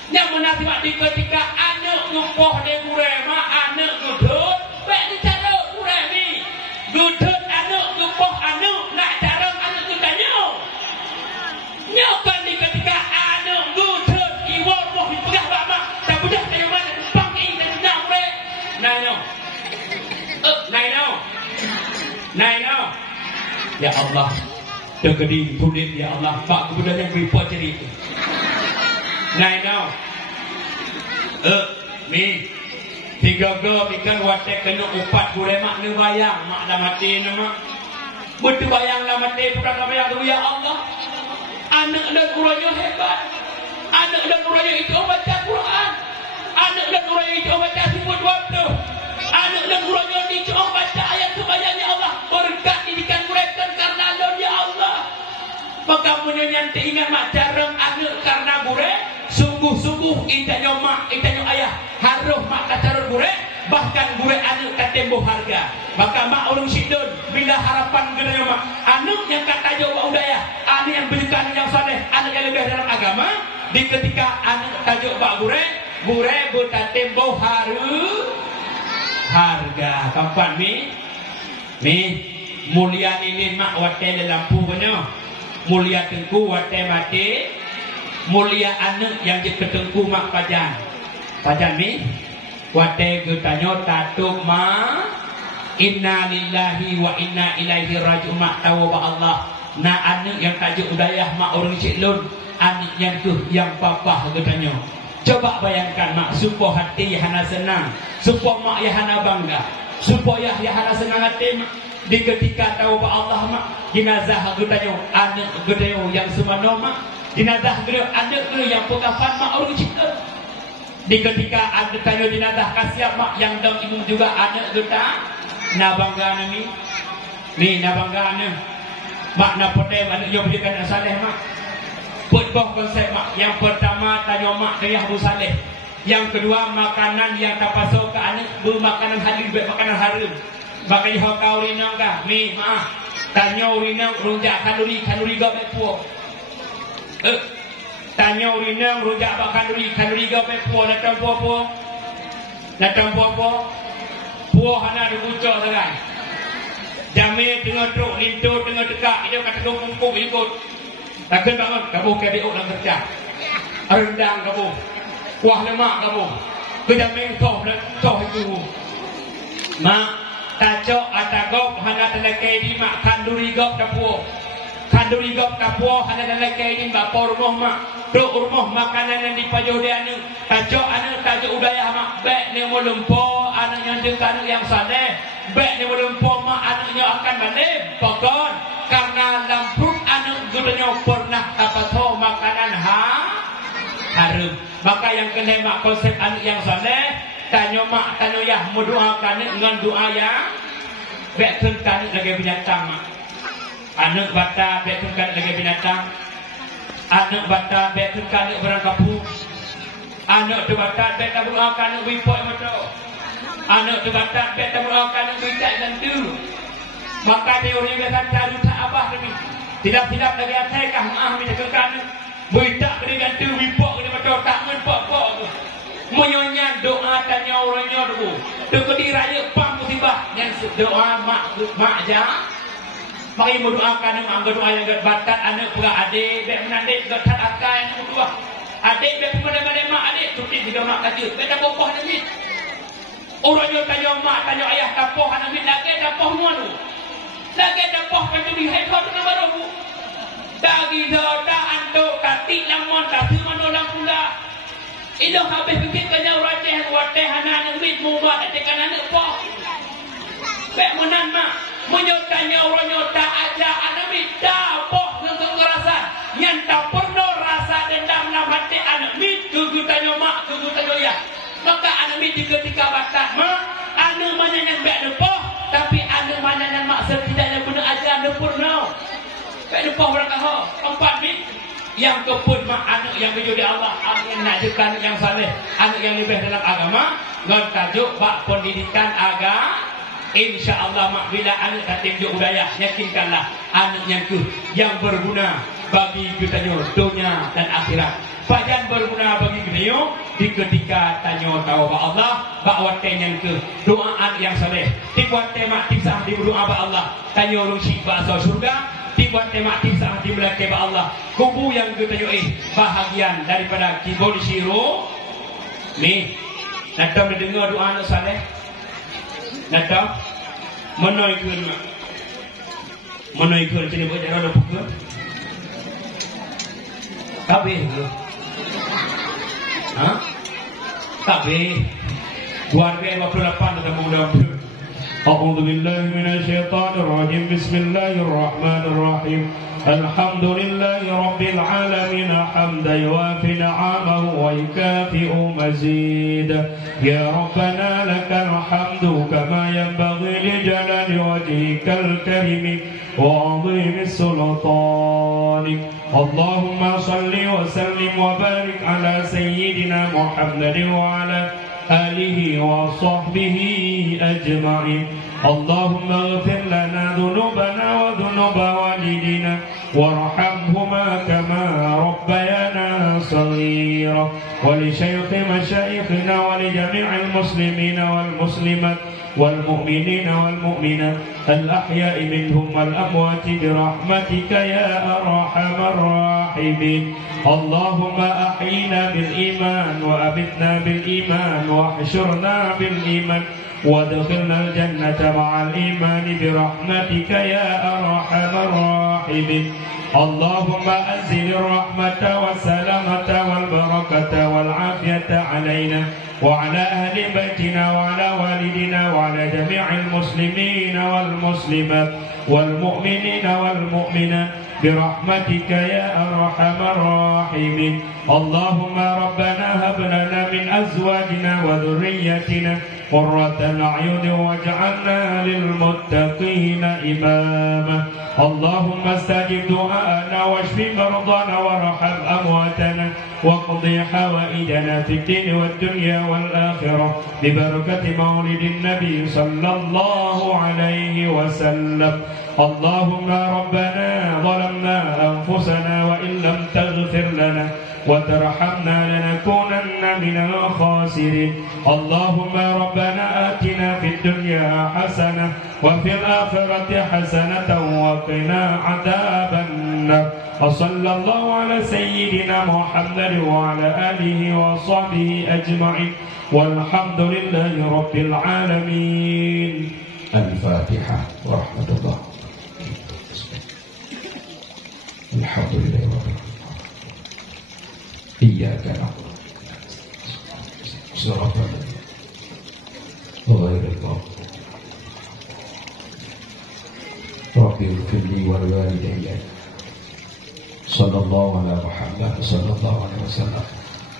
yang menasihat di ketika anak ngupoh dia gure mak anak gudut. Baik ni cara gure ni. Gudut anak ngupoh anak nak cara anak tu tanya. Nyokan di ketika anak gudut iwal poh dipegah mak tak budak tanya mana pang ini dan nak gure. Naino. Ya Allah. Tegedi tulis ya Allah. Pak kemudian yang beripot cerita. Naino. Mi. 3 ikan watek kena 4 gure mak ni bayang. Mak dah mati ni mak. Betul bayang dah mati. Bukan dah bayang tu ya Allah. Anak dan kurangnya hebat. Anak dan kurangnya itu baca Quran. Anak dan kurangnya itu baca sebut waktu. Anak dan kurangnya itu baca ayat sebayangnya Allah. Berkat didikan kurangkan karena Allah ya Allah. Maka punya nyanti ingat mak jarang anak karena gure. Sungguh-sungguh itanya mak, itanya ayah. Haruh mak kacarut gure. Bahkan gure anak katembuh harga. Maka mak orang sidun. Bila harapan gedanya mak. Anak yang kata jawab udaya. Anak yang berikan yang saleh. Anak yang lebih dalam agama. Di ketika anak tajuk bak gure. Gure bertatembuh harga. Kapan mi mulia ini mak watai dalam lampu punya. Mulia tengku watai mati. Mulia anak yang ketengku mak pajan mi watai getanyo tatuk ma inna lillahi wa inna ilaihi raji'un mak tahu ba Allah na anak yang tajuk udayah mak orang ciklun anak yang tu yang papa getanyo. Coba bayangkan mak supaya hati Yahana senang, supaya mak Yahana bangga, supaya Yahana senang hati mak. Di ketika tahu ba Allah mak jenazah getanyo anak getanyo yang semano mak jenazah getanyo anak getanyo yang pekafan mak orang ciklun. Di ketika ada tanya jenazah kasih mak yang dong ibu juga ada kita na bangga ni na bangga mak na potem ada yo berikan saleh mak. Putbah konsep mak. Yang pertama tanya mak dari Abu Saleh. Yang kedua makanan yang tapasau ke anak bermakanan halal makanan haram. Makanya kau rinang kah? Mi maaf. Tanya rinang rujak kalori gak bepuo. Tanya rinang rujak bak kalori gak bepuo datang puo. Puo hana dibucok sangat. Jamil tengah truk lintu tengah dekak dia kata kumpul ikut. Takkan bangun kamu ke diuk dalam kerja. Rendang kamu. Kuah lemak kamu. Kejamil kau itu. Mak tajok atagop hana telekai di mak kanduri gop tapuo. Kanduri gop tapuo hana telekai di mak rumah mak. Duk rumah makanan yang dipajuh dia anu. Tajok anu tajuk udaya mak bek ni mau lempo anak yang dekat yang saleh. Bek ni mau lempo mak anaknya akan balik. Pokok karena lampun anak gudanya pernah apa tahu makanan haram. Maka yang kena mak konsep anak yang saleh. Tanya mak, tanya yah, mendoakan dengan doa yang bekkan lagi binatang mak. Anak bata bekkan lagi binatang. Anak bata bekkan barang kapu. Anak tu bata bekkan berdoakan wipok motor. Anak tu bata bekkan berdoakan wicak dan tu. Maka teori biasa cari tak abah demi. Tidak lagi atekah maaf minta kekan. Wicak dengan tu wipok dengan motor tak menpok-pok. Menyonya doa tanya orangnya dulu. Dekat diraya pam musibah yang doa mak ja. Mari mendoakan mak doa yang batat anak pura adik bek menandik gatat akai yang kedua. Adik bek menandik mak adik tutik juga mak kata. Bek dah bopoh ni. Orangnya tanya mak tanya ayah tapoh anak min lagi tapoh muanu. Lagi tapoh macam ni hai kau dengan baru. Dagi dah anduk katik lamon tak semanolang pula. Ilo habis fikir kanya wateh anak mit mubat tekan anak poh. Bek menan mak menyotanya orangnya tak aja anak mit dah poh dengan kekerasan. Yang tak pernah rasa dendam dalam hati anak mit kegutanya mak kegutanya ya. Maka anak mit ketika batak mak anak mana yang bek depoh tapi anak mana yang mak setidaknya benar aja anak pernah. Bek depoh orang kau empat mit. Yang kepun mak anak yang berjudi Allah, anak yang nakjukan yang saleh, anak yang lebih dalam agama, ngon tajuk bak pendidikan agama. InsyaAllah mak bila anak tak tunjuk budaya, yakinkanlah anak yang berguna bagi kita dunia dan akhirat. Pajan berguna bagi kita di ketika tanya tahu ba Allah, bak waten yang ke doaan yang saleh. Dibuat tema kisah di doa ba Allah, tanya rusi bahasa surga. Dibuat tema kisah di belakang Allah. Kubu yang kita bahagian daripada keyboard Shiro. Ni, nak mendengar doa anak saleh. Nak menaikkan sini buat cara dah pukul. Tapi, tapi buat biaya 28 dalam mudah. أعوذ بالله من الشيطان الرجيم بسم الله الرحمن الرحيم الحمد لله رب العالمين حمدا يوافي نعمه ويكافئ مزيدا يا ربنا لك الحمد كما ينبغي لجلال وجهك الكريم وعظيم سلطانك اللهم صل وسلم وبارك على سيدنا محمد وعلى آله وصحبه أجمعين اللهم اغفر لنا ذنوبنا وذنوب والدينا وارحمهما كما ربيانا صغيرا ولشيخ مشايخنا ولجميع المسلمين والمسلمات والمؤمنين والمؤمنات الأحياء منهم والأموات برحمتك يا أرحم الراحمين اللهم أحينا بالإيمان وأمتنا بالإيمان واحشرنا بالإيمان وادخلنا الجنة مع الإيمان برحمتك يا أرحم الراحمين اللهم أنزل الرحمة والسلامة والبركة والعافية علينا وعلى أهل بيتنا وعلى والدنا وعلى جميع المسلمين والمسلمات والمؤمنين والمؤمنات برحمتك يا أرحم الراحمين اللهم ربنا هب لنا من أزواجنا وذريتنا قرة أعين واجعلنا للمتقين إماما اللهم استجب دعاءنا واشف مرضانا وارحم أمواتنا واقضي حوائجنا في الدين والدنيا والآخرة ببركة مولد النبي صلى الله عليه وسلم اللهم ربنا ظلمنا أنفسنا وإن لم تغفر لنا وترحمنا لنكونن من الخاسرين اللهم ربنا آتنا في الدنيا حسنة وفي الآخرة حسنة وقنا عذاب النار وصلى الله على سيدنا محمد وعلى آله وصحبه أجمعين والحمد لله رب العالمين. الفاتحة ورحمة الله. الحمد لله رب العالمين. إياك نعبد صراط الذين غير المغضوب رب اغفر لي ولوالدي صلى الله على محمد صلى الله عليه وسلم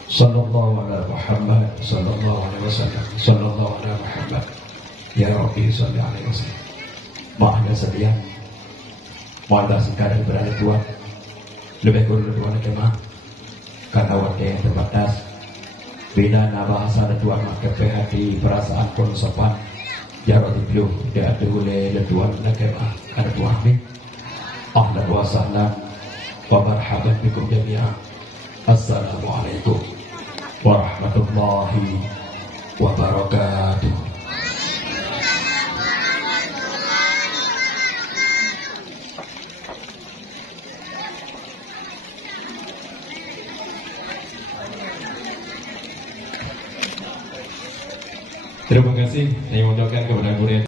صلى الله على محمد صلى الله عليه وسلم صلى الله على محمد ya Rabbi salli alaihi wasallam. Maafnya sekalian, mohon sekarang berada Tuhan lebih kurang Tuhan jemaah karena waktu yang terbatas bila bahasa Tuhan maka hati perasaan pun sopan jarang dibelu tidak ada oleh Tuhan jemaah karena Tuhan ini ahlan wa sahlan wa marhaban bikum jami'an. Assalamualaikum warahmatullahi wabarakatuh. Terima kasih. Saya mengucapkan kepada murid